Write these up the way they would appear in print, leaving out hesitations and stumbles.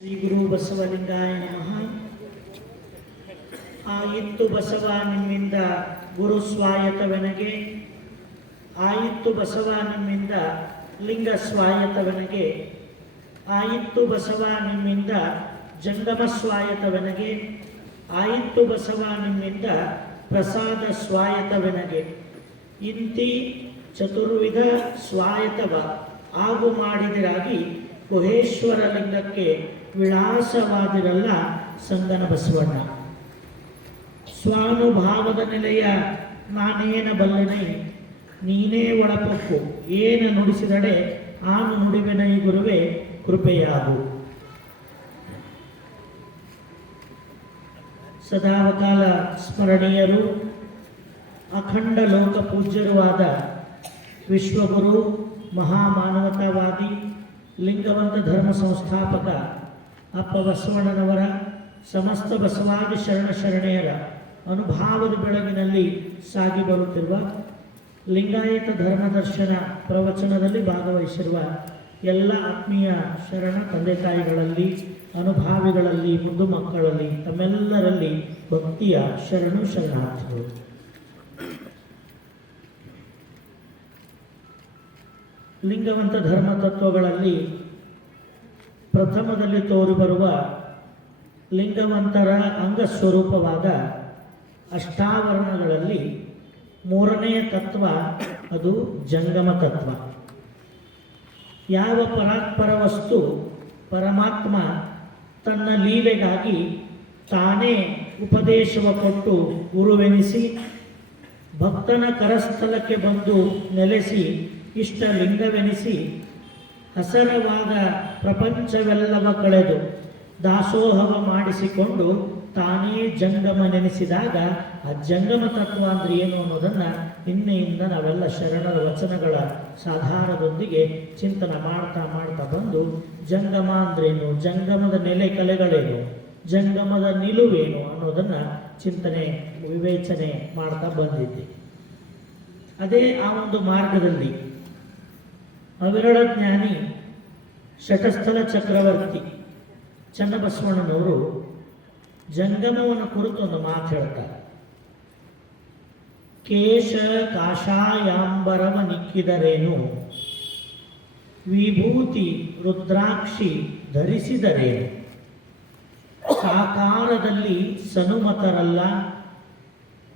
ಶ್ರೀ ಗುರು ಬಸವಲಿಂಗಾಯ ನಮಃ. ಆಯಿತ್ತು ಬಸವ ನಿಮ್ಮಿಂದ ಗುರು ಸ್ವಾಯತವೆನಗೆ, ಆಯಿತ್ತು ಬಸವ ನಿಮ್ಮಿಂದ ಲಿಂಗ ಸ್ವಾಯತವೆನಗೆ, ಆಯಿತ್ತು ಬಸವ ನಿಮ್ಮಿಂದ ಜಂಗಮ ಸ್ವಾಯತವೆನಗೆ, ಆಯಿತ್ತು ಬಸವ ನಿಮ್ಮಿಂದ ಪ್ರಸಾದ ಸ್ವಾಯತವೆನಗೆ. ಇಂತಿ ಚತುರ್ವಿಧ ಸ್ವಾಯತವ ಆಗು ಮಾಡಿದಿರಾಗಿ ಗುಹೇಶ್ವರ ಲಿಂಗಕ್ಕೆ ವಿಳಾಸವಾದಿರಲ್ಲ ಸಂಗನ ಬಸವಣ್ಣ. ಸ್ವಾನುಭಾವದ ನೆಲೆಯ ನಾನೇನ ಬಲ್ಲೆನೈ, ನೀನೇ ಒಳಪೊಕ್ಕು ಏನ ನುಡಿಸಿದಡೆ ಆನು ನುಡಿವೆನೈ ಗುರುವೆ ಕೃಪೆಯಾಗು. ಸದಾವಕಾಲ ಸ್ಮರಣೀಯರು, ಅಖಂಡ ಲೋಕ ಪೂಜ್ಯರುವಾದ ವಿಶ್ವಗುರು, ಮಹಾಮಾನವತಾವಾದಿ, ಲಿಂಗವಂತ ಧರ್ಮ ಸಂಸ್ಥಾಪಕ ಅಪ್ಪ ಬಸವಣ್ಣನವರ ಸಮಸ್ತ ಬಸವಾದಿ ಶರಣೆಯರ ಅನುಭಾವದ ಬೆಳಗಿನಲ್ಲಿ ಸಾಗಿ ಬರುತ್ತಿರುವ ಲಿಂಗಾಯತ ಧರ್ಮದರ್ಶನ ಪ್ರವಚನದಲ್ಲಿ ಭಾಗವಹಿಸಿರುವ ಎಲ್ಲ ಆತ್ಮೀಯ ಶರಣ ತಂದೆ ತಾಯಿಗಳಲ್ಲಿ, ಅನುಭಾವಿಗಳಲ್ಲಿ, ಮುದ್ದು ಮಕ್ಕಳಲ್ಲಿ, ತಮ್ಮೆಲ್ಲರಲ್ಲಿ ಭಕ್ತಿಯ ಶರಣಾರ್ಥಿಗಳು. ಲಿಂಗವಂತ ಧರ್ಮ ತತ್ವಗಳಲ್ಲಿ ಪ್ರಥಮದಲ್ಲಿ ತೋರಿಬರುವ ಲಿಂಗವಂತರ ಅಂಗಸ್ವರೂಪವಾದ ಅಷ್ಟಾವರಣಗಳಲ್ಲಿ ಮೂರನೆಯ ತತ್ವ ಅದು ಜಂಗಮ ತತ್ವ. ಯಾವ ಪರಾತ್ಪರ ವಸ್ತು ಪರಮಾತ್ಮ ತನ್ನ ಲೀಲೆಗಾಗಿ ತಾನೇ ಉಪದೇಶವ ಕೊಟ್ಟು ಗುರುವೆನಿಸಿ ಭಕ್ತನ ಕರಸ್ಥಲಕ್ಕೆ ಬಂದು ನೆಲೆಸಿ ಇಷ್ಟ ಲಿಂಗವೆನಿಸಿ ಹಸರವಾದ ಪ್ರಪಂಚವೆಲ್ಲವ ಕಳೆದು ದಾಸೋಹವ ಮಾಡಿಸಿಕೊಂಡು ತಾನೇ ಜಂಗಮ ನೆನೆಸಿದಾಗ ಆ ಜಂಗಮ ತತ್ವ ಅಂದ್ರೆ ಏನು ಅನ್ನೋದನ್ನು ನಿನ್ನೆಯಿಂದ ನಾವೆಲ್ಲ ಶರಣರ ವಚನಗಳ ಸಾಧಾರದೊಂದಿಗೆ ಚಿಂತನೆ ಮಾಡ್ತಾ ಬಂದು ಜಂಗಮ ಅಂದ್ರೇನು, ಜಂಗಮದ ನೆಲೆ ಕಲೆಗಳೇನು, ಜಂಗಮದ ನಿಲುವೇನು ಅನ್ನೋದನ್ನು ಚಿಂತನೆ ವಿವೇಚನೆ ಮಾಡ್ತಾ ಬಂದಿದ್ದೆ. ಅದೇ ಆ ಒಂದು ಮಾರ್ಗದಲ್ಲಿ ಅವಿರಳ ಜ್ಞಾನಿ ಶಟಸ್ಥಲ ಚಕ್ರವರ್ತಿ ಚನ್ನಬಸವಣ್ಣನವರು ಜಂಗಮವನ್ನು ಕುರಿತು ಒಂದು ಮಾತು ಹೇಳ್ತಾರೆ. ಕೇಶ ಕಾಷಾಯಾಂಬರವ ನಿಕ್ಕಿದರೇನು, ವಿಭೂತಿ ರುದ್ರಾಕ್ಷಿ ಧರಿಸಿದರೇನು, ಸಾಕಾರದಲ್ಲಿ ಸನುಮತರಲ್ಲ,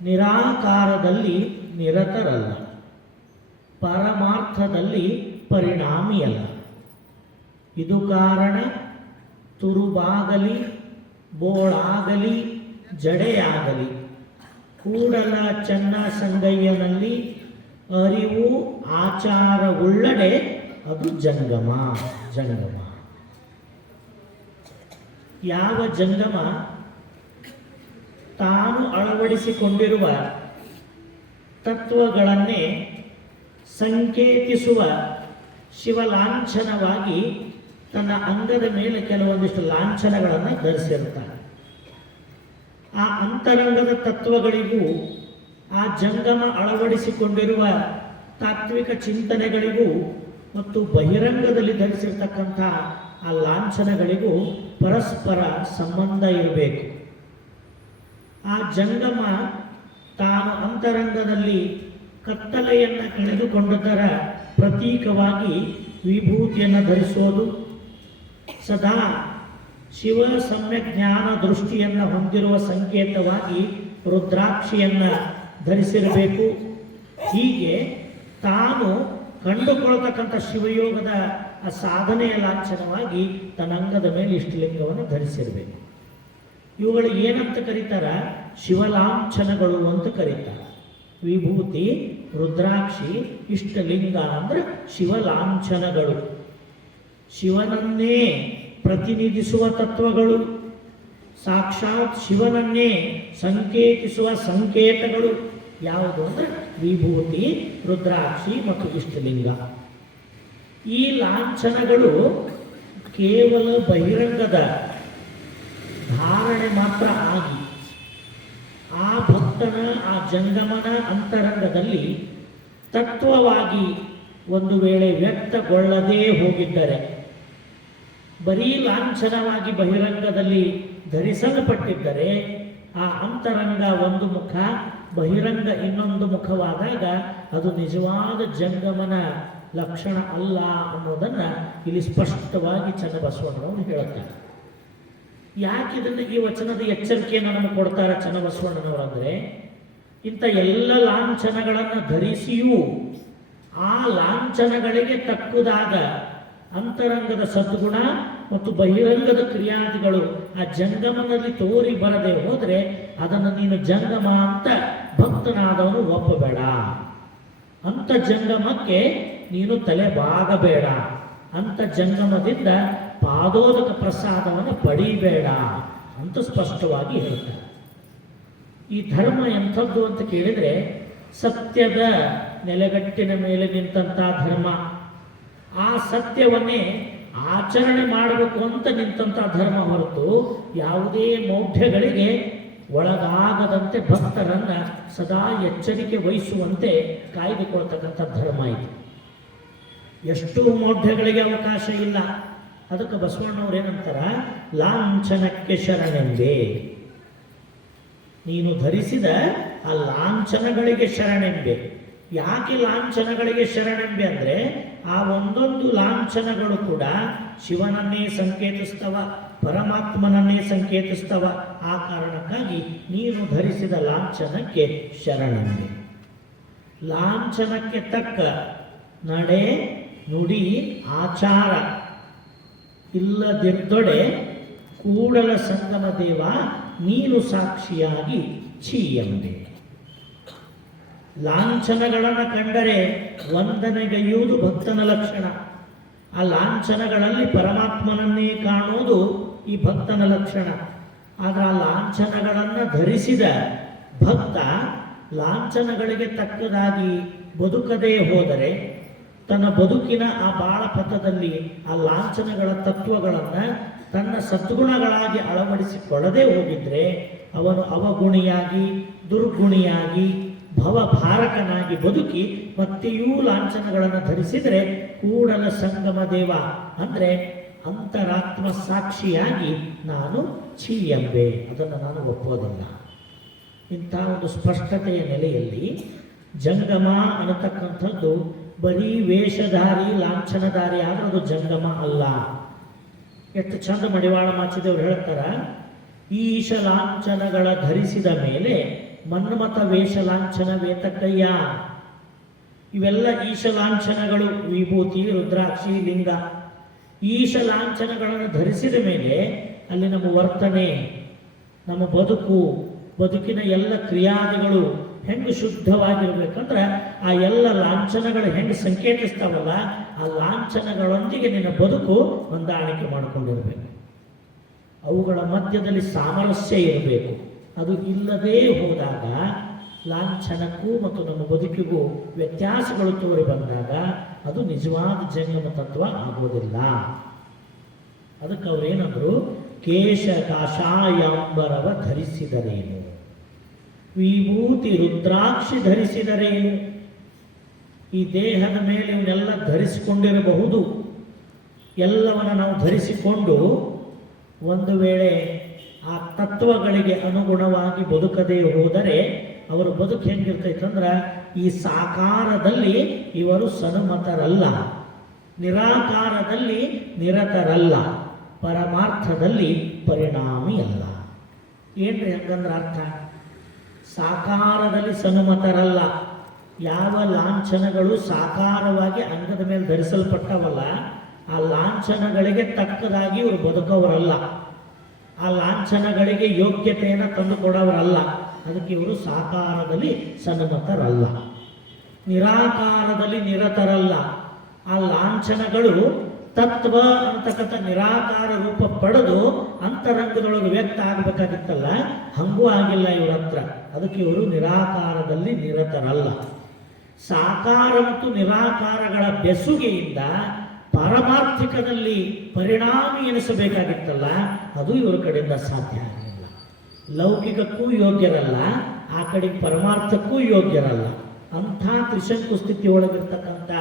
ನಿರಾಕಾರದಲ್ಲಿ ನಿರತರಲ್ಲ, ಪರಮಾರ್ಥದಲ್ಲಿ ಪರಿಣಾಮಿಯಲ್ಲ. ಇದು ಕಾರಣ ತುರುಬಾಗಲಿ ಬೋಳಾಗಲಿ ಜಡೆಯಾಗಲಿ ಕೂಡಲ ಚೆನ್ನ ಸಂಗಯ್ಯನಲ್ಲಿ ಅರಿವು ಆಚಾರವುಳ್ಳಡೆ ಅದು ಜಂಗಮ. ಜಂಗಮ ಯಾವ ಜಂಗಮ ತಾನು ಅಳವಡಿಸಿಕೊಂಡಿರುವ ತತ್ವಗಳನ್ನೇ ಸಂಕೇತಿಸುವ ಶಿವಲಾಂಛನವಾಗಿ ತನ್ನ ಅಂಗದ ಮೇಲೆ ಕೆಲವೊಂದಿಷ್ಟು ಲಾಂಛನಗಳನ್ನು ಧರಿಸಿರುತ್ತಾನೆ. ಆ ಅಂತರಂಗದ ತತ್ವಗಳಿಗೂ ಆ ಜಂಗಮ ಅಳವಡಿಸಿಕೊಂಡಿರುವ ತಾತ್ವಿಕ ಚಿಂತನೆಗಳಿಗೂ ಮತ್ತು ಬಹಿರಂಗದಲ್ಲಿ ಧರಿಸಿರ್ತಕ್ಕಂಥ ಆ ಲಾಂಛನಗಳಿಗೂ ಪರಸ್ಪರ ಸಂಬಂಧ ಇರಬೇಕು. ಆ ಜಂಗಮ ತಾನು ಅಂತರಂಗದಲ್ಲಿ ಕತ್ತಲೆಯನ್ನು ಕಳೆದುಕೊಂಡದರ ಪ್ರತೀಕವಾಗಿ ವಿಭೂತಿಯನ್ನು ಧರಿಸೋದು, ಸದಾ ಶಿವ ಸಮ್ಯಕ್ ಜ್ಞಾನ ದೃಷ್ಟಿಯನ್ನು ಹೊಂದಿರುವ ಸಂಕೇತವಾಗಿ ರುದ್ರಾಕ್ಷಿಯನ್ನು ಧರಿಸಿರಬೇಕು. ಹೀಗೆ ತಾನು ಕಂಡುಕೊಳ್ಳತಕ್ಕಂಥ ಶಿವಯೋಗದ ಆ ಸಾಧನೆಯ ಲಾಂಛನವಾಗಿ ತನ್ನ ಅಂಗದ ಮೇಲೆ ಇಷ್ಟಲಿಂಗವನ್ನು ಧರಿಸಿರಬೇಕು. ಇವುಗಳು ಏನಂತ ಕರೀತಾರ? ಶಿವಲಾಂಛನಗಳು ಅಂತ ಕರೀತಾರೆ. ವಿಭೂತಿ, ರುದ್ರಾಕ್ಷಿ, ಇಷ್ಟಲಿಂಗ ಅಂದ್ರೆ ಶಿವಲಾಂಛನಗಳು, ಶಿವನನ್ನೇ ಪ್ರತಿನಿಧಿಸುವ ತತ್ವಗಳು, ಸಾಕ್ಷಾತ್ ಶಿವನನ್ನೇ ಸಂಕೇತಿಸುವ ಸಂಕೇತಗಳು ಯಾವುದು ಅಂದ್ರೆ ವಿಭೂತಿ, ರುದ್ರಾಕ್ಷಿ ಮತ್ತು ಇಷ್ಟಲಿಂಗ. ಈ ಲಾಂಛನಗಳು ಕೇವಲ ಬಹಿರಂಗದ ಧಾರಣೆ ಮಾತ್ರ ಆಗಿ ಆ ಭಕ್ತನ ಆ ಜಂಗಮನ ಅಂತರಂಗದಲ್ಲಿ ತತ್ವವಾಗಿ ಒಂದು ವೇಳೆ ವ್ಯಕ್ತಗೊಳ್ಳದೇ ಹೋಗಿದ್ದರೆ ಬರೀ ಲಾಂಛನವಾಗಿ ಬಹಿರಂಗದಲ್ಲಿ ಧರಿಸಲ್ಪಟ್ಟಿದ್ದರೆ ಆ ಅಂತರಂಗ ಒಂದು ಮುಖ, ಬಹಿರಂಗ ಇನ್ನೊಂದು ಮುಖವಾದಾಗ ಅದು ನಿಜವಾದ ಜಂಗಮನ ಲಕ್ಷಣ ಅಲ್ಲ ಅನ್ನೋದನ್ನು ಇಲ್ಲಿ ಸ್ಪಷ್ಟವಾಗಿ ಚನ್ನಬಸವಣ್ಣನವರು ಹೇಳುತ್ತಾರೆ. ಯಾಕೆ ಇದನ್ನು ಈ ವಚನದ ಎಚ್ಚರಿಕೆಯನ್ನು ನಮಗೆ ಕೊಡ್ತಾರೆ ಚನ್ನಬಸವಣ್ಣನವರಂದರೆ, ಇಂಥ ಎಲ್ಲ ಲಾಂಛನಗಳನ್ನು ಧರಿಸಿಯೂ ಆ ಲಾಂಛನಗಳಿಗೆ ತಕ್ಕುದಾದ ಅಂತರಂಗದ ಸದ್ಗುಣ ಮತ್ತು ಬಹಿರಂಗದ ಕ್ರಿಯಾದಿಗಳು ಆ ಜಂಗಮನಲ್ಲಿ ತೋರಿ ಬರದೆ ಹೋದರೆ ಅದನ್ನು ನೀನು ಜಂಗಮ ಅಂತ ಭಕ್ತನಾದವನು ಒಪ್ಪಬೇಡ. ಅಂಥ ಜಂಗಮಕ್ಕೆ ನೀನು ತಲೆ ಬಾಗಬೇಡ. ಅಂಥ ಜಂಗಮದಿಂದ ಪಾದೋದಕ ಪ್ರಸಾದವನ್ನು ಪಡೀಬೇಡ ಅಂತ ಸ್ಪಷ್ಟವಾಗಿ ಹೇಳ್ತಾರೆ. ಈ ಧರ್ಮ ಎಂಥದ್ದು ಅಂತ ಕೇಳಿದರೆ, ಸತ್ಯದ ನೆಲೆಗಟ್ಟಿನ ಮೇಲೆ ನಿಂತಹ ಧರ್ಮ. ಆ ಸತ್ಯವನ್ನೇ ಆಚರಣೆ ಮಾಡಬೇಕು ಅಂತ ನಿಂತಹ ಧರ್ಮ ಹೊರತು ಯಾವುದೇ ಮೌಢ್ಯಗಳಿಗೆ ಒಳಗಾಗದಂತೆ ಭಕ್ತರನ್ನು ಸದಾ ಎಚ್ಚರಿಕೆ ವಹಿಸುವಂತೆ ಕಾಯ್ದುಕೊಳ್ತಕ್ಕಂಥ ಧರ್ಮ ಇದು. ಎಷ್ಟು ಮೌಢ್ಯಗಳಿಗೆ ಅವಕಾಶ ಇಲ್ಲ. ಅದಕ್ಕೆ ಬಸವಣ್ಣವ್ರು ಏನಂತಾರ, ಲಾಂಛನಕ್ಕೆ ಶರಣೆಂಬೆ. ನೀನು ಧರಿಸಿದ ಆ ಲಾಂಛನಗಳಿಗೆ ಶರಣೆಂಬೆ. ಯಾಕೆ ಲಾಂಛನಗಳಿಗೆ ಶರಣೆಂಬೆ ಅಂದರೆ, ಆ ಒಂದೊಂದು ಲಾಂಛನಗಳು ಕೂಡ ಶಿವನನ್ನೇ ಸಂಕೇತಿಸ್ತವ, ಪರಮಾತ್ಮನನ್ನೇ ಸಂಕೇತಿಸ್ತವ. ಆ ಕಾರಣಕ್ಕಾಗಿ ನೀನು ಧರಿಸಿದ ಲಾಂಛನಕ್ಕೆ ಶರಣೆಂಬೆ. ಲಾಂಛನಕ್ಕೆ ತಕ್ಕ ನಡೆ, ನುಡಿ, ಆಚಾರ ಇಲ್ಲದಿದ್ದೊಡೆ ಕೂಡಲ ಸಂಗಮ ದೇವ ನೀನು ಸಾಕ್ಷಿಯಾಗಿ ಛೀಯಂಬೆ. ಲಾಂಛನಗಳನ್ನು ಕಂಡರೆ ವಂದನೆಗೈಯುವುದು ಭಕ್ತನ ಲಕ್ಷಣ. ಆ ಲಾಂಛನಗಳಲ್ಲಿ ಪರಮಾತ್ಮನನ್ನೇ ಕಾಣುವುದು ಈ ಭಕ್ತನ ಲಕ್ಷಣ. ಆದರೆ ಆ ಲಾಂಛನಗಳನ್ನು ಧರಿಸಿದ ಭಕ್ತ ಲಾಂಛನಗಳಿಗೆ ತಕ್ಕದಾಗಿ ಬದುಕದೇ ಹೋದರೆ, ತನ್ನ ಬದುಕಿನ ಆ ಬಾಳಪಥದಲ್ಲಿ ಆ ಲಾಂಛನಗಳ ತತ್ವಗಳನ್ನು ತನ್ನ ಸದ್ಗುಣಗಳಾಗಿ ಅಳವಡಿಸಿಕೊಳ್ಳದೆ ಹೋಗಿದ್ರೆ ಅವನು ಅವಗುಣಿಯಾಗಿ, ದುರ್ಗುಣಿಯಾಗಿ, ಭವಭಾರಕನಾಗಿ ಬದುಕಿ ಮತ್ತೆಯೂ ಲಾಂಛನಗಳನ್ನು ಧರಿಸಿದರೆ ಕೂಡಲ ಸಂಗಮ ದೇವ ಅಂದರೆ ಅಂತರಾತ್ಮ ಸಾಕ್ಷಿಯಾಗಿ ನಾನು ಛೀಯಂಬೆ, ಅದನ್ನು ನಾನು ಒಪ್ಪೋದಿಲ್ಲ. ಇಂಥ ಒಂದು ಸ್ಪಷ್ಟತೆಯ ನೆಲೆಯಲ್ಲಿ ಜಂಗಮ ಅನ್ನತಕ್ಕಂಥದ್ದು ಬರೀ ವೇಷಧಾರಿ, ಲಾಂಛನಧಾರಿ ಆದರೆ ಅದು ಜಂಗಮ ಅಲ್ಲ. ಎಷ್ಟು ಚಂದ ಮಡಿವಾಳ ಮಾಚಿದೇವರು ಹೇಳ್ತಾರ, ಈಶ ಲಾಂಛನಗಳ ಧರಿಸಿದ ಮೇಲೆ ಮನ್ಮಥ ವೇಷ ಲಾಂಛನ ವೇತಕ್ಕಯ್ಯ. ಇವೆಲ್ಲ ಈಶ ಲಾಂಛನಗಳು, ವಿಭೂತಿ, ರುದ್ರಾಕ್ಷಿ, ಲಿಂಗ. ಈಶ ಲಾಂಛನಗಳನ್ನು ಧರಿಸಿದ ಮೇಲೆ ಅಲ್ಲಿ ನಮ್ಮ ವರ್ತನೆ, ನಮ್ಮ ಬದುಕಿನ ಎಲ್ಲ ಕ್ರಿಯಾದಿಗಳು ಹೆಂಗೆ ಶುದ್ಧವಾಗಿರ್ಬೇಕಂದ್ರೆ ಆ ಎಲ್ಲ ಲಾಂಛನಗಳು ಹೆಂಗೆ ಸಂಕೇತಿಸ್ತಾವಲ್ಲ, ಆ ಲಾಂಛನಗಳೊಂದಿಗೆ ನಿನ್ನ ಬದುಕು ಹೊಂದಾಣಿಕೆ ಮಾಡಿಕೊಂಡಿರಬೇಕು. ಅವುಗಳ ಮಧ್ಯದಲ್ಲಿ ಸಾಮರಸ್ಯ ಇರಬೇಕು. ಅದು ಇಲ್ಲದೇ ಹೋದಾಗ ಲಾಂಛನಕ್ಕೂ ಮತ್ತು ನಮ್ಮ ಬದುಕಿಗೂ ವ್ಯತ್ಯಾಸಗಳು ತೋರಿ ಬಂದಾಗ ಅದು ನಿಜವಾದ ಜಂಗಮ ತತ್ವ ಆಗೋದಿಲ್ಲ. ಅದಕ್ಕೆ ಅವರೇನಂದ್ರು, ಕೇಶ ಕಾಷಾಯಾಂಬರವ ಧರಿಸಿದರೇನು, ವಿಭೂತಿ ರುದ್ರಾಕ್ಷಿ ಧರಿಸಿದರೇನು. ಈ ದೇಹದ ಮೇಲೆ ಇವನ್ನೆಲ್ಲ ಧರಿಸಿಕೊಂಡಿರಬಹುದು. ಎಲ್ಲವನ್ನು ನಾವು ಧರಿಸಿಕೊಂಡು ಒಂದು ವೇಳೆ ಆ ತತ್ವಗಳಿಗೆ ಅನುಗುಣವಾಗಿ ಬದುಕದೇ ಹೋದರೆ ಅವರ ಬದುಕು ಹೆಂಗಿರ್ತೈತಂದ್ರೆ, ಈ ಸಾಕಾರದಲ್ಲಿ ಇವರು ಸನುಮತರಲ್ಲ, ನಿರಾಕಾರದಲ್ಲಿ ನಿರತರಲ್ಲ, ಪರಮಾರ್ಥದಲ್ಲಿ ಪರಿಣಾಮಿಯಲ್ಲ. ಏನ್ರಿ ಹಂಗಂದ್ರೆ ಅರ್ಥ? ಸಾಕಾರದಲ್ಲಿ ಸನುಮತರಲ್ಲ. ಯಾವ ಲಾಂಛನಗಳು ಸಾಕಾರವಾಗಿ ಅಂಗದ ಮೇಲೆ ಧರಿಸಲ್ಪಟ್ಟವಲ್ಲ, ಆ ಲಾಂಛನಗಳಿಗೆ ತಕ್ಕದಾಗಿ ಇವರು ಬದುಕವರಲ್ಲ. ಆ ಲಾಂಛನಗಳಿಗೆ ಯೋಗ್ಯತೆಯನ್ನು ತಂದುಕೊಡೋರಲ್ಲ. ಅದಕ್ಕೆ ಇವರು ಸಾಕಾರದಲ್ಲಿ ಸನ್ಮತರಲ್ಲ, ನಿರಾಕಾರದಲ್ಲಿ ನಿರತರಲ್ಲ. ಆ ಲಾಂಛನಗಳು ತತ್ವ ಅಂತಕ್ಕಂಥ ನಿರಾಕಾರ ರೂಪ ಪಡೆದು ಅಂತರಂಗದೊಳಗೆ ವ್ಯಕ್ತ ಆಗಬೇಕಾಗಿತ್ತಲ್ಲ, ಹಂಗೂ ಆಗಿಲ್ಲ ಇವರ ಹತ್ರ. ಅದಕ್ಕೆ ಇವರು ನಿರಾಕಾರದಲ್ಲಿ ನಿರತರಲ್ಲ. ಸಾಕಾರ ಮತ್ತು ನಿರಾಕಾರಗಳ ಬೆಸುಗೆಯಿಂದ ಪಾರಮಾರ್ಥಿಕದಲ್ಲಿ ಪರಿಣಾಮ ಎನಿಸಬೇಕಾಗಿತ್ತಲ್ಲ, ಅದು ಇವರ ಕಡೆಯಿಂದ ಸಾಧ್ಯ ಆಗಲಿಲ್ಲ. ಲೌಕಿಕಕ್ಕೂ ಯೋಗ್ಯರಲ್ಲ, ಆ ಕಡೆ ಪರಮಾರ್ಥಕ್ಕೂ ಯೋಗ್ಯರಲ್ಲ. ಅಂಥ ತ್ರಿಶಂಕು ಸ್ಥಿತಿ ಒಳಗಿರ್ತಕ್ಕಂಥ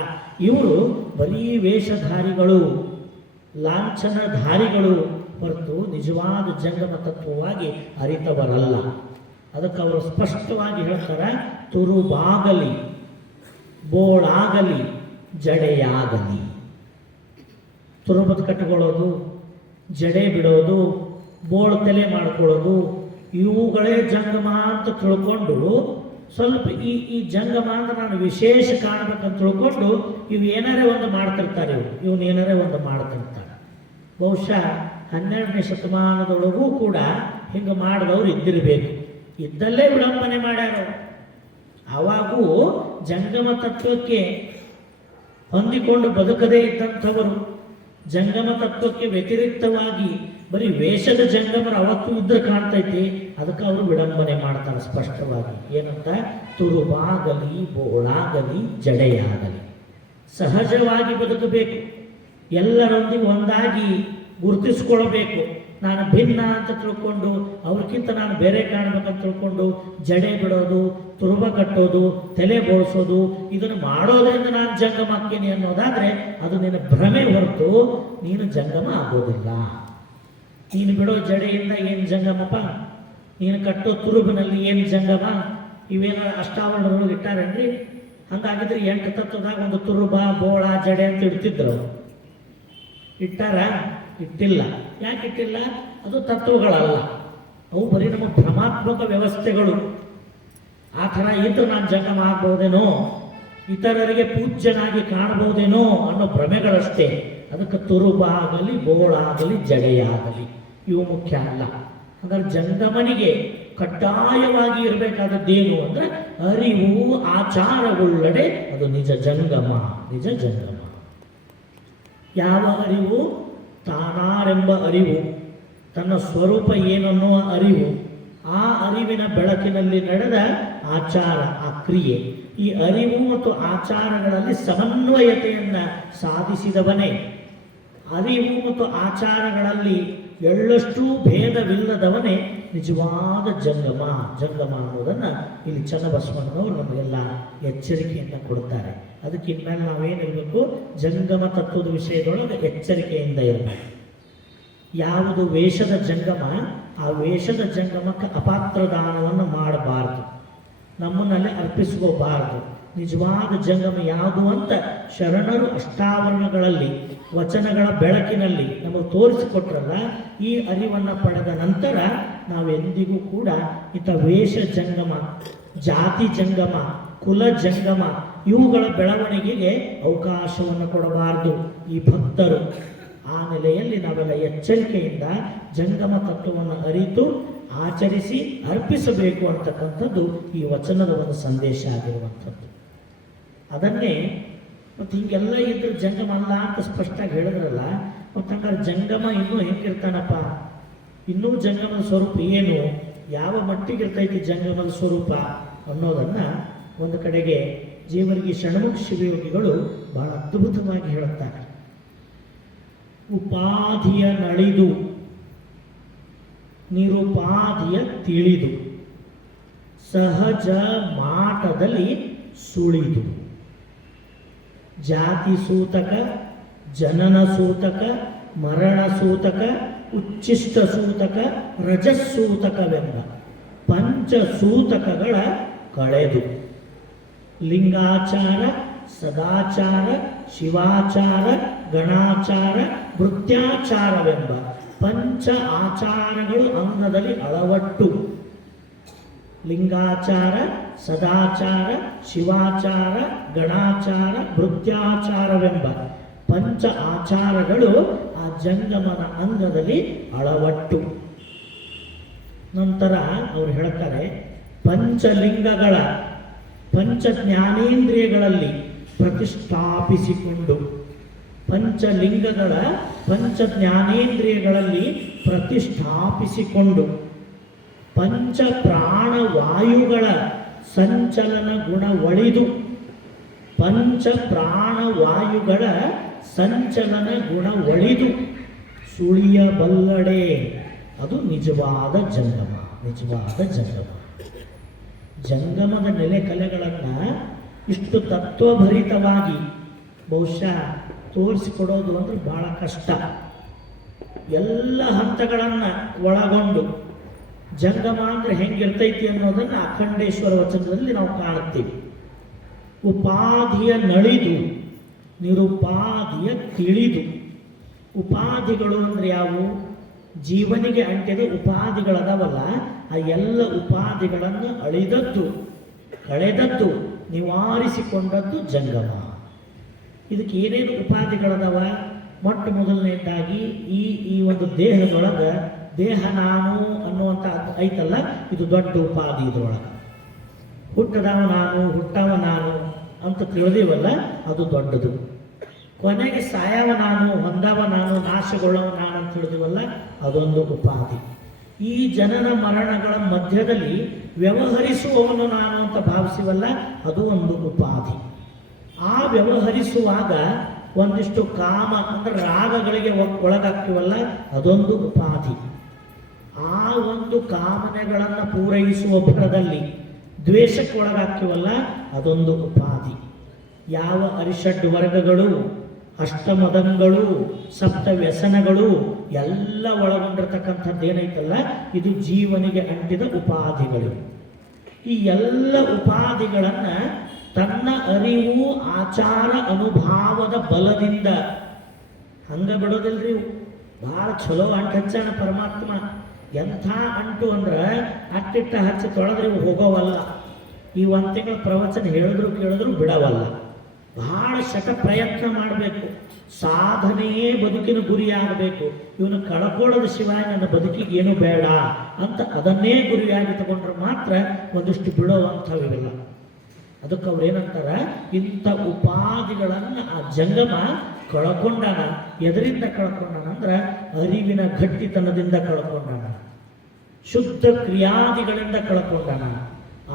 ಇವರು ಬರೀ ವೇಷಧಾರಿಗಳು. ಲಾಂಛನಧಾರಿಗಳು ಹೊರತು ನಿಜವಾದ ಜಂಗಮ ತತ್ವವಾಗಿ ಅರಿತವರಲ್ಲ. ಅದಕ್ಕೆ ಅವರು ಸ್ಪಷ್ಟವಾಗಿ ಹೇಳ್ತಾರೆ, ತುರುಬಾಗಲಿ ಬೋಳಾಗಲಿ ಜಡೆಯಾಗಲಿ. ತುರುಬದ ಕಟ್ಟಿಕೊಳ್ಳೋದು, ಜಡೆ ಬಿಡೋದು, ಬೋಳು ತಲೆ ಮಾಡ್ಕೊಳ್ಳೋದು, ಇವುಗಳೇ ಜಂಗಮ ಅಂತ ತಿಳ್ಕೊಂಡು ಸ್ವಲ್ಪ ಈ ಜಂಗಮ ಅಂತ ನಾನು ವಿಶೇಷ ಕಾಣಬೇಕಂತ ತಿಳ್ಕೊಂಡು ಇವು ಏನಾರೇ ಒಂದು ಮಾಡ್ತಿರ್ತಾರೆ. ಇವನು ಏನಾರೇ ಒಂದು ಮಾಡ್ತಿರ್ತಾರೆ. ಬಹುಶಃ 12ನೇ ಶತಮಾನದೊಳಗೂ ಕೂಡ ಹಿಂಗೆ ಮಾಡಿದವ್ರು ಇದ್ದಿರಬೇಕು. ಇದ್ದಲ್ಲೇ ವಿಡಂಬನೆ ಮಾಡ್ಯಾರ. ಆವಾಗೂ ಜಂಗಮ ತತ್ವಕ್ಕೆ ಹೊಂದಿಕೊಂಡು ಬದುಕದೇ ಇದ್ದಂಥವರು, ಜಂಗಮ ತತ್ವಕ್ಕೆ ವ್ಯತಿರಿಕ್ತವಾಗಿ ಬರೀ ವೇಷದ ಜಂಗಮರು ಅವತ್ತು ಇದ್ರೆ ಕಾಣ್ತೈತಿ. ಅದಕ್ಕೆ ಅವರು ವಿಡಂಬನೆ ಮಾಡ್ತಾರೆ ಸ್ಪಷ್ಟವಾಗಿ. ಏನಂತ? ತುರುಬಾಗಲಿ ಬೋಳಾಗಲಿ ಜಡೆಯಾಗಲಿ. ಸಹಜವಾಗಿ ಬದುಕಬೇಕು, ಎಲ್ಲರೊಂದಿಗೆ ಒಂದಾಗಿ ಗುರುತಿಸ್ಕೊಳ್ಬೇಕು. ನಾನು ಭಿನ್ನ ಅಂತ ತಿಳ್ಕೊಂಡು ಅವ್ರಿಗಿಂತ ನಾನು ಬೇರೆ ಕಾಣಬೇಕಂತ ತಿಳ್ಕೊಂಡು ಜಡೆ ಬಿಡೋದು, ತುರುಬ ಕಟ್ಟೋದು, ತಲೆ ಬೋಳಿಸೋದು, ಇದನ್ನು ಮಾಡೋದ್ರಿಂದ ನಾನು ಜಂಗಮ ಹಾಕ್ತೀನಿ ಅನ್ನೋದಾದ್ರೆ ಅದು ನಿನ್ನ ಭ್ರಮೆ ಹೊರತು ನೀನು ಜಂಗಮ ಆಗೋದಿಲ್ಲ. ನೀನು ಬಿಡೋ ಜಡೆಯಿಂದ ಏನು ಜಂಗಮಪ್ಪ? ನೀನು ಕಟ್ಟೋ ತುರುಬಿನಲ್ಲಿ ಏನು ಜಂಗಮ? ಇವೇನ ಅಷ್ಟಾವರಣದೊಳಗೆ ಇಟ್ಟಾರೇನ್ರಿ? ಹಂಗಾಗಿದ್ರೆ 8 ತತ್ವದಾಗ ಒಂದು ತುರುಬ, ಬೋಳ, ಜಡೆ ಅಂತ ಇಡ್ತಿದ್ರು. ಇಟ್ಟಾರ? ಇಟ್ಟಿಲ್ಲ. ಯಾಕೆ ಇಟ್ಟಿಲ್ಲ? ಅದು ತತ್ವಗಳಲ್ಲ, ಅವು ಬರೀ ನಮ್ಮ ಭ್ರಮಾತ್ಮಕ ವ್ಯವಸ್ಥೆಗಳು. ಆ ಥರ ಇದ್ದು ನಾನು ಜಂಗಮ ಆಗ್ಬೋದೇನೋ, ಇತರರಿಗೆ ಪೂಜ್ಯನಾಗಿ ಕಾಣಬಹುದೇನೋ ಅನ್ನೋ ಭ್ರಮೆಗಳಷ್ಟೇ. ಅದಕ್ಕೆ ತುರುಬಾಗಲಿ ಬೋಳಾಗಲಿ ಜಡೆಯಾಗಲಿ ಇವು ಮುಖ್ಯ ಅಲ್ಲ. ಹಾಗಾದ್ರೆ ಜಂಗಮನಿಗೆ ಕಡ್ಡಾಯವಾಗಿ ಇರಬೇಕಾದದ್ದೇನು ಅಂದ್ರೆ ಅರಿವು, ಆಚಾರವುಳ್ಳಡೆ ಅದು ನಿಜ ಜಂಗಮ. ನಿಜ ಜಂಗಮ ಯಾವ ಅರಿವು? ತಾನಾರೆಂಬ ಅರಿವು, ತನ್ನ ಸ್ವರೂಪ ಏನನ್ನುವ ಅರಿವು, ಆ ಅರಿವಿನ ಬೆಳಕಿನಲ್ಲಿ ನಡೆದ ಆಚಾರ, ಆ ಕ್ರಿಯೆ. ಈ ಅರಿವು ಮತ್ತು ಆಚಾರಗಳಲ್ಲಿ ಸಮನ್ವಯತೆಯನ್ನ ಸಾಧಿಸಿದವನೇ. ಅರಿವು ಮತ್ತು ಆಚಾರಗಳಲ್ಲಿ ಎಳ್ಳಷ್ಟು ಭೇದವಿಲ್ಲದವನೇ ನಿಜವಾದ ಜಂಗಮ. ಜಂಗಮ ಅನ್ನೋದನ್ನು ಇಲ್ಲಿ ಚನ್ನಬಸವಣ್ಣನವರು ನಮಗೆಲ್ಲ ಎಚ್ಚರಿಕೆಯನ್ನು ಕೊಡ್ತಾರೆ. ಅದಕ್ಕೆ ಇನ್ಮೇಲೆ ನಾವೇನಿರಬೇಕು? ಜಂಗಮ ತತ್ವದ ವಿಷಯದೊಳಗೆ ಎಚ್ಚರಿಕೆಯಿಂದ ಇರಬೇಕು. ಯಾವುದು ವೇಷದ ಜಂಗಮ, ಆ ವೇಷದ ಜಂಗಮಕ್ಕೆ ಅಪಾತ್ರದಾನವನ್ನು ಮಾಡಬಾರ್ದು, ನಮ್ಮನ್ನಲ್ಲಿ ಅರ್ಪಿಸ್ಕೋಬಾರ್ದು. ನಿಜವಾದ ಜಂಗಮ ಯಾವುದು ಅಂತ ಶರಣರು ಅಷ್ಟಾವರಣಗಳಲ್ಲಿ ವಚನಗಳ ಬೆಳಕಿನಲ್ಲಿ ನಮಗೆ ತೋರಿಸಿಕೊಟ್ರಲ್ಲ, ಈ ಅರಿವನ್ನು ಪಡೆದ ನಂತರ ನಾವೆಂದಿಗೂ ಕೂಡ ಇಂಥ ವೇಷ ಜಂಗಮ, ಜಾತಿ ಜಂಗಮ, ಕುಲ ಜಂಗಮ ಇವುಗಳ ಬೆಳವಣಿಗೆಗೆ ಅವಕಾಶವನ್ನು ಕೊಡಬಾರದು ಈ ಭಕ್ತರು. ಆ ನೆಲೆಯಲ್ಲಿ ನಾವೆಲ್ಲ ಎಚ್ಚರಿಕೆಯಿಂದ ಜಂಗಮ ತತ್ವವನ್ನು ಅರಿತು ಆಚರಿಸಿ ಅರ್ಪಿಸಬೇಕು ಅಂತಕ್ಕಂಥದ್ದು ಈ ವಚನದ ಒಂದು ಸಂದೇಶ ಆಗಿರುವಂಥದ್ದು. ಅದನ್ನೇ ಮತ್ತು ಹಿಂಗೆಲ್ಲ ಇದ್ರೆ ಜಂಗಮ ಅಲ್ಲ ಅಂತ ಸ್ಪಷ್ಟವಾಗಿ ಹೇಳಿದ್ರಲ್ಲ. ಮತ್ತು ಹಂಗಾರೆ ಜಂಗಮ ಇನ್ನೂ ಹೆಂಗಿರ್ತಾನಪ್ಪ? ಇನ್ನೂ ಜಂಗಮದ ಸ್ವರೂಪ ಏನು, ಯಾವ ಮಟ್ಟಿಗಿರ್ತೈತಿ ಜಂಗಮದ ಸ್ವರೂಪ ಅನ್ನೋದನ್ನು ಒಂದು ಕಡೆಗೆ ಜೀವರಿಗೆ ಷಣ್ಮುಖ ಶಿವಯೋಗಿಗಳು ಬಹಳ ಅದ್ಭುತವಾಗಿ ಹೇಳುತ್ತಾರೆ. ಉಪಾಧಿಯ ನಳಿದು ನಿರುಪಾಧಿಯ ತಿಳಿದು ಸಹಜ ಮಾಟದಲ್ಲಿ ಸುಳಿದು ಜಾತಿ ಸೂತಕ, ಜನನ ಸೂತಕ, ಮರಣ ಸೂತಕ, ಉಚ್ಚಿಷ್ಟ ಸೂತಕ, ರಜಸ್ಸೂತಕವೆಂಬ ಪಂಚಸೂತಕಗಳ ಕಳೆದು ಲಿಂಗಾಚಾರ, ಸದಾಚಾರ, ಶಿವಾಚಾರ, ಗಣಾಚಾರ, ಭೃತ್ಯಾಚಾರವೆಂಬ ಪಂಚ ಆಚಾರಗಳು ಅಂಗದಲ್ಲಿ ಅಳವಟ್ಟು ಲಿಂಗಾಚಾರ, ಸದಾಚಾರ, ಶಿವಾಚಾರ, ಗಣಾಚಾರ, ಭೃತ್ಯಾಚಾರವೆಂಬ ಪಂಚ ಆಚಾರಗಳು ಆ ಜಂಗಮನ ಅಂಗದಲ್ಲಿ ಅಳವಟ್ಟು. ನಂತರ ಅವರು ಹೇಳ್ತಾರೆ, ಪಂಚಲಿಂಗಗಳ ಪಂಚ ಜ್ಞಾನೇಂದ್ರಿಯಗಳಲ್ಲಿ ಪ್ರತಿಷ್ಠಾಪಿಸಿಕೊಂಡು, ಪಂಚಲಿಂಗಗಳ ಪಂಚ ಜ್ಞಾನೇಂದ್ರಿಯಗಳಲ್ಲಿ ಪ್ರತಿಷ್ಠಾಪಿಸಿಕೊಂಡು ಪಂಚ ಪ್ರಾಣವಾಯುಗಳ ಸಂಚಲನ ಗುಣ ಒಳಿದು ಪಂಚ ಪ್ರಾಣವಾಯುಗಳ ಸಂಚಲನ ಗುಣ ಒಳಿದು ಸುಳಿಯಬಲ್ಲಡೆ ಅದು ನಿಜವಾದ ಜಂಗಮ. ನಿಜವಾದ ಜಂಗಮ. ಜಂಗಮದ ನೆಲೆ ಕಲೆಗಳನ್ನು ಇಷ್ಟು ತತ್ವಭರಿತವಾಗಿ ಬಹುಶಃ ತೋರಿಸಿಕೊಡೋದು ಅಂದ್ರೆ ಬಹಳ ಕಷ್ಟ. ಎಲ್ಲ ಹಂತಗಳನ್ನು ಒಳಗೊಂಡು ಜಂಗಮ ಅಂದರೆ ಹೆಂಗಿರ್ತೈತಿ ಅನ್ನೋದನ್ನು ಅಖಂಡೇಶ್ವರ ವಚನದಲ್ಲಿ ನಾವು ಕಾಣುತ್ತೀವಿ. ಉಪಾಧಿಯ ನಳಿದು ನಿರುಪಾಧಿಯ ತಿಳಿದು. ಉಪಾಧಿಗಳು ಅಂದರೆ ಯಾವುವು? ಜೀವನಿಗೆ ಅಂಟಿದ ಉಪಾಧಿಗಳದವಲ್ಲ, ಆ ಎಲ್ಲ ಉಪಾಧಿಗಳನ್ನು ಅಳಿದದ್ದು, ಕಳೆದದ್ದು, ನಿವಾರಿಸಿಕೊಂಡದ್ದು ಜಂಗಮ. ಇದಕ್ಕೆ ಏನೇನು ಉಪಾಧಿಗಳದವ? ಮೊಟ್ಟ ಮೊದಲನೇದಾಗಿ ಈ ಒಂದು ದೇಹದೊಳಗೆ ದೇಹ ನಾನು ಅನ್ನುವಂಥ ಐತಲ್ಲ, ಇದು ದೊಡ್ಡ ಉಪಾಧಿ. ಇದ್ರೊಳಗೆ ಹುಟ್ಟದವ ನಾನು, ಹುಟ್ಟವ ನಾನು ಅಂತ ತಿಳಿದೀವಲ್ಲ, ಅದು ದೊಡ್ಡದು. ಕೊನೆಗೆ ಸಾಯವ ನಾನು, ಹೊಂದವ ನಾನು, ನಾಶಗೊಳ್ಳವ ನಾನು ಅಂತ ತಿಳಿದೀವಲ್ಲ, ಅದೊಂದು ಉಪಾಧಿ. ಈ ಜನನ ಮರಣಗಳ ಮಧ್ಯದಲ್ಲಿ ವ್ಯವಹರಿಸುವವನು ನಾನು ಅಂತ ಭಾವಿಸಿವಲ್ಲ, ಅದು ಒಂದು ಉಪಾಧಿ. ಆ ವ್ಯವಹರಿಸುವಾಗ ಒಂದಿಷ್ಟು ಕಾಮ ಅಂದರೆ ರಾಗಗಳಿಗೆ ಒಳಗಾಗ್ತೀವಲ್ಲ, ಅದೊಂದು ಉಪಾಧಿ. ಆ ಒಂದು ಕಾಮನೆಗಳನ್ನು ಪೂರೈಸುವ ಭರದಲ್ಲಿ ದ್ವೇಷಕ್ಕೆ ಒಳಗಾಗ್ತೀವಲ್ಲ, ಅದೊಂದು ಉಪಾಧಿ. ಯಾವ ಅರಿಷಡ್ ವರ್ಗಗಳು, ಅಷ್ಟಮದಂಗಳು, ಸಪ್ತ ವ್ಯಸನಗಳು ಎಲ್ಲ ಒಳಗೊಂಡಿರ್ತಕ್ಕಂಥದ್ದು ಏನೈತಲ್ಲ, ಇದು ಜೀವನಿಗೆ ಅಂಟಿದ ಉಪಾಧಿಗಳು. ಈ ಎಲ್ಲ ಉಪಾಧಿಗಳನ್ನು ತನ್ನ ಅರಿವು, ಆಚಾರ, ಅನುಭಾವದ ಬಲದಿಂದ ಹಂಗ ಬಿಡೋದಿಲ್ರಿ. ಭಾಳ ಚಲೋ ಅಂಟು ಹಚ್ಚಣ ಪರಮಾತ್ಮ. ಎಂಥ ಅಂಟು ಅಂದ್ರೆ ಅಟ್ಟಿಟ್ಟ ಹಚ್ಚಿ ತೊಳೆದ್ರೆ ಹೋಗೋವಲ್ಲ. ಈ ಒಂದು ತಿಂಗಳ ಪ್ರವಚನ ಹೇಳಿದ್ರು ಕೇಳಿದ್ರು ಬಿಡವಲ್ಲ. ಬಹಳ ಶತ ಪ್ರಯತ್ನ ಮಾಡಬೇಕು. ಸಾಧನೆಯೇ ಬದುಕಿನ ಗುರಿಯಾಗಬೇಕು. ಇವನು ಕಳ್ಕೊಳ್ಳೋದು ಶಿವಾಯ ನನ್ನ ಬದುಕಿಗೆ ಏನು ಬೇಡ ಅಂತ ಅದನ್ನೇ ಗುರಿಯಾಗಿ ತಗೊಂಡ್ರೆ ಮಾತ್ರ ಒಂದಿಷ್ಟು ಬಿಡುವಂಥವಿಲ್ಲ. ಅದಕ್ಕೆ ಅವ್ರು ಏನಂತಾರ, ಇಂಥ ಉಪಾಧಿಗಳನ್ನು ಆ ಜಂಗಮ ಕಳ್ಕೊಂಡಾನ. ಎದರಿಂದ ಕಳ್ಕೊಂಡಾನ ಅಂದ್ರೆ ಅರಿವಿನ ಗಟ್ಟಿತನದಿಂದ ಕಳ್ಕೊಂಡಾನ, ಶುದ್ಧ ಕ್ರಿಯಾದಿಗಳಿಂದ ಕಳ್ಕೊಂಡಾನ.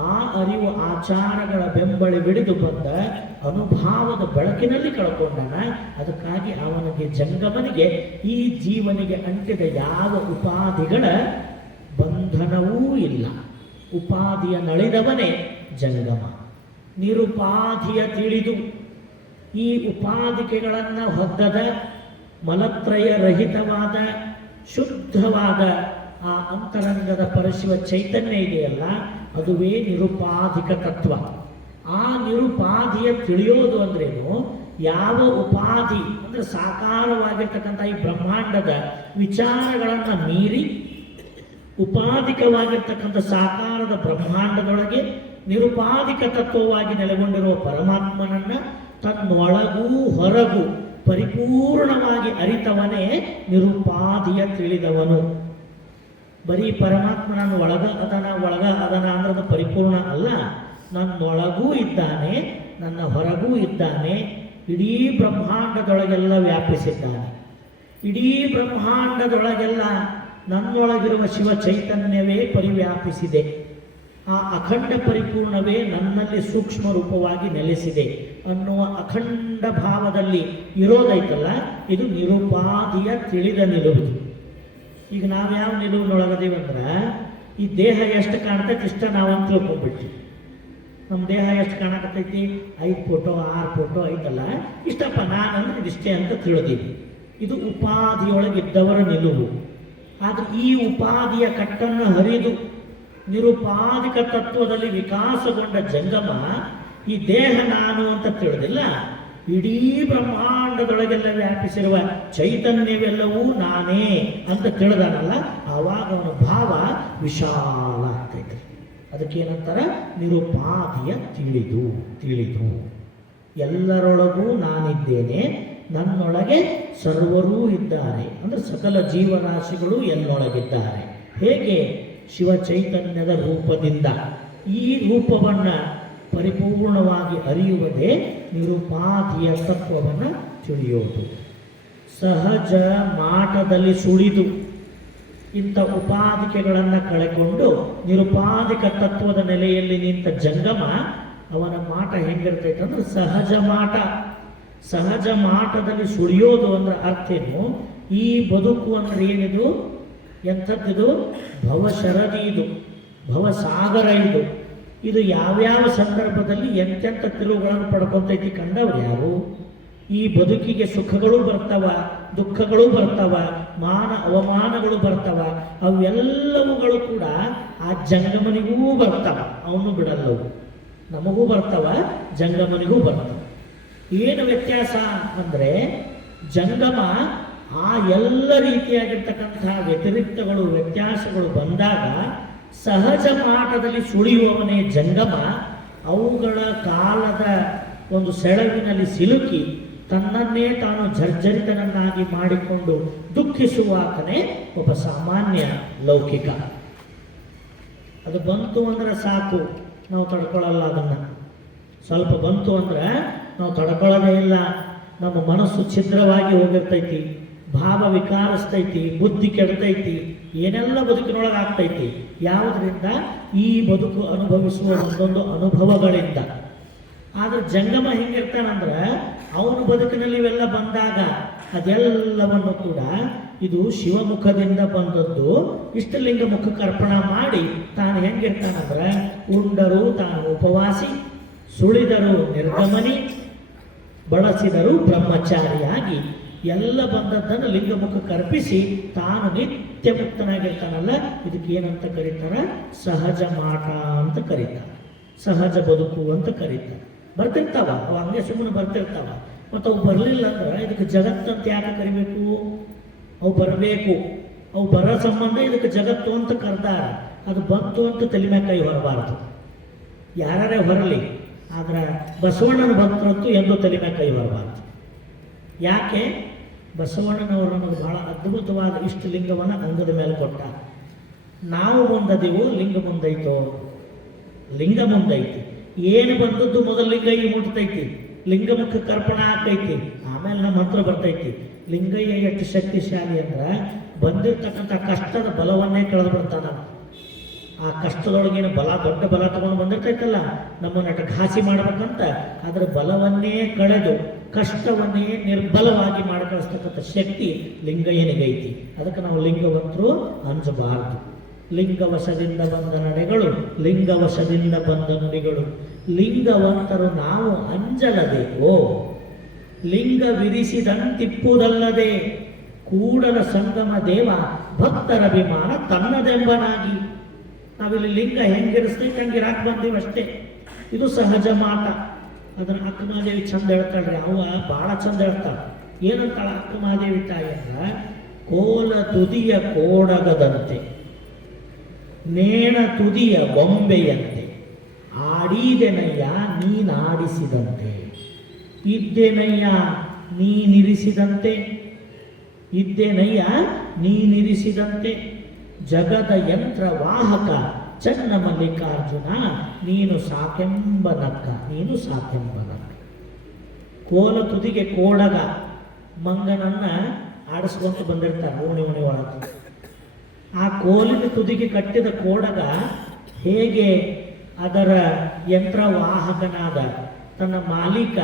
ಆ ಅರಿವು ಆಚಾರಗಳ ಬೆಂಬಳಿ ಬಿಡಿದು ಬಂದ ಅನುಭಾವದ ಬೆಳಕಿನಲ್ಲಿ ಕಳ್ಕೊಂಡಾನ. ಅದಕ್ಕಾಗಿ ಅವನಿಗೆ ಜಂಗಮನಿಗೆ ಈ ಜೀವನಿಗೆ ಅಂಟಿದ ಯಾವ ಉಪಾಧಿಗಳ ಬಂಧನವೂ ಇಲ್ಲ. ಉಪಾಧಿಯ ನಳಿದವನೇ ಜಂಗಮ. ನಿರುಪಾಧಿಯ ತಿಳಿದು. ಈ ಉಪಾಧಿಕೆಗಳನ್ನು ಹೊದ್ದದ ಮಲತ್ರಯ ರಹಿತವಾದ ಶುದ್ಧವಾದ ಆ ಅಂತರಂಗದ ಪರಶಿವ ಚೈತನ್ಯ ಇದೆಯಲ್ಲ, ಅದುವೇ ನಿರುಪಾಧಿಕ ತತ್ವ. ಆ ನಿರುಪಾಧಿಯ ತಿಳಿಯೋದು ಅಂದ್ರೇನು? ಯಾವ ಉಪಾಧಿ ಅಂದ್ರೆ ಸಾಕಾರವಾಗಿರ್ತಕ್ಕಂಥ ಈ ಬ್ರಹ್ಮಾಂಡದ ವಿಚಾರಗಳನ್ನು ಮೀರಿ ಉಪಾಧಿಕವಾಗಿರ್ತಕ್ಕಂಥ ಸಾಕಾರದ ಬ್ರಹ್ಮಾಂಡದೊಳಗೆ ನಿರುಪಾಧಿಕ ತತ್ವವಾಗಿ ನೆಲೆಗೊಂಡಿರುವ ಪರಮಾತ್ಮನನ್ನ ತನ್ನೊಳಗೂ ಹೊರಗೂ ಪರಿಪೂರ್ಣವಾಗಿ ಅರಿತವನೇ ನಿರುಪಾಧಿಯ ತಿಳಿದವನು. ಬರೀ ಪರಮಾತ್ಮನನ್ನು ಒಳಗ ಅದನ ಅನ್ನೋದು ಪರಿಪೂರ್ಣ ಅಲ್ಲ. ನನ್ನೊಳಗೂ ಇದ್ದಾನೆ, ನನ್ನ ಹೊರಗೂ ಇದ್ದಾನೆ, ಇಡೀ ಬ್ರಹ್ಮಾಂಡದೊಳಗೆಲ್ಲ ವ್ಯಾಪಿಸಿದ್ದಾನೆ. ಇಡೀ ಬ್ರಹ್ಮಾಂಡದೊಳಗೆಲ್ಲ ನನ್ನೊಳಗಿರುವ ಶಿವ ಚೈತನ್ಯವೇ ಪರಿವ್ಯಾಪಿಸಿದೆ. ಆ ಅಖಂಡ ಪರಿಪೂರ್ಣವೇ ನನ್ನಲ್ಲಿ ಸೂಕ್ಷ್ಮ ರೂಪವಾಗಿ ನೆಲೆಸಿದೆ ಅನ್ನುವ ಅಖಂಡ ಭಾವದಲ್ಲಿ ಇರೋದೈತಲ್ಲ, ಇದು ನಿರುಪಾಧಿಯ ತಿಳಿದ ನಿಲುವು. ಈಗ ನಾವ್ಯಾವ ನಿಲುವಿನೊಳಗದೀವಂದ್ರೆ, ಈ ದೇಹ ಎಷ್ಟು ಕಾಣ್ತೈತಿ ಇಷ್ಟ ನಾವಂತ ತಿಳ್ಕೊಂಡ್ಬಿಡ್ತೀವಿ. ನಮ್ಮ ದೇಹ ಎಷ್ಟು ಕಾಣಕತ್ತೈತಿ? 5 ಫೋಟೋ 6 ಫೋಟೋ ಐತಲ್ಲ, ಇಷ್ಟಪ್ಪ ನಾನಂದ್ರೆ ಇದಿಷ್ಟೇ ಅಂತ ತಿಳಿದೀವಿ. ಇದು ಉಪಾಧಿಯೊಳಗಿದ್ದವರ ನಿಲುವು. ಆದರೆ ಈ ಉಪಾಧಿಯ ಕಟ್ಟನ್ನು ಹರಿದು ನಿರುಪಾಧಿಕ ತತ್ವದಲ್ಲಿ ವಿಕಾಸಗೊಂಡ ಜಂಗಮ ಈ ದೇಹ ನಾನು ಅಂತ ತಿಳಿದಿಲ್ಲ, ಇಡೀ ಬ್ರಹ್ಮಾಂಡದೊಳಗೆಲ್ಲ ವ್ಯಾಪಿಸಿರುವ ಚೈತನ್ಯವೆಲ್ಲವೂ ನಾನೇ ಅಂತ ತಿಳಿದಾನಲ್ಲ, ಆವಾಗ ಅವನ ಭಾವ ವಿಶಾಲ ಆಗ್ತೈತೆ. ಅದಕ್ಕೇನಂತಾರ? ನಿರುಪಾಧಿಯ ತಿಳಿದು. ಎಲ್ಲರೊಳಗೂ ನಾನಿದ್ದೇನೆ, ನನ್ನೊಳಗೆ ಸರ್ವರೂ ಇದ್ದಾರೆ. ಅಂದರೆ ಸಕಲ ಜೀವರಾಶಿಗಳು ಎನ್ನೊಳಗಿದ್ದಾರೆ. ಹೇಗೆ? ಶಿವ ಚೈತನ್ಯದ ರೂಪದಿಂದ. ಈ ರೂಪವನ್ನು ಪರಿಪೂರ್ಣವಾಗಿ ಅರಿಯುವುದೇ ನಿರುಪಾಧಿಯ ತತ್ವವನ್ನು ತಿಳಿಯೋದು. ಸಹಜ ಮಾಟದಲ್ಲಿ ಸುಳಿದು ಇಂಥ ಉಪಾಧಿಕೆಗಳನ್ನು ಕಳೆಕೊಂಡು ನಿರುಪಾಧಿಕ ತತ್ವದ ನೆಲೆಯಲ್ಲಿ ನಿಂತ ಜಂಗಮ, ಅವನ ಮಾಟ ಹೆಂಗಿರ್ತೈತೆ ಅಂದ್ರೆ ಸಹಜ ಮಾಟ. ಸಹಜ ಮಾಟದಲ್ಲಿ ಸುಳಿಯೋದು ಅಂದ್ರೆ ಅರ್ಥ ಏನು? ಈ ಬದುಕು ಅಂದ್ರೆ ಏನಿದು? ಎಂಥದ್ದಿದು? ಭವಶರದಿ, ಇದು ಭವಸಾಗರ. ಇದು ಯಾವ್ಯಾವ ಸಂದರ್ಭದಲ್ಲಿ ಎಂತೆಂಥ ತಿರುವುಗಳನ್ನು ಪಡ್ಕೊತೈತಿ ಕಂಡವ್ರು ಯಾರು? ಈ ಬದುಕಿಗೆ ಸುಖಗಳು ಬರ್ತಾವ, ದುಃಖಗಳು ಬರ್ತಾವ, ಮಾನ ಅವಮಾನಗಳು ಬರ್ತಾವ. ಅವೆಲ್ಲವುಗಳು ಕೂಡ ಆ ಜಂಗಮನಿಗೂ ಬರ್ತಾವ, ಅವನು ಬಿಡಲ್ಲವು. ನಮಗೂ ಬರ್ತಾವ, ಜಂಗಮನಿಗೂ ಬರ್ತಾವ. ಏನು ವ್ಯತ್ಯಾಸ ಅಂದರೆ ಜಂಗಮ ಆ ಎಲ್ಲ ರೀತಿಯಾಗಿರ್ತಕ್ಕಂತಹ ವ್ಯತಿರಿಕ್ತಗಳು ವ್ಯತ್ಯಾಸಗಳು ಬಂದಾಗ ಸಹಜ ಮಾಟದಲ್ಲಿ ಸುಳಿಯುವವನೇ ಜಂಗಮ. ಅವುಗಳ ಕಾಲದ ಒಂದು ಸೆಳವಿನಲ್ಲಿ ಸಿಲುಕಿ ತನ್ನನ್ನೇ ತಾನು ಜರ್ಜರಿತನನ್ನಾಗಿ ಮಾಡಿಕೊಂಡು ದುಃಖಿಸುವಾತನೇ ಒಬ್ಬ ಸಾಮಾನ್ಯ ಲೌಕಿಕ. ಅದು ಬಂತು ಅಂದ್ರೆ ಸಾಕು, ನಾವು ತಡ್ಕೊಳ್ಳಲ್ಲ. ಅದನ್ನು ಸ್ವಲ್ಪ ಬಂತು ಅಂದ್ರೆ ನಾವು ತಡ್ಕೊಳ್ಳೋದೇ ಇಲ್ಲ. ನಮ್ಮ ಮನಸ್ಸು ಛಿದ್ರವಾಗಿ ಹೋಗಿರ್ತೈತಿ, ಭಾವ ವಿಕಾರಿಸ್ತೈತಿ, ಬುದ್ಧಿ ಕೆಡ್ತೈತಿ, ಏನೆಲ್ಲ ಬದುಕಿನೊಳಗೆ ಆಗ್ತೈತಿ. ಯಾವುದರಿಂದ? ಈ ಬದುಕು ಅನುಭವಿಸುವ ಒಂದೊಂದು ಅನುಭವಗಳಿಂದ. ಆದ್ರೆ ಜಂಗಮ ಹೆಂಗಿರ್ತಾನಂದ್ರೆ ಅವನ ಬದುಕಿನಲ್ಲಿ ಇವೆಲ್ಲ ಬಂದಾಗ ಅದೆಲ್ಲವನ್ನು ಕೂಡ ಇದು ಶಿವಮುಖದಿಂದ ಬಂದದ್ದು ಇಷ್ಟಲಿಂಗ ಮುಖಕ್ಕೆ ಅರ್ಪಣೆ ಮಾಡಿ ತಾನು ಹೆಂಗಿರ್ತಾನಂದ್ರೆ ಉಂಡರು ತಾನು ಉಪವಾಸಿ, ಸುಳಿದರು ನಿರ್ಗಮನಿ, ಬಳಸಿದರು ಬ್ರಹ್ಮಚಾರಿಯಾಗಿ ಎಲ್ಲ ಬಂದದ್ದನ್ನು ಲಿಂಗಮುಖಕ್ಕೆ ಅರ್ಪಿಸಿ ತಾನು ನಿತ್ಯ ಮುಕ್ತನಾಗಿರ್ತಾನಲ್ಲ. ಇದಕ್ಕೆ ಏನಂತ ಕರೀತಾರೆ? ಸಹಜ ಮಾಟ ಅಂತ ಕರೀತಾರೆ, ಸಹಜ ಬದುಕು ಅಂತ ಕರೀತಾರೆ. ಬರ್ತಿರ್ತಾವ ಅವು, ಹಂಗೆ ಸುಮ್ಮನೆ ಬರ್ತಿರ್ತಾವ. ಮತ್ತು ಅವು ಬರಲಿಲ್ಲ ಅಂದ್ರೆ ಇದಕ್ಕೆ ಜಗತ್ತಂತ ಯಾಕೆ ಕರಿಬೇಕು? ಅವು ಬರಬೇಕು. ಅವು ಬರೋ ಸಂಬಂಧ ಇದಕ್ಕೆ ಜಗತ್ತು ಅಂತ ಕರ್ದಾರ. ಅದು ಬಂತು ಅಂತ ತಲೆ ಮೇಲೆ ಕೈ ಹೊರಬಾರದು. ಯಾರೇ ಹೊರಲಿ, ಆದ್ರೆ ಬಸವಣ್ಣನ ಭಕ್ತರಂತೂ ಎಂದೂ ತಲೆ ಮೇಲೆ ಕೈ ಹೊರಬಾರದು. ಯಾಕೆ? ಬಸವಣ್ಣನವರು ನಮಗೆ ಬಹಳ ಅದ್ಭುತವಾದ ಇಷ್ಟು ಲಿಂಗವನ್ನು ಅಂಗದ ಮೇಲೆ ಕೊಟ್ಟ. ನಾವು ಮುಂದದೀವು, ಲಿಂಗ ಮುಂದೈತೋ? ಲಿಂಗ ಮುಂದೈತಿ. ಏನು ಬಂದದ್ದು ಮೊದಲು ಲಿಂಗಯ್ಯ ಮುಟ್ತೈತಿ, ಲಿಂಗಮುಖಕ್ಕೆ ಅರ್ಪಣೆ ಆಗ್ತೈತಿ, ಆಮೇಲೆ ನಮ್ಮ ಹತ್ರ ಬರ್ತೈತಿ. ಲಿಂಗಯ್ಯ ಎಷ್ಟು ಶಕ್ತಿಶಾಲಿ ಅಂದ್ರೆ ಬಂದಿರ್ತಕ್ಕಂಥ ಕಷ್ಟದ ಬಲವನ್ನೇ ಕಳೆದು ಬಿಡ್ತಾನ. ಆ ಕಷ್ಟದೊಳಗೇನು ಬಲ, ದೊಡ್ಡ ಬಲ ತಗೊಂಡು ಬಂದಿರ್ತೈತಲ್ಲ, ನಮ್ಮನ್ನ ಘಾಸಿ ಮಾಡ್ಬೇಕಂತ ಅದರ ಬಲವನ್ನೇ ಕಳೆದು ಕಷ್ಟವನ್ನೇ ನಿರ್ಬಲವಾಗಿ ಮಾಡಿ ಕಳಿಸ್ತಕ್ಕಂಥ ಶಕ್ತಿ ಲಿಂಗಯ್ಯನಿಗೈತಿ. ಅದಕ್ಕೆ ನಾವು ಲಿಂಗವಂತರು ಅಂಜಬಾರದು. ಲಿಂಗವಶದಿಂದ ಬಂದ ನಡೆಗಳು, ಲಿಂಗವಶದಿಂದ ಬಂದ ನುಡಿಗಳು. ಲಿಂಗವಂತರು ನಾವು ಅಂಜಲದೆ ಓ ಲಿಂಗ ವಿರಿಸಿದಂತಿಪ್ಪುದಲ್ಲದೆ ಕೂಡಲ ಸಂಗಮ ದೇವ ಭಕ್ತರ ಅಭಿಮಾನ ತನ್ನದೆಂಬನಾಗಿ. ನಾವಿಲ್ಲಿ ಲಿಂಗ ಹೆಂಗಿರಿಸ್ತೈತೆ ಹಂಗಿರಾಕ್ ಬಂದೀವಿ ಅಷ್ಟೇ. ಇದು ಸಹಜ ಮಾಟ. ಅದನ್ನು ಅಕ್ಕಮಹಾದೇವಿ ಚಂದ ಹೇಳ್ತಾಳ್ರಿ, ಅವ ಭಾಳ ಚಂದ ಹೇಳ್ತಾಳೆ. ಏನಂತಾಳ ಅಕ್ಕಮಹಾದೇವಿ ತಾಯಿ ಅಂದ್ರೆ, ಕೋಲ ತುದಿಯ ಕೋಡಗದಂತೆ ನೇಣ ತುದಿಯ ಬೊಂಬೆಯಂತೆ ಆಡಿದೆನಯ್ಯ ನೀನಾಡಿಸಿದಂತೆ, ಇದ್ದೇನಯ್ಯ ನೀನಿರಿಸಿದಂತೆ, ಇದ್ದೇನಯ್ಯ ನೀನಿರಿಸಿದಂತೆ, ಜಗದ ಯಂತ್ರ ವಾಹಕ ಚನ್ನ ಮಲ್ಲಿಕಾರ್ಜುನ ನೀನು ಸಾಕೆಂಬನಕ್ಕ, ನೀನು ಸಾಕೆಂಬನಕ್ಕ. ಕೋಲ ತುದಿಗೆ ಕೋಡಗ ಮಂಗನನ್ನ ಆಡಿಸ್ಕೊಂತ ಬಂದಿರ್ತಾರೆ ಓಣಿ ಓಣಿ ಒಳಗೆ. ಆ ಕೋಲಿನ ತುದಿಗೆ ಕಟ್ಟಿದ ಕೋಡಗ ಹೇಗೆ ಅದರ ಯಂತ್ರವಾಹಕನಾದ ತನ್ನ ಮಾಲೀಕ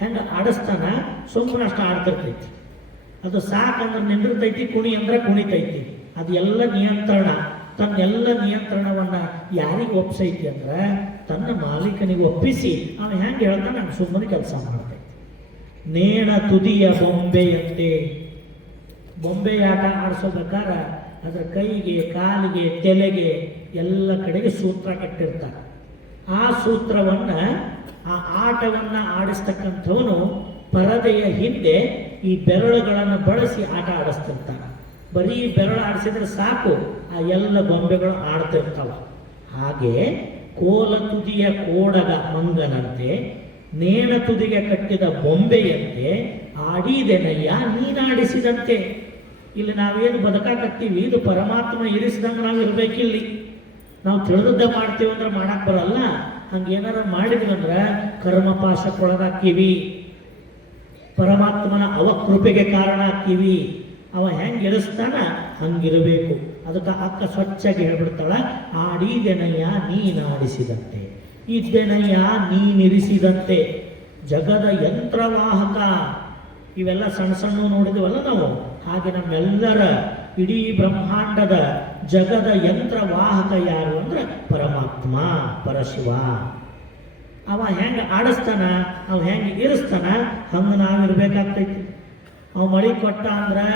ಹೆಂಗೆ ಆಡಿಸ್ತಾನ, ಸುಮ್ಮನೆ ಅಷ್ಟು ಆಡ್ತಿರ್ತೈತಿ. ಅದು ಸಾಕಂದ್ರೆ ನಿಂದಿರ್ತೈತಿ, ಕುಣಿ ಅಂದ್ರೆ ಕುಣಿತೈತಿ. ಅದು ಎಲ್ಲ ನಿಯಂತ್ರಣ. ತನ್ನೆಲ್ಲ ನಿಯಂತ್ರಣವನ್ನು ಯಾರಿಗೆ ಒಪ್ಸೈತಿ ಅಂದ್ರೆ ತನ್ನ ಮಾಲೀಕನಿಗೆ ಒಪ್ಪಿಸಿ ಅವನು ಹೆಂಗೆ ಹೇಳ್ತಾನೆ ನಂಗೆ ಸುಮ್ಮನೆ ಕೆಲಸ ಮಾಡ್ತೈತಿ. ನೇಣ ತುದಿಯ ಬೊಂಬೆಯಂತೆ. ಬೊಂಬೆ ಆಟ ಆಡಿಸೋಬೇಕಾದ್ರೆ ಅದರ ಕೈಗೆ, ಕಾಲಿಗೆ, ತಲೆಗೆ ಎಲ್ಲ ಕಡೆಗೆ ಸೂತ್ರ ಕಟ್ಟಿರ್ತಾರೆ. ಆ ಸೂತ್ರವನ್ನು, ಆ ಆಟವನ್ನು ಆಡಿಸ್ತಕ್ಕಂಥವನು ಪರದೆಯ ಹಿಂದೆ ಈ ಬೆರಳುಗಳನ್ನು ಬಳಸಿ ಆಟ ಆಡಿಸ್ತಿರ್ತಾನೆ. ಬರೀ ಬೆರಳು ಆಡಿಸಿದ್ರೆ ಸಾಕು, ಆ ಎಲ್ಲ ಗೊಂಬೆಗಳು ಆಡ್ತಿರ್ತಾವ. ಹಾಗೆ ಕೋಲ ತುದಿಯ ಕೋಡಗ ಮಂಗನಂತೆ ನೇಣ ತುದಿಗೆ ಕಟ್ಟಿದ ಬೊಂಬೆಯಂತೆ ಆಡಿದೆನಯ್ಯ ನೀನಾಡಿಸಿದಂತೆ. ಇಲ್ಲಿ ನಾವೇನು ಬದುಕಾಕತ್ತೀವಿ ಇದು ಪರಮಾತ್ಮ ಇರಿಸಿದಂಗೆ ನಾವು ಇರಬೇಕಿಲ್ಲಿ. ನಾವು ತಿಳಿದದ್ದ ಮಾಡ್ತೀವಿ ಅಂದ್ರೆ ಮಾಡಕ್ಕೆ ಬರಲ್ಲ. ಹಂಗೇನಾರ ಮಾಡಿದ್ವಿ ಅಂದ್ರೆ ಕರ್ಮಪಾಶಕ್ಕೊಳಗಾಕ್ತೀವಿ, ಪರಮಾತ್ಮನ ಅವಕೃಪೆಗೆ ಕಾರಣ ಆಗ್ತೀವಿ. ಅವ ಹೆಂಗೆ ಇಳಿಸ್ತಾನ ಹಂಗಿರಬೇಕು. ಅದಕ್ಕೆ ಅಕ್ಕ ಸ್ವಚ್ಛಾಗಿ ಹೇಳ್ಬಿಡ್ತಾಳ, ಆಡಿದೆನಯ್ಯ ನೀನಾಡಿಸಿದಂತೆ, ಇದ್ದೆನಯ್ಯ ನೀನಿರಿಸಿದಂತೆ, ಜಗದ ಯಂತ್ರವಾಹಕ. ಇವೆಲ್ಲ ಸಣ್ಣ ಸಣ್ಣ ನೋಡಿದ್ವಲ್ಲ ನಾವು, ಹಾಗೆ ನಮ್ಮೆಲ್ಲರ ಇಡೀ ಬ್ರಹ್ಮಾಂಡದ ಜಗದ ಯಂತ್ರವಾಹಕ ಯಾರು ಅಂದ್ರೆ ಪರಮಾತ್ಮ, ಪರಶಿವ. ಅವ ಹೆಂಗೆ ಆಡಿಸ್ತಾನ, ಅವ ಹೆಂಗೆ ಇರಿಸ್ತಾನ, ಹಂಗೆ ನಾವು ಇರ್ಬೇಕಾಗ್ತೈತಿ. ಅವ ಮಳೆ ಕೊಟ್ಟ ಅಂದ್ರೆ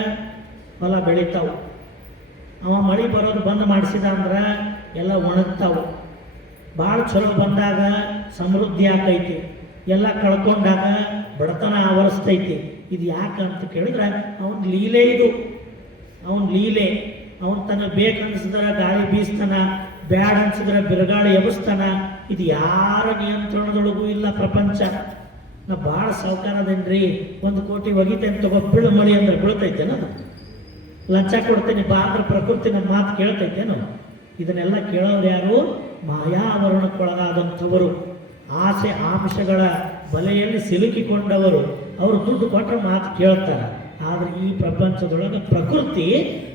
ಹೊಲ ಬೆಳಿತಾವು. ಅವ ಮಳೆ ಬರೋದು ಬಂದ್ ಮಾಡಿಸಿದ ಅಂದ್ರೆ ಎಲ್ಲ ಒಣಗ್ತಾವು. ಭಾಳ ಚಲೋ ಬಂದಾಗ ಸಮೃದ್ಧಿ ಆಕೈತಿ, ಎಲ್ಲ ಕಳ್ಕೊಂಡಾಗ ಬಡತನ ಆವರಿಸ್ತೈತಿ. ಇದು ಯಾಕೆ ಅಂತ ಕೇಳಿದ್ರೆ ಅವನ ಲೀಲೆ ಇದು. ಅವನ ಲೀಲೆ. ಅವನು ತನಗೆ ಬೇಕನ್ಸಿದ್ರೆ ಗಾಳಿ ಬೀಸ್ತಾನ, ಬ್ಯಾಡ ಅನ್ಸಿದ್ರೆ ಬಿರುಗಾಳಿ ಎಬ್ಬಿಸ್ತಾನ. ಇದು ಯಾರ ನಿಯಂತ್ರಣದೊಳಗೂ ಇಲ್ಲ ಪ್ರಪಂಚ. ನಾ ಭಾಳ ಸಾವುಕಾರದೇನ್ರಿ, 1 ಕೋಟಿ ಒಗಿತೇನೆ ತಗೋ, ಬೀಳು ಮಳಿ ಅಂದ್ರೆ ಬೀಳ್ತೈತೇನ? ಲಂಚ ಕೊಡ್ತೇನೆ ಬಾ ಅಂದ್ರೆ ಪ್ರಕೃತಿ ನಮ್ಮ ಮಾತು ಕೇಳ್ತೈತೇನು? ಇದನ್ನೆಲ್ಲ ಕೇಳೋರು ಯಾರು? ಮಾಯಾವರಣಕ್ಕೊಳಗಾದಂಥವರು, ಆಸೆ ಆಮಿಷಗಳ ಬಲೆಯಲ್ಲಿ ಸಿಲುಕಿಕೊಂಡವರು. ಅವರು ದುಡ್ಡು ಕೊಟ್ಟರೆ ಮಾತು ಕೇಳ್ತಾರೆ. ಆದರೆ ಈ ಪ್ರಪಂಚದೊಳಗೆ ಪ್ರಕೃತಿ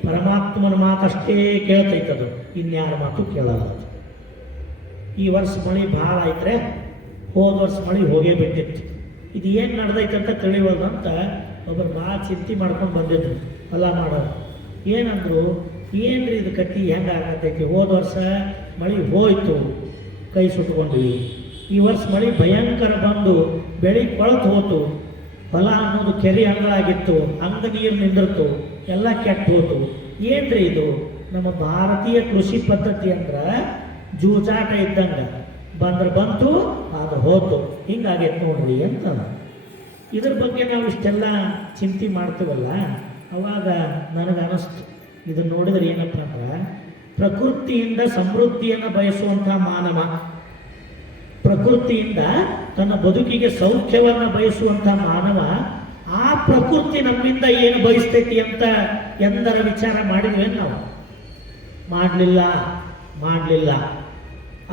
ಪರಮಾತ್ಮನ ಮಾತಷ್ಟೇ ಕೇಳ್ತೈತದು, ಇನ್ಯಾರ ಮಾತು ಕೇಳಲ್ಲ. ಈ ವರ್ಷ ಮಳೆ ಭಾಳ ಐತ್ರೆ, ಹೋದ ವರ್ಷ ಮಳೆ ಹೋಗೇ ಬಿಟ್ಟಿತ್ತು. ಇದು ಏನು ನಡೆದೈತೆ ಅಂತ ತಿಳಿಯೋದು ಅಂತ ಒಬ್ಬರು ಭಾಳ ಚಿಂತೆ ಮಾಡ್ಕೊಂಡು ಬಂದಿದ್ರು ಹೊಲ ಮಾಡೋರು. ಏನಂದ್ರು, ಏನ್ರಿ ಇದು ಕತ್ತಿ ಹೆಂಗೆ ಆಗತೈತಿ? ಹೋದ ವರ್ಷ ಮಳೆ ಹೋಯ್ತು, ಕೈ ಸುಟ್ಕೊಂಡ್ವಿ. ಈ ವರ್ಷ ಮಳೆ ಭಯಂಕರ ಬಂದು ಬೆಳೆ ಕೊಳತು ಹೋತು. ಹೊಲ ಅನ್ನೋದು ಕೆರೆ ಹಂಗಳಾಗಿತ್ತು, ಹಂಗ ನೀರು ನಿಂದಿರ್ತು, ಎಲ್ಲ ಕೆಟ್ಟು ಹೋತು. ಏನ್ರಿ ಇದು? ನಮ್ಮ ಭಾರತೀಯ ಕೃಷಿ ಪದ್ಧತಿ ಅಂದ್ರೆ ಜೂಜಾಟ ಇದ್ದಂಗೆ, ಬಂದ್ರೆ ಬಂತು, ಅದು ಹೋತು, ಹಿಂಗಾಗೈತೆ ನೋಡ್ರಿ ಅಂತ. ಇದ್ರ ಬಗ್ಗೆ ನಾವು ಇಷ್ಟೆಲ್ಲ ಚಿಂತೆ ಮಾಡ್ತೀವಲ್ಲ, ಅವಾಗ ನನಗನ್ನಿಸ್ತು, ಇದನ್ನು ನೋಡಿದ್ರೆ ಏನಪ್ಪ ಅಂದ್ರೆ, ಪ್ರಕೃತಿಯಿಂದ ಸಮೃದ್ಧಿಯನ್ನು ಬಯಸುವಂಥ ಮಾನವ, ಪ್ರಕೃತಿಯಿಂದ ತನ್ನ ಬದುಕಿಗೆ ಸೌಖ್ಯವನ್ನು ಬಯಸುವಂಥ ಮಾನವ, ಆ ಪ್ರಕೃತಿ ನಮ್ಮಿಂದ ಏನು ಬಯಸ್ತೈತಿ ಅಂತ ಎಂದರ ವಿಚಾರ ಮಾಡಿದ್ವೇನು ನಾವು? ಮಾಡಲಿಲ್ಲ.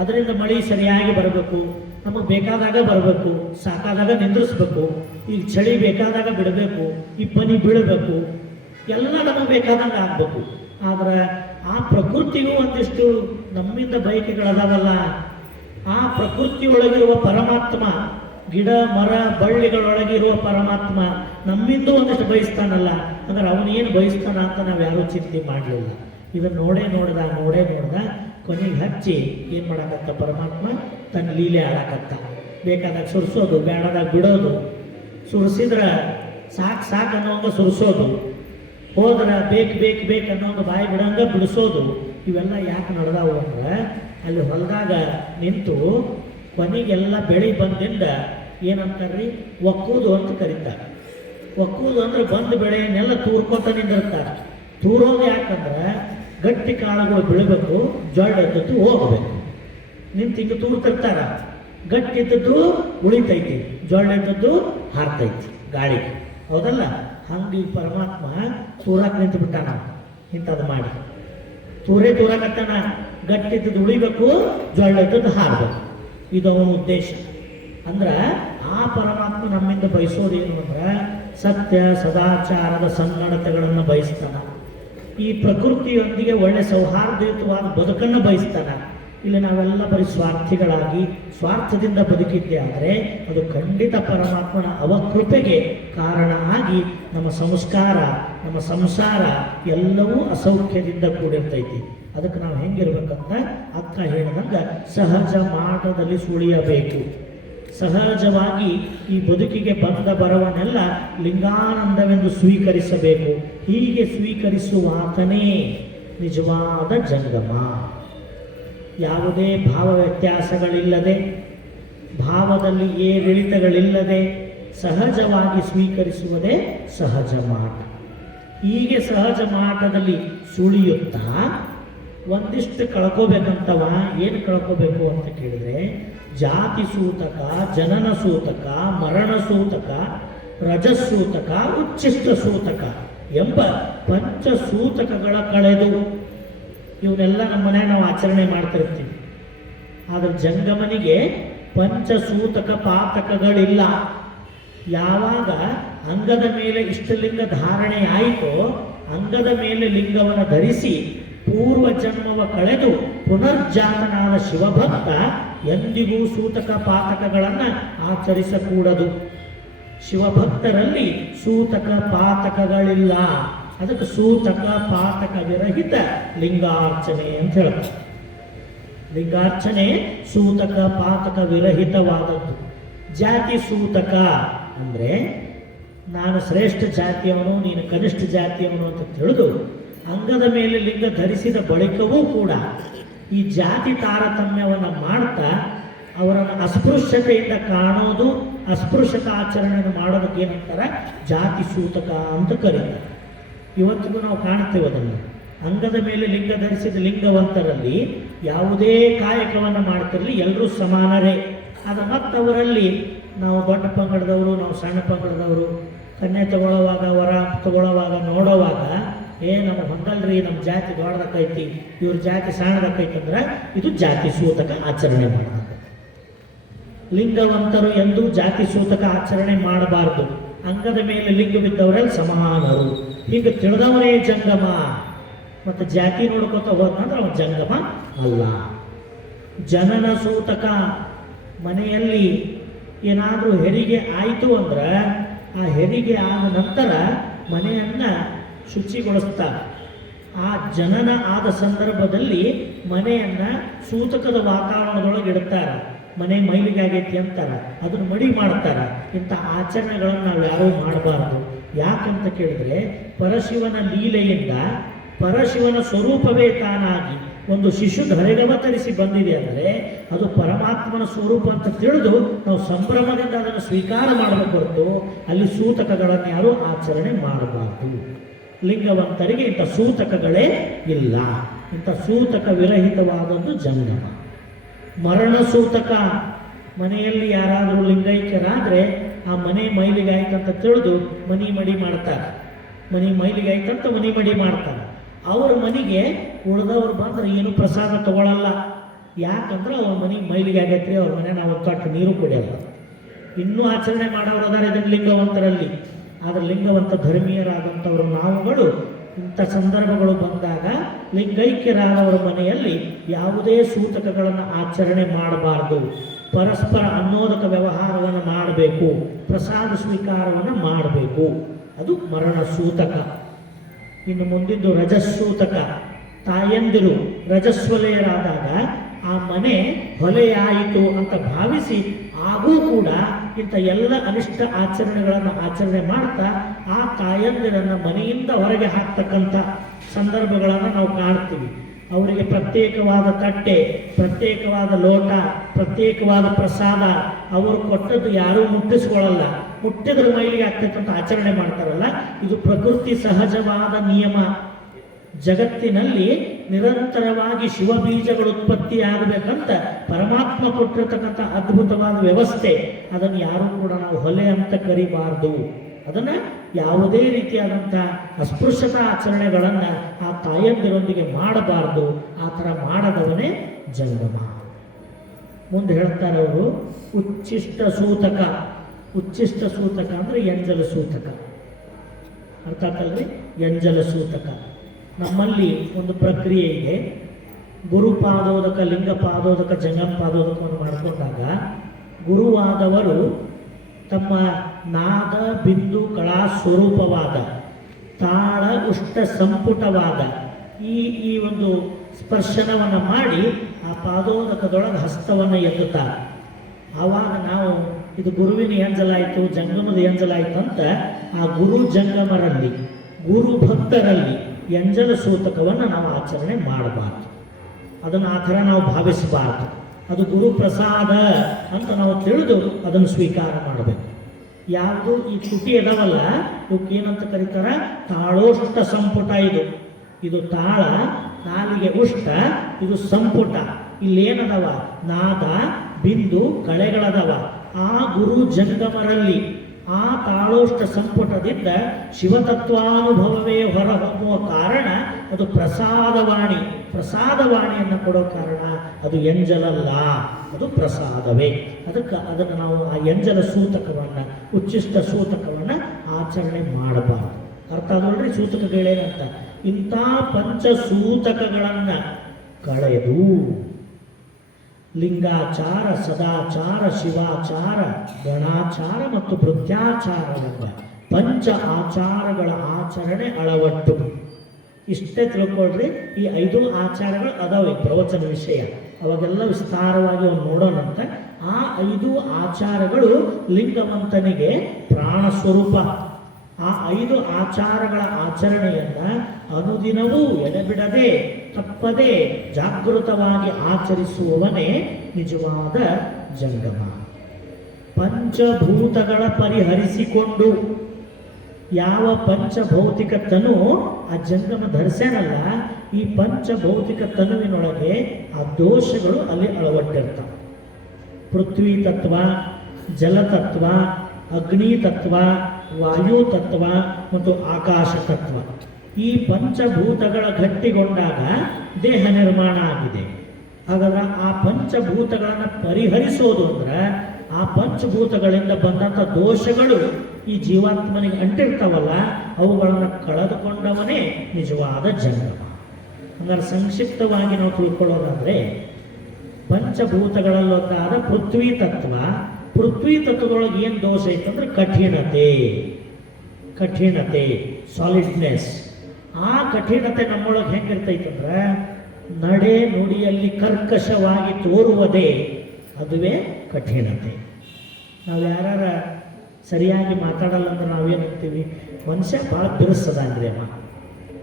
ಅದರಿಂದ ಮಳೆ ಸರಿಯಾಗಿ ಬರಬೇಕು, ನಮಗೆ ಬೇಕಾದಾಗ ಬರಬೇಕು, ಸಾಕಾದಾಗ ನಿಂದ್ರಿಸ್ಬೇಕು, ಈಗ ಚಳಿ ಬೇಕಾದಾಗ ಬಿಡಬೇಕು, ಈ ಪನಿ ಬೀಳಬೇಕು, ಎಲ್ಲ ನಮಗೆ ಬೇಕಾದಂಗೆ ಆಗಬೇಕು. ಆದ್ರೆ ಆ ಪ್ರಕೃತಿಗೂ ಒಂದಿಷ್ಟು ನಮ್ಮಿಂದ ಬಯಕೆಗಳದಾವಲ್ಲ. ಆ ಪ್ರಕೃತಿಯೊಳಗಿರುವ ಪರಮಾತ್ಮ, ಗಿಡ ಮರ ಬಳ್ಳಿಗಳೊಳಗಿರುವ ಪರಮಾತ್ಮ ನಮ್ಮಿಂದ ಒಂದಿಷ್ಟು ಬಯಸ್ತಾನಲ್ಲ. ಅಂದ್ರೆ ಅವನೇನು ಬಯಸ್ತಾನ ಅಂತ ನಾವು ಯಾರೂ ಚಿಂತೆ ಮಾಡಲಿಲ್ಲ. ಇದನ್ನು ನೋಡೇ ನೋಡ್ದ ಕೊನೆಗೆ ಹಚ್ಚಿ ಏನು ಮಾಡಕತ್ತ ಪರಮಾತ್ಮ? ತನ್ನ ಲೀಲೆ ಆಡಕತ್ತ. ಬೇಕಾದಾಗ ಸುರಿಸೋದು, ಬೇಡದಾಗ ಬಿಡೋದು. ಸುರಿಸಿದ್ರೆ ಸಾಕು ಅನ್ನೋಂಗ ಸುರಿಸೋದು, ಹೋದ್ರೆ ಬೇಕು ಅನ್ನೋಂಗ ಬಾಯಿ ಬಿಡಂಗ ಬಿಡಿಸೋದು. ಇವೆಲ್ಲ ಯಾಕೆ ನಡೆದಾವು ಅಂದ್ರೆ, ಅಲ್ಲಿ ಹೊಲದಾಗ ನಿಂತು ಕೊನೆಗೆಲ್ಲ ಬೆಳೆ ಬಂದಿಂದ ಏನಂತಾರ್ರಿ? ಒಕ್ಕೂದು ಅಂತ ಕರೀತಾರೆ. ಒಕ್ಕೂದು ಅಂದ್ರೆ ಬಂದು ಬೆಳೆಯನ್ನೆಲ್ಲ ತೂರ್ಕೋತ ನಿಂದಿರ್ತಾರೆ. ತೂರೋದು ಯಾಕಂದ್ರೆ ಗಟ್ಟಿ ಕಾಳುಗಳು ಬೀಳಬೇಕು, ಜೊಳ್ಳ ಎದ್ದದ್ದು ಹೋಗಬೇಕು. ನಿಂತು ಹಿಂಗೆ ತೂರ್ತಿರ್ತಾರ, ಗಟ್ಟಿ ಇದ್ದದ್ದು ಉಳಿತೈತಿ, ಜೊಳ್ಳ ಎದ್ದದ್ದು ಹಾರ್ತೈತಿ ಗಾಳಿಗೆ, ಹೌದಲ್ಲ? ಹಂಗೆ ಈ ಪರಮಾತ್ಮ ತೂರಾಕ್ ನಿಂತು ಬಿಟ್ಟಾನ. ಇಂಥದ್ದು ಮಾಡಿ ತೂರಾಕತ್ತಾನ. ಗಟ್ಟಿ ಇದ್ದದ್ದು ಉಳಿಬೇಕು, ಜೊಳ್ಳ ಎದ್ದದ್ದು ಹಾರಬೇಕು. ಇದು ಅವನ ಉದ್ದೇಶ. ಅಂದ್ರೆ ಆ ಪರಮಾತ್ಮ ನಮ್ಮಿಂದ ಬಯಸೋದೇನು ಅಂದ್ರೆ ಸತ್ಯ ಸದಾಚಾರದ ಸನ್ನಡತೆಗಳನ್ನು ಬಯಸ್ತಾನ. ಈ ಪ್ರಕೃತಿಯೊಂದಿಗೆ ಒಳ್ಳೆ ಸೌಹಾರ್ದಯುತವಾದ ಬದುಕನ್ನು ಬಯಸ್ತಾನ. ಇಲ್ಲಿ ನಾವೆಲ್ಲ ಬರೀ ಸ್ವಾರ್ಥಿಗಳಾಗಿ ಸ್ವಾರ್ಥದಿಂದ ಬದುಕಿದ್ದೆ ಆದರೆ ಅದು ಖಂಡಿತ ಪರಮಾತ್ಮನ ಅವಕೃಪೆಗೆ ಕಾರಣ ಆಗಿ ನಮ್ಮ ಸಂಸ್ಕಾರ, ನಮ್ಮ ಸಂಸಾರ ಎಲ್ಲವೂ ಅಸೌಖ್ಯದಿಂದ ಕೂಡಿರ್ತೈತಿ. ಅದಕ್ಕೆ ನಾವು ಹೆಂಗಿರ್ಬೇಕಂತ ಅಕ್ಕ ಹೇಳಿದಂಗೆ ಸಹಜ ಮಾಟದಲ್ಲಿ ಸುಳಿಯಬೇಕು. ಸಹಜವಾಗಿ ಈ ಬದುಕಿಗೆ ಬಂದ ಬರವನ್ನೆಲ್ಲ ಲಿಂಗಾನಂದವೆಂದು ಸ್ವೀಕರಿಸಬೇಕು. ಹೀಗೆ ಸ್ವೀಕರಿಸುವಾತನೇ ನಿಜವಾದ ಜಂಗಮ. ಯಾವುದೇ ಭಾವ ವ್ಯತ್ಯಾಸಗಳಿಲ್ಲದೆ, ಭಾವದಲ್ಲಿ ಏರಿಳಿತಗಳಿಲ್ಲದೆ ಸಹಜವಾಗಿ ಸ್ವೀಕರಿಸುವುದೇ ಸಹಜ ಮಾಟ. ಹೀಗೆ ಸಹಜ ಮಾಟದಲ್ಲಿ ಸುಳಿಯುತ್ತಾ ಒಂದಿಷ್ಟು ಕಳ್ಕೋಬೇಕಂತವ. ಏನು ಕಳ್ಕೋಬೇಕು ಅಂತ ಕೇಳಿದರೆ, ಜಾತಿ ಸೂತಕ, ಜನನ ಸೂತಕ, ಮರಣ ಸೂತಕ, ರಜಸೂತಕ, ಉಚ್ಚಿಷ್ಟ ಸೂತಕ ಎಂಬ ಪಂಚಸೂತಕಗಳ ಕಳೆದು ಇವನ್ನೆಲ್ಲ ನಮ್ಮ ಮನೆ ನಾವು ಆಚರಣೆ ಮಾಡ್ತಿರ್ತೀವಿ. ಆದರೆ ಜಂಗಮನಿಗೆ ಪಂಚಸೂತಕ ಪಾತಕಗಳಿಲ್ಲ. ಯಾವಾಗ ಅಂಗದ ಮೇಲೆ ಇಷ್ಟಲಿಂಗ ಧಾರಣೆ ಆಯಿತೋ, ಅಂಗದ ಮೇಲೆ ಲಿಂಗವನ್ನು ಧರಿಸಿ ಪೂರ್ವ ಜನ್ಮವ ಕಳೆದು ಪುನರ್ಜಾತನಾದ ಶಿವಭಕ್ತ ಎಂದಿಗೂ ಸೂತಕ ಪಾತಕಗಳನ್ನು ಆಚರಿಸಕೂಡದು. ಶಿವಭಕ್ತರಲ್ಲಿ ಸೂತಕ ಪಾತಕಗಳಿಲ್ಲ. ಅದಕ್ಕೆ ಸೂತಕ ಪಾತಕ ವಿರಹಿತ ಲಿಂಗಾರ್ಚನೆ ಅಂತ ಹೇಳ್ತಾರೆ. ಲಿಂಗಾರ್ಚನೆ ಸೂತಕ ಪಾತಕ ವಿರಹಿತವಾದದ್ದು. ಜಾತಿ ಸೂತಕ ಅಂದರೆ ನಾನು ಶ್ರೇಷ್ಠ ಜಾತಿಯವನು, ನೀನು ಕನಿಷ್ಠ ಜಾತಿಯವನು ಅಂತ ತಿಳಿದು ಅಂಗದ ಮೇಲೆ ಲಿಂಗ ಧರಿಸಿದ ಬಳಿಕವೂ ಕೂಡ ಈ ಜಾತಿ ತಾರತಮ್ಯವನ್ನು ಮಾಡ್ತಾ ಅವರನ್ನು ಅಸ್ಪೃಶ್ಯತೆಯಿಂದ ಕಾಣೋದು, ಅಸ್ಪೃಶ್ಯತ ಆಚರಣೆಯನ್ನು ಮಾಡೋದಕ್ಕೆ ಏನಂತಾರೆ ಜಾತಿ ಸೂತಕ ಅಂತ ಕರೀತಾರೆ. ಇವತ್ತಿಗೂ ನಾವು ಕಾಣ್ತೇವೆ ಅದನ್ನು. ಅಂಗದ ಮೇಲೆ ಲಿಂಗ ಧರಿಸಿದ ಲಿಂಗವಂತರಲ್ಲಿ ಯಾವುದೇ ಕಾಯಕವನ್ನು ಮಾಡ್ತಿರಲಿ ಎಲ್ಲರೂ ಸಮಾನರೇ. ಅದು ಮತ್ತವರಲ್ಲಿ ನಾವು ದೊಡ್ಡ ಪಂಗಡದವರು, ನಾವು ಸಣ್ಣ ಪಂಗಡದವರು, ಕನ್ಯೆ ತಗೊಳ್ಳೋವಾಗ ವರ ತಗೊಳ್ಳೋವಾಗ ನೋಡೋವಾಗ ನಮ್ಮ ಹೊಂದಲ್ರಿ, ನಮ್ಮ ಜಾತಿ ದೊಡ್ಡದಕ್ಕೈತಿ, ಇವ್ರ ಜಾತಿ ಸಣ್ಣದಕ್ಕೈತಿ ಅಂದ್ರೆ ಇದು ಜಾತಿ ಸೂತಕ ಆಚರಣೆ ಮಾಡಬೇಕು. ಲಿಂಗವಂತರು ಎಂದೂ ಜಾತಿ ಸೂತಕ ಆಚರಣೆ ಮಾಡಬಾರದು. ಅಂಗದ ಮೇಲೆ ಲಿಂಗವಿದ್ದವರಲ್ಲಿ ಸಮಾನರು. ಹೀಗೆ ತಿಳಿದವರೇ ಜಂಗಮ. ಮತ್ತು ಜಾತಿ ನೋಡ್ಕೊತ ಹೋದ್ನಂದ್ರೆ ಅವನು ಜಂಗಮ ಅಲ್ಲ. ಜನನ ಸೂತಕ, ಮನೆಯಲ್ಲಿ ಏನಾದರೂ ಹೆರಿಗೆ ಆಯಿತು ಅಂದ್ರೆ ಆ ಹೆರಿಗೆ ಆದ ನಂತರ ಮನೆಯನ್ನು ಶುಚಿಗೊಳಿಸ್ತಾರೆ. ಆ ಜನನ ಆದ ಸಂದರ್ಭದಲ್ಲಿ ಮನೆಯನ್ನು ಸೂತಕದ ವಾತಾವರಣದೊಳಗೆ ಇಡ್ತಾರೆ. ಮನೆ ಮೈಲಿಗಾಗೈತಿ ಅಂತಾರೆ, ಅದನ್ನು ಮಡಿ ಮಾಡ್ತಾರೆ. ಇಂಥ ಆಚರಣೆಗಳನ್ನು ನಾವು ಯಾರೂ ಮಾಡಬಾರ್ದು. ಯಾಕಂತ ಕೇಳಿದ್ರೆ ಪರಶಿವನ ಲೀಲೆಯಿಂದ ಪರಶಿವನ ಸ್ವರೂಪವೇ ತಾನಾಗಿ ಒಂದು ಶಿಶು ಧರೆಗವತರಿಸಿ ಬಂದಿದೆ ಅಂದರೆ ಅದು ಪರಮಾತ್ಮನ ಸ್ವರೂಪ ಅಂತ ತಿಳಿದು ನಾವು ಸಂಭ್ರಮದಿಂದ ಅದನ್ನು ಸ್ವೀಕಾರ ಮಾಡಬೇಕು ಹೊರತು ಅಲ್ಲಿ ಸೂತಕಗಳನ್ನು ಯಾರೂ ಆಚರಣೆ ಮಾಡಬಾರ್ದು. ಲಿಂಗವಂತರಿಗೆ ಇಂಥ ಸೂತಕಗಳೇ ಇಲ್ಲ. ಇಂಥ ಸೂತಕ ವಿರಹಿತವಾದದ್ದು ಜಂಗಮ. ಮರಣ ಸೂತಕ, ಮನೆಯಲ್ಲಿ ಯಾರಾದರೂ ಲಿಂಗೈಕ್ಯರಾದರೆ ಆ ಮನೆ ಮೈಲಿಗಾಯ್ತಂತ ತಿಳಿದು ಮನಿ ಮಡಿ ಮಾಡ್ತಾರೆ. ಮನೆ ಮೈಲಿಗಾಯ್ತಂತ ಮನಿ ಮಡಿ ಮಾಡ್ತಾರೆ. ಅವ್ರ ಮನೆಗೆ ಉಳಿದವ್ರು ಬಂದ್ರೆ ಏನು ಪ್ರಸಾದ ತಗೊಳ್ಳಲ್ಲ. ಯಾಕಂದ್ರೆ ಅವ್ರ ಮನೆ ಮೈಲಿಗೆ ಆಗೈತ್ರಿ, ಅವ್ರ ಮನೆ ನಾವು ತೊಟ್ಟು ನೀರು ಕುಡಿಯಲ್ಲ. ಇನ್ನೂ ಆಚರಣೆ ಮಾಡೋರು ಅದಾರೆ ಇದನ್ನು ಲಿಂಗವಂತರಲ್ಲಿ. ಆದರೆ ಲಿಂಗವಂತ ಧರ್ಮೀಯರಾದಂಥವ್ರು ನಾವುಗಳು ಇಂಥ ಸಂದರ್ಭಗಳು ಬಂದಾಗ ಲಿಂಗೈಕ್ಯರಾದವರ ಮನೆಯಲ್ಲಿ ಯಾವುದೇ ಸೂತಕಗಳನ್ನು ಆಚರಣೆ ಮಾಡಬಾರ್ದು. ಪರಸ್ಪರ ಅನ್ನೋದಕ ವ್ಯವಹಾರವನ್ನು ಮಾಡಬೇಕು, ಪ್ರಸಾದ ಸ್ವೀಕಾರವನ್ನು ಮಾಡಬೇಕು. ಅದು ಮರಣ ಸೂತಕ. ಇನ್ನು ಮುಂದಿದ್ದು ರಜಸ್ಸೂತಕ. ತಾಯಂದಿರು ರಜಸ್ವಲೆಯರಾದಾಗ ಆ ಮನೆ ಹೊಲೆಯಾಯಿತು ಅಂತ ಭಾವಿಸಿ ಆಗೂ ಕೂಡ ಇಂಥ ಎಲ್ಲ ಅನಿಷ್ಟ ಆಚರಣೆಗಳನ್ನು ಆಚರಣೆ ಮಾಡ್ತಾ ಆ ತಾಯಂದಿರನ್ನು ಮನೆಯಿಂದ ಹೊರಗೆ ಹಾಕ್ತಕ್ಕಂಥ ಸಂದರ್ಭಗಳನ್ನು ನಾವು ಕಾಣ್ತೀವಿ. ಅವರಿಗೆ ಪ್ರತ್ಯೇಕವಾದ ತಟ್ಟೆ, ಪ್ರತ್ಯೇಕವಾದ ಲೋಟ, ಪ್ರತ್ಯೇಕವಾದ ಪ್ರಸಾದ ಅವರು ಕೊಟ್ಟದ್ದು ಯಾರೂ ಮುಟ್ಟಿಸ್ಕೊಳ್ಳಲ್ಲ. ಮುಟ್ಟಿದ್ರ ಮೈಲಿಗೆ ಆಗ್ತಕ್ಕಂಥ ಆಚರಣೆ ಮಾಡ್ತಾರಲ್ಲ, ಇದು ಪ್ರಕೃತಿ ಸಹಜವಾದ ನಿಯಮ. ಜಗತ್ತಿನಲ್ಲಿ ನಿರಂತರವಾಗಿ ಶಿವಬೀಜಗಳು ಉತ್ಪತ್ತಿಯಾಗಬೇಕಂತ ಪರಮಾತ್ಮ ಕೊಟ್ಟಿರ್ತಕ್ಕಂಥ ಅದ್ಭುತವಾದ ವ್ಯವಸ್ಥೆ. ಅದನ್ನು ಯಾರೂ ಕೂಡ ನಾವು ಹೊಲೆ ಅಂತ ಕರಿಬಾರ್ದು. ಅದನ್ನು ಯಾವುದೇ ರೀತಿಯಾದಂಥ ಅಸ್ಪೃಶ್ಯತಾ ಆಚರಣೆಗಳನ್ನು ಆ ತಾಯಂದಿರೊಂದಿಗೆ ಮಾಡಬಾರ್ದು. ಆ ಥರ ಮಾಡದವನೇ ಜಂಗಮ. ಮುಂದೆ ಹೇಳ್ತಾರೆ ಅವರು ಉಚ್ಚಿಷ್ಟ ಸೂತಕ. ಉಚ್ಚಿಷ್ಟ ಸೂತಕ ಅಂದರೆ ಎಂಜಲ ಸೂತಕ. ಅರ್ಥ ಆಗ್ತಲ್ರಿ? ಎಂಜಲ ಸೂತಕ. ನಮ್ಮಲ್ಲಿ ಒಂದು ಪ್ರಕ್ರಿಯೆ ಇದೆ. ಗುರುಪಾದೋದಕ, ಲಿಂಗಪಾದೋದಕ, ಜಂಗಮಪಾದೋದಕವನ್ನು ಮಾಡಿಕೊಂಡಾಗ ಗುರುವಾದವರು ತಮ್ಮ ನಾದ ಬಿಂದು ಕಳಾ ಸ್ವರೂಪವಾದ ತಾಳ ಉಷ್ಟ ಸಂಪುಟವಾದ ಈ ಒಂದು ಸ್ಪರ್ಶನವನ್ನು ಮಾಡಿ ಆ ಪಾದೋದಕದೊಳಗೆ ಹಸ್ತವನ್ನು ಎತ್ತುತ್ತಾರೆ. ಆವಾಗ ನಾವು ಇದು ಗುರುವಿನ ಎಂಜಲಾಯಿತು, ಜಂಗಮದ ಎಂಜಲಾಯಿತು ಅಂತ ಆ ಗುರು ಜಂಗಮರಲ್ಲಿ, ಗುರು ಭಕ್ತರಲ್ಲಿ ಎಂಜಲ ಸೂತಕವನ್ನು ನಾವು ಆಚರಣೆ ಮಾಡಬಾರ್ದು. ಅದನ್ನು ಆ ಥರ ನಾವು ಭಾವಿಸಬಾರ್ದು. ಅದು ಗುರು ಪ್ರಸಾದ ಅಂತ ನಾವು ತಿಳಿದು ಅದನ್ನು ಸ್ವೀಕಾರ ಮಾಡಬೇಕು. ಯಾವುದು ಈ ತುಟಿ ಅದಾವಲ್ಲ, ಇವಕ್ಕೆ ಏನಂತ ಕರೀತಾರ? ತಾಳೋಷ್ಟ ಸಂಪುಟ. ಇದು ತಾಳ, ನಾಲಿಗೆ ಉಷ್ಟ, ಇದು ಸಂಪುಟ. ಇಲ್ಲೇನದವ? ನಾದ ಬಿಂದು ಕಳೆಗಳದವ. ಆ ಗುರು ಜಂಗಮರಲ್ಲಿ ಆ ತಾಳೋಷ್ಟ ಸಂಪುಟದಿಂದ ಶಿವತತ್ವಾನುಭವವೇ ಹೊರಹೊಮ್ಮುವ ಕಾರಣ ಅದು ಪ್ರಸಾದವಾಣಿ. ಪ್ರಸಾದವಾಣಿಯನ್ನು ಕೊಡೋ ಕಾರಣ ಅದು ಎಂಜಲಲ್ಲ, ಅದು ಪ್ರಸಾದವೇ. ಅದನ್ನು ನಾವು ಆ ಎಂಜಲ ಸೂತಕವನ್ನು, ಉಚ್ಚಿಷ್ಟ ಸೂತಕವನ್ನು ಆಚರಣೆ ಮಾಡಬಾರದು. ಅರ್ಥ ನೋಡ್ರಿ ಸೂತಕಗಳೇನಂತ. ಇಂಥ ಪಂಚ ಸೂತಕಗಳನ್ನು ಕಳೆದು ಲಿಂಗಾಚಾರ, ಸದಾಚಾರ, ಶಿವಾಚಾರ, ಗಣಾಚಾರ ಮತ್ತು ಭೃತ್ಯಾಚಾರವೆಂಬ ಪಂಚ ಆಚಾರಗಳ ಆಚರಣೆ ಅಳವಟ್ಟು. ಇಷ್ಟೇ ತಿಳ್ಕೊಳ್ರಿ. ಈ 5 ಆಚಾರಗಳು ಅದಾವೆ ಪ್ರವಚನ ವಿಷಯ. ಅವಾಗೆಲ್ಲ ವಿಸ್ತಾರವಾಗಿ ಅವ್ನು ನೋಡೋಣಂತೆ. ಆ 5 ಆಚಾರಗಳು ಲಿಂಗವಂತನಿಗೆ ಪ್ರಾಣ ಸ್ವರೂಪ. ಆ 5 ಆಚಾರಗಳ ಆಚರಣೆಯನ್ನ ಅನುದಿನವೂ ಎಡೆಬಿಡದೆ ತಪ್ಪದೆ ಜಾಗೃತವಾಗಿ ಆಚರಿಸುವವನೇ ನಿಜವಾದ ಜಂಗಮ. ಪಂಚಭೂತಗಳ ಪರಿಹರಿಸಿಕೊಂಡು ಯಾವ ಪಂಚಭೌತಿಕ ತನು ಆ ಜಂಗಮ ಧರಿಸ್ಯಾನಲ್ಲ, ಈ ಪಂಚಭೌತಿಕ ತನುವಿನೊಳಗೆ ಆ ದೋಷಗಳು ಅಲ್ಲಿ ಅಳವಟ್ಟಿರ್ತಾವೆ. ಪೃಥ್ವಿ ತತ್ವ, ಜಲತತ್ವ, ಅಗ್ನಿ ತತ್ವ, ವಾಯು ತತ್ವ ಮತ್ತು ಆಕಾಶ ತತ್ವ, ಈ ಪಂಚಭೂತಗಳ ಗಟ್ಟಿಗೊಂಡಾಗ ದೇಹ ನಿರ್ಮಾಣ ಆಗಿದೆ. ಹಾಗಾದ್ರೆ ಆ ಪಂಚಭೂತಗಳನ್ನು ಪರಿಹರಿಸೋದು ಅಂದ್ರೆ ಆ ಪಂಚಭೂತಗಳಿಂದ ಬಂದಂಥ ದೋಷಗಳು ಈ ಜೀವಾತ್ಮನಿಗೆ ಅಂಟಿರ್ತಾವಲ್ಲ, ಅವುಗಳನ್ನು ಕಳೆದುಕೊಂಡವನೇ ನಿಜವಾದ ಜಂಗಮ. ಹಂಗಾರೆ ಸಂಕ್ಷಿಪ್ತವಾಗಿ ನಾವು ತಿಳ್ಕೊಳ್ಳೋದಾದ್ರೆ, ಪಂಚಭೂತಗಳಲ್ಲೊಂದಾದ ಪೃಥ್ವಿ ತತ್ವ, ಪೃಥ್ವಿ ತತ್ವದೊಳಗೆ ಏನು ದೋಷ ಐತಂದ್ರೆ ಕಠಿಣತೆ, ಸಾಲಿಡ್ನೆಸ್. ಆ ಕಠಿಣತೆ ನಮ್ಮೊಳಗೆ ಹೆಂಗಿರ್ತೈತಂದ್ರೆ ನಡೆ ನುಡಿಯಲ್ಲಿ ಕರ್ಕಶವಾಗಿ ತೋರುವುದೇ ಅದುವೇ ಕಠಿಣತೆ. ನಾವು ಯಾರ ಸರಿಯಾಗಿ ಮಾತಾಡಲ್ಲ ಅಂದ್ರೆ ನಾವೇನಂತೀವಿ, ಮನುಷ್ಯ ಭಾಳ ಬಿರುಸದಾನ್ರಿ ಅಮ್ಮ.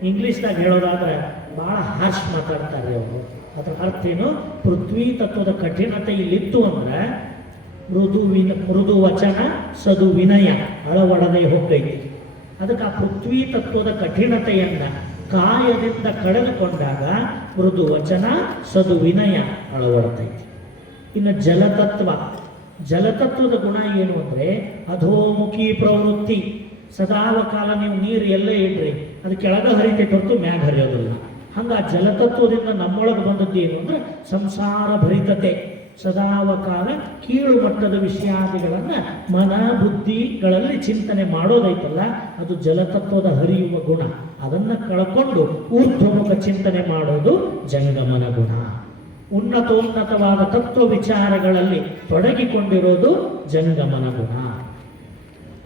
ಇಂಗ್ಲೀಷ್ದಾಗ ಹೇಳೋದಾದ್ರೆ ಭಾಳ ಹಾರ್ಶ್ ಮಾತಾಡ್ತಾರೆ ಅವರು. ಅದರ ಅರ್ಥ ಏನು? ಪೃಥ್ವಿ ತತ್ವದ ಕಠಿಣತೆ ಇಲ್ಲಿತ್ತು ಅಂದ್ರೆ ಮೃದು ವಚನ ಸದು ವಿನಯ ಅಳವಡದೆ ಹೋಗೈತಿ. ಅದಕ್ಕೆ ಆ ಪೃಥ್ವಿ ತತ್ವದ ಕಠಿಣತೆಯನ್ನ ಕಾಯದಿಂದ ಕಳೆದುಕೊಂಡಾಗ ಮೃದು ವಚನ ಸದು ವಿನಯ ಅಳವಡ್ತೈತಿ. ಇನ್ನು ಜಲತತ್ವದ ಗುಣ ಏನು ಅಂದರೆ ಅಧೋಮುಖಿ ಪ್ರವೃತ್ತಿ. ಸದಾವಕಾಲ ನೀವು ನೀರು ಎಲ್ಲೇ ಇಡ್ರಿ ಅದು ಕೆಳಗೆ ಹರಿತೈತೆ ಹೊರತು ಮ್ಯಾಗ ಹರಿಯೋದಿಲ್ಲ. ಹಂಗ ಜಲತತ್ವದಿಂದ ನಮ್ಮೊಳಗೆ ಬಂದದ್ದು ಏನು ಅಂದ್ರೆ ಸಂಸಾರ ಭರಿತತೆ. ಸದಾವಕಾಲ ಕೀಳು ಮಟ್ಟದ ವಿಷಯಾದಿಗಳನ್ನು ಮನ ಬುದ್ಧಿಗಳಲ್ಲಿ ಚಿಂತನೆ ಮಾಡೋದೈತಲ್ಲ, ಅದು ಜಲತತ್ವದ ಹರಿಯುವ ಗುಣ. ಅದನ್ನು ಕಳ್ಕೊಂಡು ಊರ್ಧ್ವಮುಖ ಚಿಂತನೆ ಮಾಡೋದು ಜಂಗಮನ ಗುಣ. ಉನ್ನತೋನ್ನತವಾದ ತತ್ವ ವಿಚಾರಗಳಲ್ಲಿ ತೊಡಗಿಕೊಂಡಿರೋದು ಜಂಗಮನ ಗುಣ.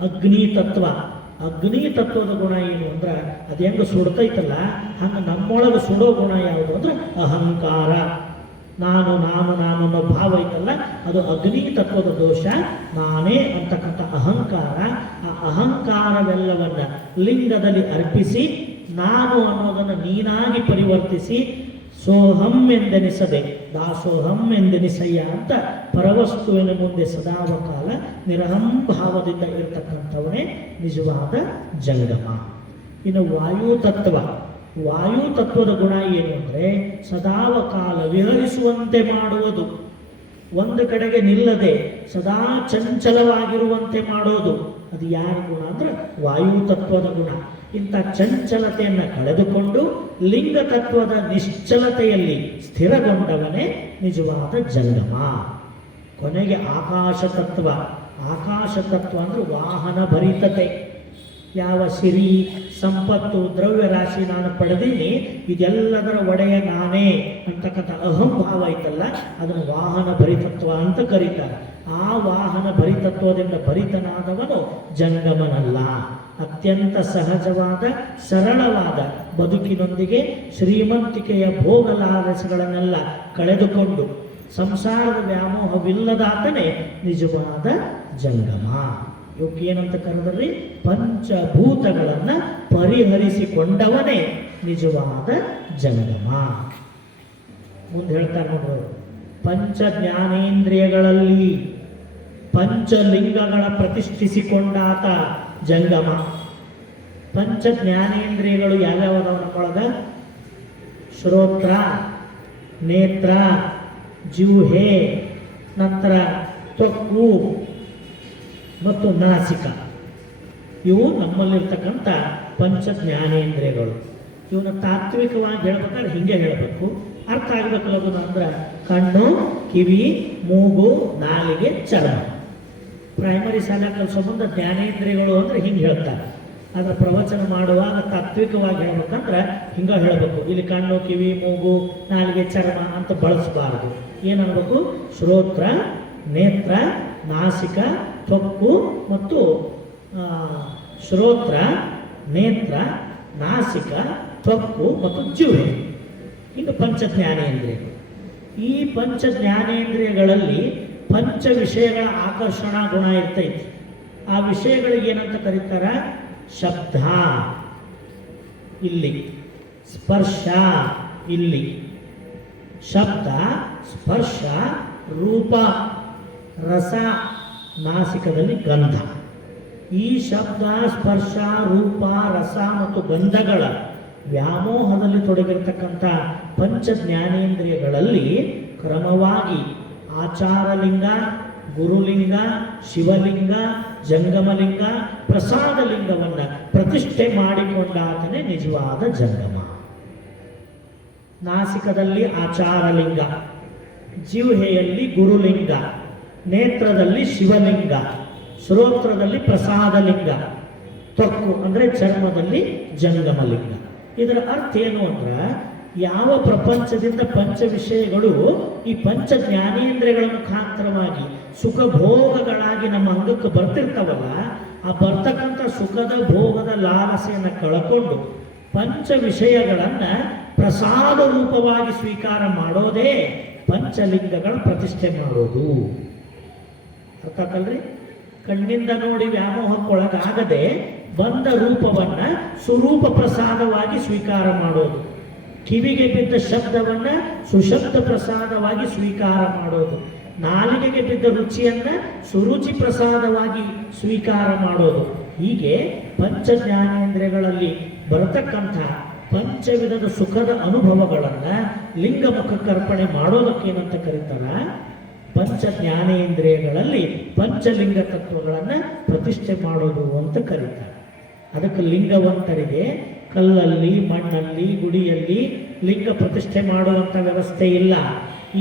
ಅಗ್ನಿ ತತ್ವದ ಗುಣ ಏನು ಅಂದ್ರೆ ಅದು ಹೆಂಗೆ ಸುಡ್ತೈತಲ್ಲ, ಹಂಗೆ ನಮ್ಮೊಳಗೆ ಸುಡೋ ಗುಣ ಯಾವುದು ಅಂದ್ರೆ ಅಹಂಕಾರ. ನಾನು ಅನ್ನೋ ಭಾವ ಐತಲ್ಲ, ಅದು ಅಗ್ನಿ ತತ್ವದ ದೋಷ. ನಾನೇ ಅಂತಕ್ಕಂಥ ಅಹಂಕಾರ. ಆ ಅಹಂಕಾರವೆಲ್ಲವನ್ನ ಲಿಂಗದಲ್ಲಿ ಅರ್ಪಿಸಿ ನಾನು ಅನ್ನೋದನ್ನು ನೀನಾಗಿ ಪರಿವರ್ತಿಸಿ ಸೋಹಂ ಎಂದೆನಿಸದೆ ದಾಸೋಹಂ ಎಂದೆನಿಸಯ್ಯ ಅಂತ ಪರವಸ್ತುವಿನ ಮುಂದೆ ಸದಾವಕಾಲ ನಿರಹಂಭಾವದಿಂದ ಇರತಕ್ಕಂಥವನೇ ನಿಜವಾದ ಜಂಗಮ. ಇನ್ನು ವಾಯು ತತ್ವದ ಗುಣ ಏನು ಅಂದರೆ ಸದಾವಕಾಲ ವಿಹರಿಸುವಂತೆ ಮಾಡುವುದು, ಒಂದು ಕಡೆಗೆ ನಿಲ್ಲದೆ ಸದಾ ಚಂಚಲವಾಗಿರುವಂತೆ ಮಾಡೋದು. ಅದು ಯಾರ ಗುಣ ಅಂದ್ರೆ ವಾಯು ತತ್ವದ ಗುಣ. ಇಂಥ ಚಂಚಲತೆಯನ್ನು ಕಳೆದುಕೊಂಡು ಲಿಂಗ ತತ್ವದ ನಿಶ್ಚಲತೆಯಲ್ಲಿ ಸ್ಥಿರಗೊಂಡವನೇ ನಿಜವಾದ ಜಂಗಮ. ಕೊನೆಗೆ ಆಕಾಶ ತತ್ವ ಅಂದ್ರೆ ವಾಹನ ಭರಿತತೆ. ಯಾವ ಸಿರಿ ಸಂಪತ್ತು ದ್ರವ್ಯ ರಾಶಿ ನಾನು ಪಡೆದೀನಿ, ಇದೆಲ್ಲದರ ಒಡೆಯ ನಾನೇ ಅಂತಕ್ಕಂಥ ಅಹಂಭಾವ ಐತಲ್ಲ, ಅದನ್ನು ವಾಹನ ಭರಿತತ್ವ ಅಂತ ಕರೀತಾರೆ. ಆ ವಾಹನ ಭರಿತತ್ವದಿಂದ ಭರಿತನಾದವನು ಜಂಗಮನಲ್ಲ. ಅತ್ಯಂತ ಸಹಜವಾದ ಸರಳವಾದ ಬದುಕಿನೊಂದಿಗೆ ಶ್ರೀಮಂತಿಕೆಯ ಭೋಗಲಾಲಸಗಳನ್ನೆಲ್ಲ ಕಳೆದುಕೊಂಡು ಸಂಸಾರದ ವ್ಯಾಮೋಹವಿಲ್ಲದಾತನೇ ನಿಜವಾದ ಜಂಗಮ. ಇವಕ್ಕೆ ಏನಂತ ಕರೆದ್ರಿ? ಪಂಚಭೂತಗಳನ್ನು ಪರಿಹರಿಸಿಕೊಂಡವನೇ ನಿಜವಾದ ಜಂಗಮ. ಮುಂದೆ ಹೇಳ್ತಾರೆ ನೋಡ್ರಿ, ಪಂಚ ಜ್ಞಾನೇಂದ್ರಿಯಗಳಲ್ಲಿ ಪಂಚಲಿಂಗಗಳ ಪ್ರತಿಷ್ಠಿಸಿಕೊಂಡಾತ ಜಂಗಮ. ಪಂಚ ಜ್ಞಾನೇಂದ್ರಿಯಗಳು ಯಾವ್ಯಾವದವ ನಮ್ಮೊಳಗ? ಶ್ರೋತ್ರ, ನೇತ್ರ, ಜಿಹ್ವೆ, ನಂತರ ತ್ವಕ್ಕು ಮತ್ತು ನಾಸಿಕ. ಇವು ನಮ್ಮಲ್ಲಿರ್ತಕ್ಕಂಥ ಪಂಚ ಜ್ಞಾನೇಂದ್ರಿಯಗಳು. ಇವನ್ನ ತಾತ್ವಿಕವಾಗಿ ಹೇಳ್ಬೇಕಾದ್ರೆ ಹಿಂಗೆ ಹೇಳಬೇಕು, ಅರ್ಥ ಆಗ್ಬೇಕಲ್ಲ. ಅಂದ್ರೆ ಕಣ್ಣು, ಕಿವಿ, ಮೂಗು, ನಾಲಿಗೆ, ಚರ್ಮ. ಪ್ರೈಮರಿ ಶಾಲಾ ಕಲಿಸೋ ಮುಂದೆ ಜ್ಞಾನೇಂದ್ರಿಯಗಳು ಅಂದ್ರೆ ಹಿಂಗೆ ಹೇಳ್ತಾರೆ. ಅದರ ಪ್ರವಚನ ಮಾಡುವಾಗ ತಾತ್ವಿಕವಾಗಿ ಹೇಳ್ಬೇಕಂದ್ರೆ ಹಿಂಗೆ ಹೇಳಬೇಕು. ಇಲ್ಲಿ ಕಣ್ಣು, ಕಿವಿ, ಮೂಗು, ನಾಲಿಗೆ, ಚರ್ಮ ಅಂತ ಬಳಸಬಾರದು. ಏನನ್ಬೇಕು? ಶ್ರೋತ್ರ, ನೇತ್ರ, ನಾಸಿಕ, ತ್ವಕ್ಕು ಮತ್ತು ಶ್ರೋತ್ರ, ನೇತ್ರ, ನಾಸಿಕ, ತ್ವಕ್ಕು ಮತ್ತು ಜಿಹ್ವೆ. ಹಿಂಗೆ ಪಂಚ ಜ್ಞಾನೇಂದ್ರಿಯಗಳು. ಈ ಪಂಚ ಜ್ಞಾನೇಂದ್ರಿಯಗಳಲ್ಲಿ ಪಂಚ ವಿಷಯಗಳ ಆಕರ್ಷಣಾ ಗುಣ ಇರ್ತೈತಿ. ಆ ವಿಷಯಗಳಿಗೆ ಏನಂತ ಕರೀತಾರ? ಶಬ್ದ ಇಲ್ಲಿ, ಸ್ಪರ್ಶ ಇಲ್ಲಿ. ಶಬ್ದ, ಸ್ಪರ್ಶ, ರೂಪ, ರಸ, ನಾಸಿಕದಲ್ಲಿ ಗಂಧ. ಈ ಶಬ್ದ, ಸ್ಪರ್ಶ, ರೂಪ, ರಸ ಮತ್ತು ಗಂಧಗಳ ವ್ಯಾಮೋಹದಲ್ಲಿ ತೊಡಗಿರತಕ್ಕಂಥ ಪಂಚ ಜ್ಞಾನೇಂದ್ರಿಯಗಳಲ್ಲಿ ಕ್ರಮವಾಗಿ ಆಚಾರಲಿಂಗ, ಗುರುಲಿಂಗ, ಶಿವಲಿಂಗ, ಜಂಗಮಲಿಂಗ, ಪ್ರಸಾದಲಿಂಗವನ್ನು ಪ್ರತಿಷ್ಠೆ ಮಾಡಿಕೊಂಡಾತನೇ ನಿಜವಾದ ಜಂಗಮ. ನಾಸಿಕದಲ್ಲಿ ಆಚಾರಲಿಂಗ, ಜಿಹ್ವೆಯಲ್ಲಿ ಗುರುಲಿಂಗ, ನೇತ್ರದಲ್ಲಿ ಶಿವಲಿಂಗ, ಶ್ರೋತ್ರದಲ್ಲಿ ಪ್ರಸಾದಲಿಂಗ, ತ್ವಕ್ಕು ಅಂದರೆ ಚರ್ಮದಲ್ಲಿ ಜಂಗಮಲಿಂಗ. ಇದರ ಅರ್ಥ ಏನು ಅಂದ್ರೆ, ಯಾವ ಪ್ರಪಂಚದಿಂದ ಪಂಚ ವಿಷಯಗಳು ಈ ಪಂಚ ಜ್ಞಾನೇಂದ್ರಿಯಗಳ ಮುಖಾಂತರವಾಗಿ ಸುಖ ಭೋಗಗಳಾಗಿ ನಮ್ಮ ಅಂಗಕ್ಕೆ ಬರ್ತಿರ್ತಾವಲ್ಲ, ಆ ಬರ್ತಕ್ಕಂಥ ಸುಖದ ಭೋಗದ ಲಾಲಸೆಯನ್ನು ಕಳ್ಕೊಂಡು ಪಂಚ ವಿಷಯಗಳನ್ನ ಪ್ರಸಾದ ರೂಪವಾಗಿ ಸ್ವೀಕಾರ ಮಾಡೋದೇ ಪಂಚಲಿಂಗಗಳ ಪ್ರತಿಷ್ಠೆ ಮಾಡೋದು. ಅರ್ಥಾತಲ್ರಿ? ಕಣ್ಣಿಂದ ನೋಡಿ ವ್ಯಾಮೋಹಕ್ಕೊಳಗಾಗದೆ ಬಂದ ರೂಪವನ್ನ ಸುರೂಪ ಪ್ರಸಾದವಾಗಿ ಸ್ವೀಕಾರ ಮಾಡೋದು, ಕಿವಿಗೆ ಬಿದ್ದ ಶಬ್ದವನ್ನ ಸುಶಬ್ದ ಪ್ರಸಾದವಾಗಿ ಸ್ವೀಕಾರ ಮಾಡೋದು, ನಾಲಿಗೆಗೆ ಬಿದ್ದ ರುಚಿಯನ್ನ ಸುರುಚಿ ಪ್ರಸಾದವಾಗಿ ಸ್ವೀಕಾರ ಮಾಡೋದು. ಹೀಗೆ ಪಂಚ ಜ್ಞಾನೇಂದ್ರಿಯಗಳಲ್ಲಿ ಬರತಕ್ಕಂಥ ಪಂಚವಿಧದ ಸುಖದ ಅನುಭವಗಳನ್ನ ಲಿಂಗಮುಖಕ್ಕರ್ಪಣೆ ಮಾಡೋದಕ್ಕೆ ಏನಂತ ಕರೀತಾರ? ಪಂಚ ಜ್ಞಾನೇಂದ್ರಿಯಗಳಲ್ಲಿ ಪಂಚಲಿಂಗ ತತ್ವಗಳನ್ನು ಪ್ರತಿಷ್ಠೆ ಮಾಡೋದು ಅಂತ ಕರೀತಾರೆ. ಅದಕ್ಕೆ ಲಿಂಗವಂತರಿಗೆ ಕಲ್ಲಲ್ಲಿ, ಮಣ್ಣಲ್ಲಿ, ಗುಡಿಯಲ್ಲಿ ಲಿಂಗ ಪ್ರತಿಷ್ಠೆ ಮಾಡುವಂಥ ವ್ಯವಸ್ಥೆ ಇಲ್ಲ.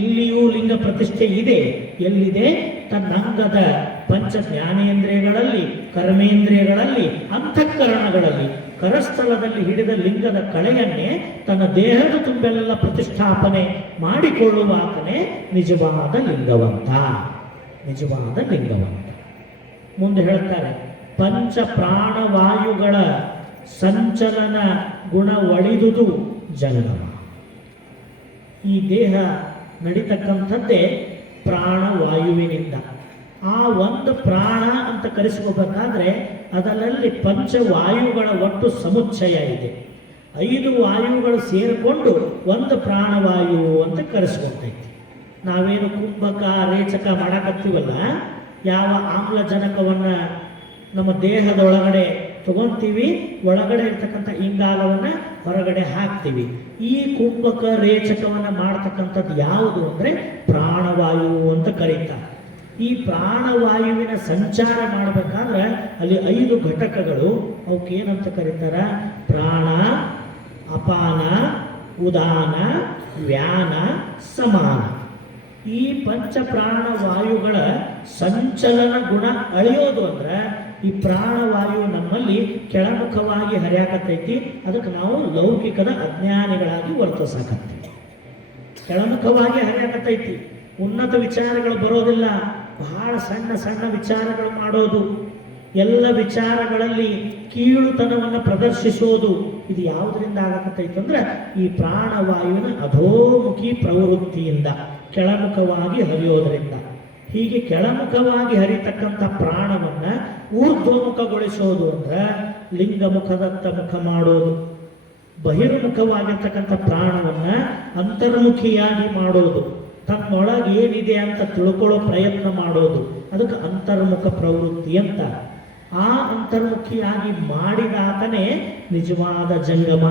ಇಲ್ಲಿಯೂ ಲಿಂಗ ಪ್ರತಿಷ್ಠೆ ಇದೆ. ಎಲ್ಲಿದೆ? ತನ್ನಂಗದ ಪಂಚ ಜ್ಞಾನೇಂದ್ರಿಯಗಳಲ್ಲಿ, ಕರ್ಮೇಂದ್ರಿಯಗಳಲ್ಲಿ, ಅಂತಃಕರಣಗಳಲ್ಲಿ ಕರಸ್ಥಳದಲ್ಲಿ ಹಿಡಿದ ಲಿಂಗದ ಕಳೆಯನ್ನೇ ತನ್ನ ದೇಹದ ತುಂಬೆಲ್ಲ ಪ್ರತಿಷ್ಠಾಪನೆ ಮಾಡಿಕೊಳ್ಳುವಾತನೇ ನಿಜವಾದ ಲಿಂಗವಂತ. ನಿಜವಾದ ಲಿಂಗವಂತ. ಮುಂದೆ ಹೇಳ್ತಾರೆ, ಪಂಚ ಪ್ರಾಣವಾಯುಗಳ ಸಂಚಲನ ಗುಣ ಒಳಿದುದು ಜಂಗಮ. ಈ ದೇಹ ನಡೀತಕ್ಕಂಥದ್ದೇ ಪ್ರಾಣವಾಯುವಿನಿಂದ. ಆ ಒಂದು ಪ್ರಾಣ ಅಂತ ಕರೆಸ್ಕೋಬೇಕಾದ್ರೆ ಅದರಲ್ಲಿ ಪಂಚವಾಯುಗಳ ಒಟ್ಟು ಸಮುಚ್ಚಯ ಇದೆ. 5 ವಾಯುಗಳು ಸೇರಿಕೊಂಡು ಒಂದು ಪ್ರಾಣವಾಯು ಅಂತ ಕರೆಸ್ಕೊತೈತಿ. ನಾವೇನು ಕುಂಭಕ ರೇಚಕ ಮಾಡಕತ್ತೀವಲ್ಲ, ಯಾವ ಆಮ್ಲಜನಕವನ್ನು ನಮ್ಮ ದೇಹದೊಳಗಡೆ ತಗೊಂತೀವಿ, ಒಳಗಡೆ ಇರ್ತಕ್ಕಂಥ ಇಂಗಾಲವನ್ನು ಹೊರಗಡೆ ಹಾಕ್ತೀವಿ. ಈ ಕುಂಭಕ ರೇಚಕವನ್ನು ಮಾಡ್ತಕ್ಕಂಥದ್ದು ಯಾವುದು ಅಂದರೆ ಪ್ರಾಣವಾಯು ಅಂತ ಕರೀತಾರೆ. ಈ ಪ್ರಾಣವಾಯುವಿನ ಸಂಚಾರ ಮಾಡಬೇಕಾದ್ರೆ ಅಲ್ಲಿ 5 ಘಟಕಗಳು, ಅವಕ್ಕೆ ಏನಂತ ಕರೀತಾರ? ಪ್ರಾಣ, ಅಪಾನ, ಉದಾನ, ವ್ಯಾನ, ಸಮಾನ. ಈ ಪಂಚ ಪ್ರಾಣವಾಯುಗಳ ಸಂಚಲನ ಗುಣ ಅಳೆಯೋದು ಅಂದ್ರೆ ಈ ಪ್ರಾಣವಾಯು ನಮ್ಮಲ್ಲಿ ಕೆಳಮುಖವಾಗಿ ಹರಿಯಾಕತ್ತೈತಿ. ಅದಕ್ಕೆ ನಾವು ಲೌಕಿಕದ ಅಜ್ಞಾನಿಗಳಾಗಿ ವರ್ತಿಸಾಕತ್ತೀವಿ. ಕೆಳಮುಖವಾಗಿ ಹರಿಯಾಕತ್ತೈತಿ. ಉನ್ನತ ವಿಚಾರಗಳು ಬರೋದಿಲ್ಲ. ಬಹಳ ಸಣ್ಣ ಸಣ್ಣ ವಿಚಾರಗಳು ಮಾಡೋದು, ಎಲ್ಲ ವಿಚಾರಗಳಲ್ಲಿ ಕೀಳುತನವನ್ನು ಪ್ರದರ್ಶಿಸೋದು. ಇದು ಯಾವುದರಿಂದ ಆಗಕತ್ತೈತೆ ಅಂದ್ರೆ ಈ ಪ್ರಾಣವಾಯುವಿನ ಅಧೋಮುಖಿ ಪ್ರವೃತ್ತಿಯಿಂದ, ಕೆಳಮುಖವಾಗಿ ಹರಿಯೋದ್ರಿಂದ. ಹೀಗೆ ಕೆಳಮುಖವಾಗಿ ಹರಿತಕ್ಕಂಥ ಪ್ರಾಣವನ್ನ ಊರ್ಧ್ವಮುಖಗೊಳಿಸೋದು ಅಂದ್ರೆ ಲಿಂಗಮುಖದತ್ತ ಮುಖ ಮಾಡೋದು. ಬಹಿರ್ಮುಖವಾಗಿರ್ತಕ್ಕಂಥ ಪ್ರಾಣವನ್ನ ಅಂತರ್ಮುಖಿಯಾಗಿ ಮಾಡೋದು. ತನ್ನೊಳಗೆ ಏನಿದೆ ಅಂತ ತಿಳ್ಕೊಳ್ಳೋ ಪ್ರಯತ್ನ ಮಾಡೋದು. ಅದಕ್ಕೆ ಅಂತರ್ಮುಖ ಪ್ರವೃತ್ತಿ ಅಂತ. ಆ ಅಂತರ್ಮುಖಿಯಾಗಿ ಮಾಡಿದಾತನೇ ನಿಜವಾದ ಜಂಗಮ.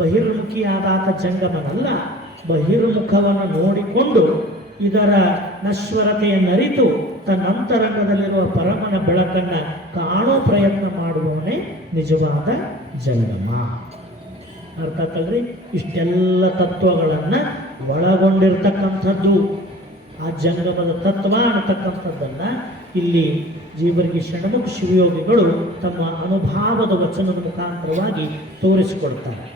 ಬಹಿರ್ಮುಖಿಯಾದಾತ ಜಂಗಮನಲ್ಲ. ಬಹಿರ್ಮುಖವನ್ನು ನೋಡಿಕೊಂಡು ಇದರ ನಶ್ವರತೆಯನ್ನರಿತು ತನ್ನ ಅಂತರಂಗದಲ್ಲಿರುವ ಪರಮನ ಬೆಳಕನ್ನು ಕಾಣೋ ಪ್ರಯತ್ನ ಮಾಡುವವನೇ ನಿಜವಾದ ಜಂಗಮ. ಅರ್ಥ ಆಯ್ತಲ್ರಿ? ಇಷ್ಟೆಲ್ಲ ತತ್ವಗಳನ್ನು ಒಳಗೊಂಡಿರ್ತಕ್ಕಂಥದ್ದು ಆ ಜಂಗಮದ ತತ್ವ ಅನ್ನತಕ್ಕಂಥದ್ದನ್ನ ಇಲ್ಲಿ ಜೀವರಿಗೆ ಷಣ್ಮುಖ ಶಿವಯೋಗಿಗಳು ತಮ್ಮ ಅನುಭಾವದ ವಚನದ ಮುಖಾಂತರವಾಗಿ ತೋರಿಸಿಕೊಡ್ತಾರೆ.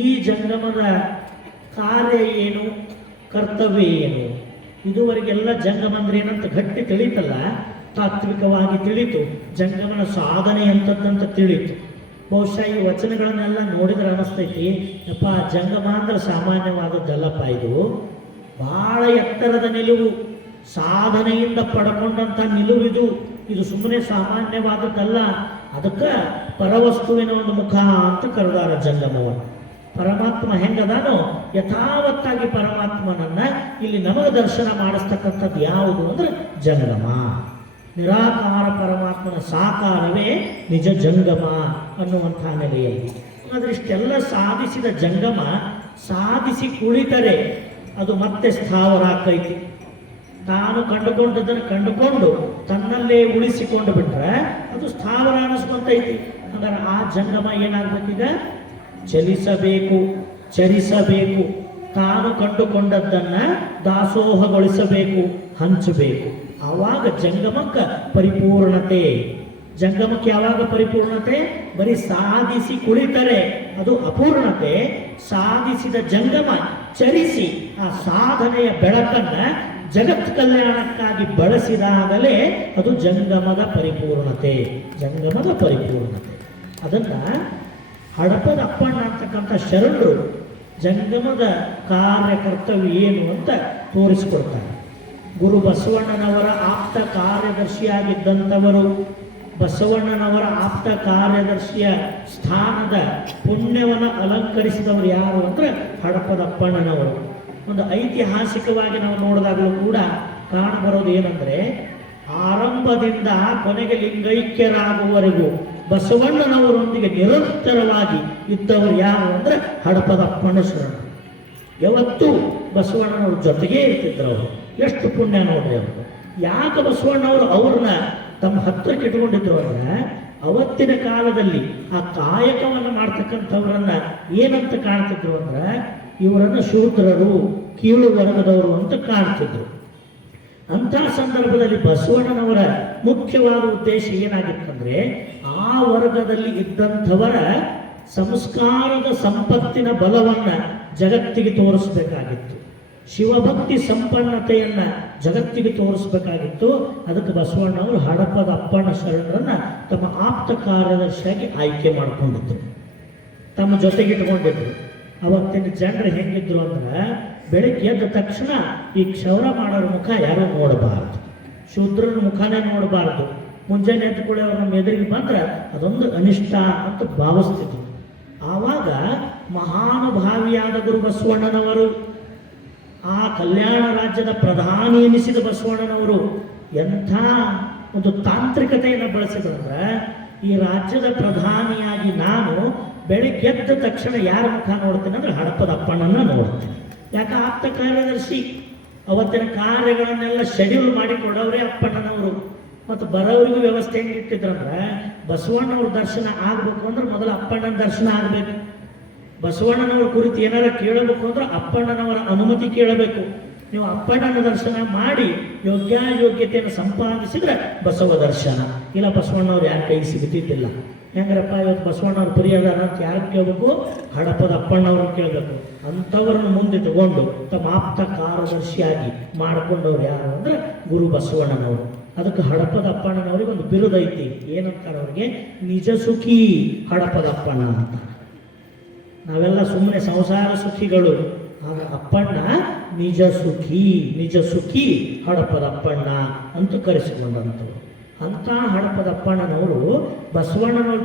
ಈ ಜಂಗಮದ ಕಾರ್ಯ ಏನು, ಕರ್ತವ್ಯ ಏನು? ಇದುವರೆಗೆಲ್ಲ ಜಂಗಮ ಅಂದ್ರೆ ಏನಂತ ಗಟ್ಟಿ ತಿಳಿತಲ್ಲ, ತಾತ್ವಿಕವಾಗಿ ತಿಳಿತು. ಜಂಗಮನ ಸಾಧನೆ ಅಂತದ್ದಂತ ತಿಳಿತು. ಬಹುಶಃ ಈ ವಚನಗಳನ್ನೆಲ್ಲ ನೋಡಿದ್ರೆ ಅನಿಸ್ತೈತಿ, ಯಪ್ಪ ಜಂಗಮ ಅಂದ್ರೆ ಸಾಮಾನ್ಯವಾದದ್ದಲ್ಲಪ್ಪ. ಇದು ಬಹಳ ಎತ್ತರದ ನಿಲುವು, ಸಾಧನೆಯಿಂದ ಪಡ್ಕೊಂಡಂಥ ನಿಲುವಿದು. ಇದು ಸುಮ್ಮನೆ ಸಾಮಾನ್ಯವಾದದ್ದಲ್ಲ. ಅದಕ್ಕೆ ಪರವಸ್ತುವಿನ ಒಂದು ಮುಖ ಅಂತ ಕರೆದಾರ ಜಂಗಮವನ್ನು. ಪರಮಾತ್ಮ ಹೆಂಗದಾನೋ ಯಥಾವತ್ತಾಗಿ ಪರಮಾತ್ಮನನ್ನ ಇಲ್ಲಿ ನಮಗೆ ದರ್ಶನ ಮಾಡಿಸ್ತಕ್ಕಂಥದ್ದು ಯಾವುದು ಅಂದ್ರೆ ಜಂಗಮ. ನಿರಾಕಾರ ಪರಮಾತ್ಮನ ಸಾಕಾರವೇ ನಿಜ ಜಂಗಮ ಅನ್ನುವಂಥ ನೆಲೆಯಲ್ಲಿ. ಆದರೆ ಇಷ್ಟೆಲ್ಲ ಸಾಧಿಸಿದ ಜಂಗಮ ಸಾಧಿಸಿ ಕುಳಿತರೆ ಅದು ಮತ್ತೆ ಸ್ಥಾವರ ಆಕೈತಿ. ತಾನು ಕಂಡುಕೊಂಡದನ್ನು ಕಂಡುಕೊಂಡು ತನ್ನಲ್ಲೇ ಉಳಿಸಿಕೊಂಡು ಬಿಟ್ರೆ ಅದು ಸ್ಥಾವರ ಅನಿಸ್ಕೊಂತೈತಿ. ಹಾಗಾದ್ರೆ ಆ ಜಂಗಮ ಏನಾಗಬೇಕೀಗ? ಚಲಿಸಬೇಕು, ಚರಿಸಬೇಕು. ತಾನು ಕಂಡುಕೊಂಡದ್ದನ್ನ ದಾಸೋಹಗೊಳಿಸಬೇಕು, ಹಂಚಬೇಕು. ಆವಾಗ ಜಂಗಮಕ್ಕೆ ಪರಿಪೂರ್ಣತೆ. ಜಂಗಮಕ್ಕೆ ಯಾವಾಗ ಪರಿಪೂರ್ಣತೆ? ಬರೀ ಸಾಧಿಸಿ ಕುಳಿತರೆ ಅದು ಅಪೂರ್ಣತೆ. ಸಾಧಿಸಿದ ಜಂಗಮ ಚರಿಸಿ ಆ ಸಾಧನೆಯ ಬೆಳಕನ್ನ ಜಗತ್ ಕಲ್ಯಾಣಕ್ಕಾಗಿ ಬಳಸಿದಾಗಲೇ ಅದು ಜಂಗಮದ ಪರಿಪೂರ್ಣತೆ. ಜಂಗಮದ ಪರಿಪೂರ್ಣತೆ ಅದನ್ನ ಹಡಪದ ಅಪ್ಪಣ್ಣ ಅಂತಕ್ಕಂಥ ಶರಣರು ಜಂಗಮದ ಕಾರ್ಯಕರ್ತವ್ಯ ಏನು ಅಂತ ತೋರಿಸಿಕೊಡ್ತಾರೆ. ಗುರು ಬಸವಣ್ಣನವರ ಆಪ್ತ ಕಾರ್ಯದರ್ಶಿಯಾಗಿದ್ದಂಥವರು, ಬಸವಣ್ಣನವರ ಆಪ್ತ ಕಾರ್ಯದರ್ಶಿಯ ಸ್ಥಾನದ ಪುಣ್ಯವನ್ನು ಅಲಂಕರಿಸಿದವರು ಯಾರು ಅಂದ್ರೆ ಹಡಪದ ಅಪ್ಪಣ್ಣನವರು. ಒಂದು ಐತಿಹಾಸಿಕವಾಗಿ ನಾವು ನೋಡಿದಾಗಲೂ ಕೂಡ ಕಾಣಬರೋದು ಏನಂದ್ರೆ, ಆರಂಭದಿಂದ ಕೊನೆಗೆ ಲಿಂಗೈಕ್ಯರಾಗುವವರೆಗೂ ಬಸವಣ್ಣನವರೊಂದಿಗೆ ನಿರಂತರವಾಗಿ ಇದ್ದವರು ಯಾರು ಅಂದ್ರೆ ಹಡಪದ ಅಪ್ಪಣ್ಣ ಶರಣರು. ಯಾವತ್ತೂ ಬಸವಣ್ಣನವ್ರ ಜೊತೆಗೇ ಇರ್ತಿದ್ರು ಅವರು. ಎಷ್ಟು ಪುಣ್ಯ ನೋಡ್ರಿ ಅವರು. ಯಾಕೆ ಬಸವಣ್ಣವರು ಅವ್ರನ್ನ ತಮ್ಮ ಹತ್ತಿರಕ್ಕೆ ಇಟ್ಕೊಂಡಿದ್ರು ಅಂದ್ರೆ, ಅವತ್ತಿನ ಕಾಲದಲ್ಲಿ ಆ ಕಾಯಕವನ್ನು ಮಾಡ್ತಕ್ಕಂಥವ್ರನ್ನ ಏನಂತ ಕಾಣ್ತಿದ್ರು ಅಂದ್ರೆ, ಇವರನ್ನು ಶೂದ್ರರು, ಕೀಳು ವರ್ಗದವರು ಅಂತ ಕಾಣ್ತಿದ್ರು. ಅಂತಹ ಸಂದರ್ಭದಲ್ಲಿ ಬಸವಣ್ಣನವರ ಮುಖ್ಯವಾದ ಉದ್ದೇಶ ಏನಾಗಿತ್ತಂದ್ರೆ, ಆ ವರ್ಗದಲ್ಲಿ ಇದ್ದಂಥವರ ಸಂಸ್ಕಾರದ ಸಂಪತ್ತಿನ ಬಲವನ್ನ ಜಗತ್ತಿಗೆ ತೋರಿಸಬೇಕಾಗಿತ್ತು. ಶಿವಭಕ್ತಿ ಸಂಪನ್ನತೆಯನ್ನ ಜಗತ್ತಿಗೆ ತೋರಿಸಬೇಕಾಗಿತ್ತು. ಅದಕ್ಕೆ ಬಸವಣ್ಣವರು ಹಡಪದ ಅಪ್ಪಣ್ಣ ಶರಣರನ್ನ ತಮ್ಮ ಆಪ್ತ ಕಾರ್ಯದರ್ಶಿಯಾಗಿ ಆಯ್ಕೆ ಮಾಡಿಕೊಂಡಿದ್ರು, ತಮ್ಮ ಜೊತೆಗೆ ಇಟ್ಕೊಂಡಿದ್ರು. ಅವತ್ತಿನ ಜನರು ಹೆಂಗಿದ್ರು ಅಂದ್ರೆ, ಬೆಳಿಗ್ಗೆ ಎದ್ದ ತಕ್ಷಣ ಈ ಕ್ಷೌರ ಮಾಡೋರ ಮುಖ ಯಾರೋ ನೋಡಬಾರ್ದು, ಶೂದ್ರನ ಮುಖನೇ ನೋಡಬಾರ್ದು. ಮುಂಜಾನೆ ಎದ್ದು ಕೂಡ ಅವ್ರ ನಮ್ಮ ಎದುರಿಗೆ ಬಂದ್ರೆ ಅದೊಂದು ಅನಿಷ್ಟ ಅಂತ ಭಾವಿಸ್ತಿದ್ರು. ಆವಾಗ ಮಹಾನುಭಾವಿಯಾದ ಗುರು ಬಸವಣ್ಣನವರು, ಆ ಕಲ್ಯಾಣ ರಾಜ್ಯದ ಪ್ರಧಾನಿ ಎನಿಸಿದ ಬಸವಣ್ಣನವರು ಎಂಥ ಒಂದು ತಾಂತ್ರಿಕತೆಯನ್ನು ಬಳಸಿದಂದ್ರೆ, ಈ ರಾಜ್ಯದ ಪ್ರಧಾನಿಯಾಗಿ ನಾನು ಬೆಳಿಗ್ಗೆ ಎದ್ದ ತಕ್ಷಣ ಯಾರ ಮುಖ ನೋಡ್ತೀನಿ ಅಂದ್ರೆ ಹಡಪದ ಅಪ್ಪಣ್ಣನ ನೋಡ್ತೀನಿ. ಯಾಕೆ? ಆಪ್ತ ಕಾರ್ಯದರ್ಶಿ. ಅವತ್ತಿನ ಕಾರ್ಯಗಳನ್ನೆಲ್ಲ ಶೆಡ್ಯೂಲ್ ಮಾಡಿ ಕೊಡೋರೇ ಅಪ್ಪಣ್ಣನವರು. ಮತ್ತು ಬರೋರಿಗೂ ವ್ಯವಸ್ಥೆ ಹೆಂಗಿಟ್ಟಿದ್ರಂದ್ರೆ, ಬಸವಣ್ಣವ್ರ ದರ್ಶನ ಆಗ್ಬೇಕು ಅಂದ್ರೆ ಮೊದಲು ಅಪ್ಪಣ್ಣನ ದರ್ಶನ ಆಗ್ಬೇಕು. ಬಸವಣ್ಣನವ್ರ ಕುರಿತು ಏನಾರ ಕೇಳಬೇಕು ಅಂದ್ರೆ ಅಪ್ಪಣ್ಣನವರ ಅನುಮತಿ ಕೇಳಬೇಕು. ನೀವು ಅಪ್ಪಣ್ಣನ ದರ್ಶನ ಮಾಡಿ ಯೋಗ್ಯಾಯೋಗ್ಯತೆಯನ್ನು ಸಂಪಾದಿಸಿದ್ರೆ ಬಸವ ದರ್ಶನ, ಇಲ್ಲ ಬಸವಣ್ಣವ್ರು ಯಾರ ಕೈ ಸಿಗುತ್ತಿದ್ದಿಲ್ಲ. ಹೆಂಗ್ರಪ್ಪ ಇವತ್ತು ಬಸವಣ್ಣವ್ರು ಪರಿಯಾದಾರ ಅಂತ ಯಾರು ಕೇಳಬೇಕು? ಹಡಪದ ಅಪ್ಪಣ್ಣವ್ರನ್ನ ಕೇಳಬೇಕು. ಅಂಥವ್ರನ್ನ ಮುಂದೆ ತಗೊಂಡು ತಮ್ಮ ಆಪ್ತ ಕಾರ್ಯದರ್ಶಿಯಾಗಿ ಮಾಡಿಕೊಂಡವ್ರು ಯಾರು ಅಂದ್ರೆ ಗುರು ಬಸವಣ್ಣನವರು. ಅದಕ್ಕೆ ಹಡಪದ ಅಪ್ಪಣ್ಣನವ್ರಿಗೆ ಒಂದು ಬಿರುದೈತಿ. ಏನಂತಾರೆ ಅವ್ರಿಗೆ? ನಿಜ ಸುಖಿ ಹಡಪದ ಅಪ್ಪಣ್ಣ ಅಂತ. ನಾವೆಲ್ಲ ಸುಮ್ಮನೆ ಸಂಸಾರ ಸುಖಿಗಳು, ಆಗ ಅಪ್ಪಣ್ಣ ನಿಜ ಸುಖಿ, ನಿಜ ಸುಖಿ ಹಡಪದ ಅಪ್ಪಣ್ಣ ಅಂತ ಕರೆಸಿಕೊಂಡಂಥವ್ರು. ಅಂತ ಹಡಪದ ಅಪ್ಪಣ್ಣನವರು ಬಸವಣ್ಣನವ್ರ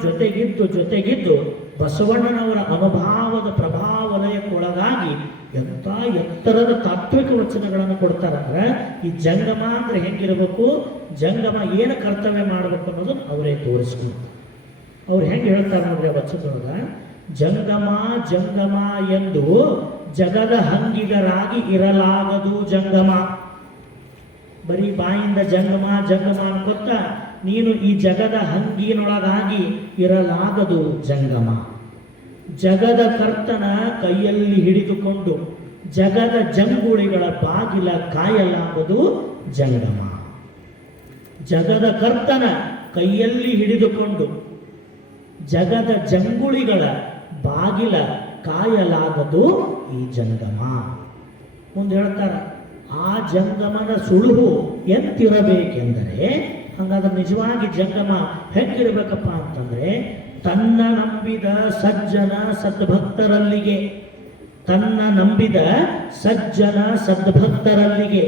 ಜೊತೆಗಿದ್ದು ಬಸವಣ್ಣನವರ ಅನುಭಾವದ ಪ್ರಭಾವಲಯಕ್ಕೊಳಗಾಗಿ ಎಂಥ ಎತ್ತರದ ತಾತ್ವಿಕ ವಚನಗಳನ್ನು ಕೊಡ್ತಾರಂದ್ರೆ, ಈ ಜಂಗಮ ಅಂದ್ರೆ ಹೆಂಗಿರಬೇಕು, ಜಂಗಮ ಏನು ಕರ್ತವ್ಯ ಮಾಡಬೇಕು ಅನ್ನೋದನ್ನು ಅವರೇ ತೋರಿಸ್ಕೊಡ್ತಾರೆ. ಅವ್ರು ಹೆಂಗೆ ಹೇಳ್ತಾರೆ ನೋಡ್ರಿ ಆ ವಚನದೊಳಗ, ಜಂಗಮ ಜಂಗಮ ಎಂದು ಜಗದ ಹಂಗಿಗರಾಗಿ ಇರಲಾಗದು ಜಂಗಮ. ಬರೀ ಬಾಯಿಂದ ಜಂಗಮ ಜಂಗಮ ಅನ್ಕೊತ್ತ ನೀನು ಈ ಜಗದ ಹಂಗಿನೊಳಗಾಗಿ ಇರಲಾಗದು ಜಂಗಮ. ಜಗದ ಕರ್ತನ ಕೈಯಲ್ಲಿ ಹಿಡಿದುಕೊಂಡು ಜಗದ ಜಂಗುಳಿಗಳ ಬಾಗಿಲ ಕಾಯಲಾಗದು ಜಂಗಮ. ಜಗದ ಕರ್ತನ ಕೈಯಲ್ಲಿ ಹಿಡಿದುಕೊಂಡು ಜಗದ ಜಂಗುಳಿಗಳ ಬಾಗಿಲ ಕಾಯಲಾಗದು ಈ ಜಂಗಮ. ಮುಂದೆ ಹೇಳ್ತಾರೆ, ಆ ಜಂಗಮದ ಸುಳುಹು ಎಂತಿರಬೇಕೆಂದರೆ, ಹಂಗಾದ್ರೆ ನಿಜವಾಗಿ ಜಂಗಮ ಹೆಂಗಿರ್ಬೇಕಪ್ಪ ಅಂತಂದ್ರೆ, ತನ್ನ ನಂಬಿದ ಸಜ್ಜನ ಸದ್ಭಕ್ತರಲ್ಲಿಗೆ ತನ್ನ ನಂಬಿದ ಸಜ್ಜನ ಸದ್ಭಕ್ತರಲ್ಲಿಗೆ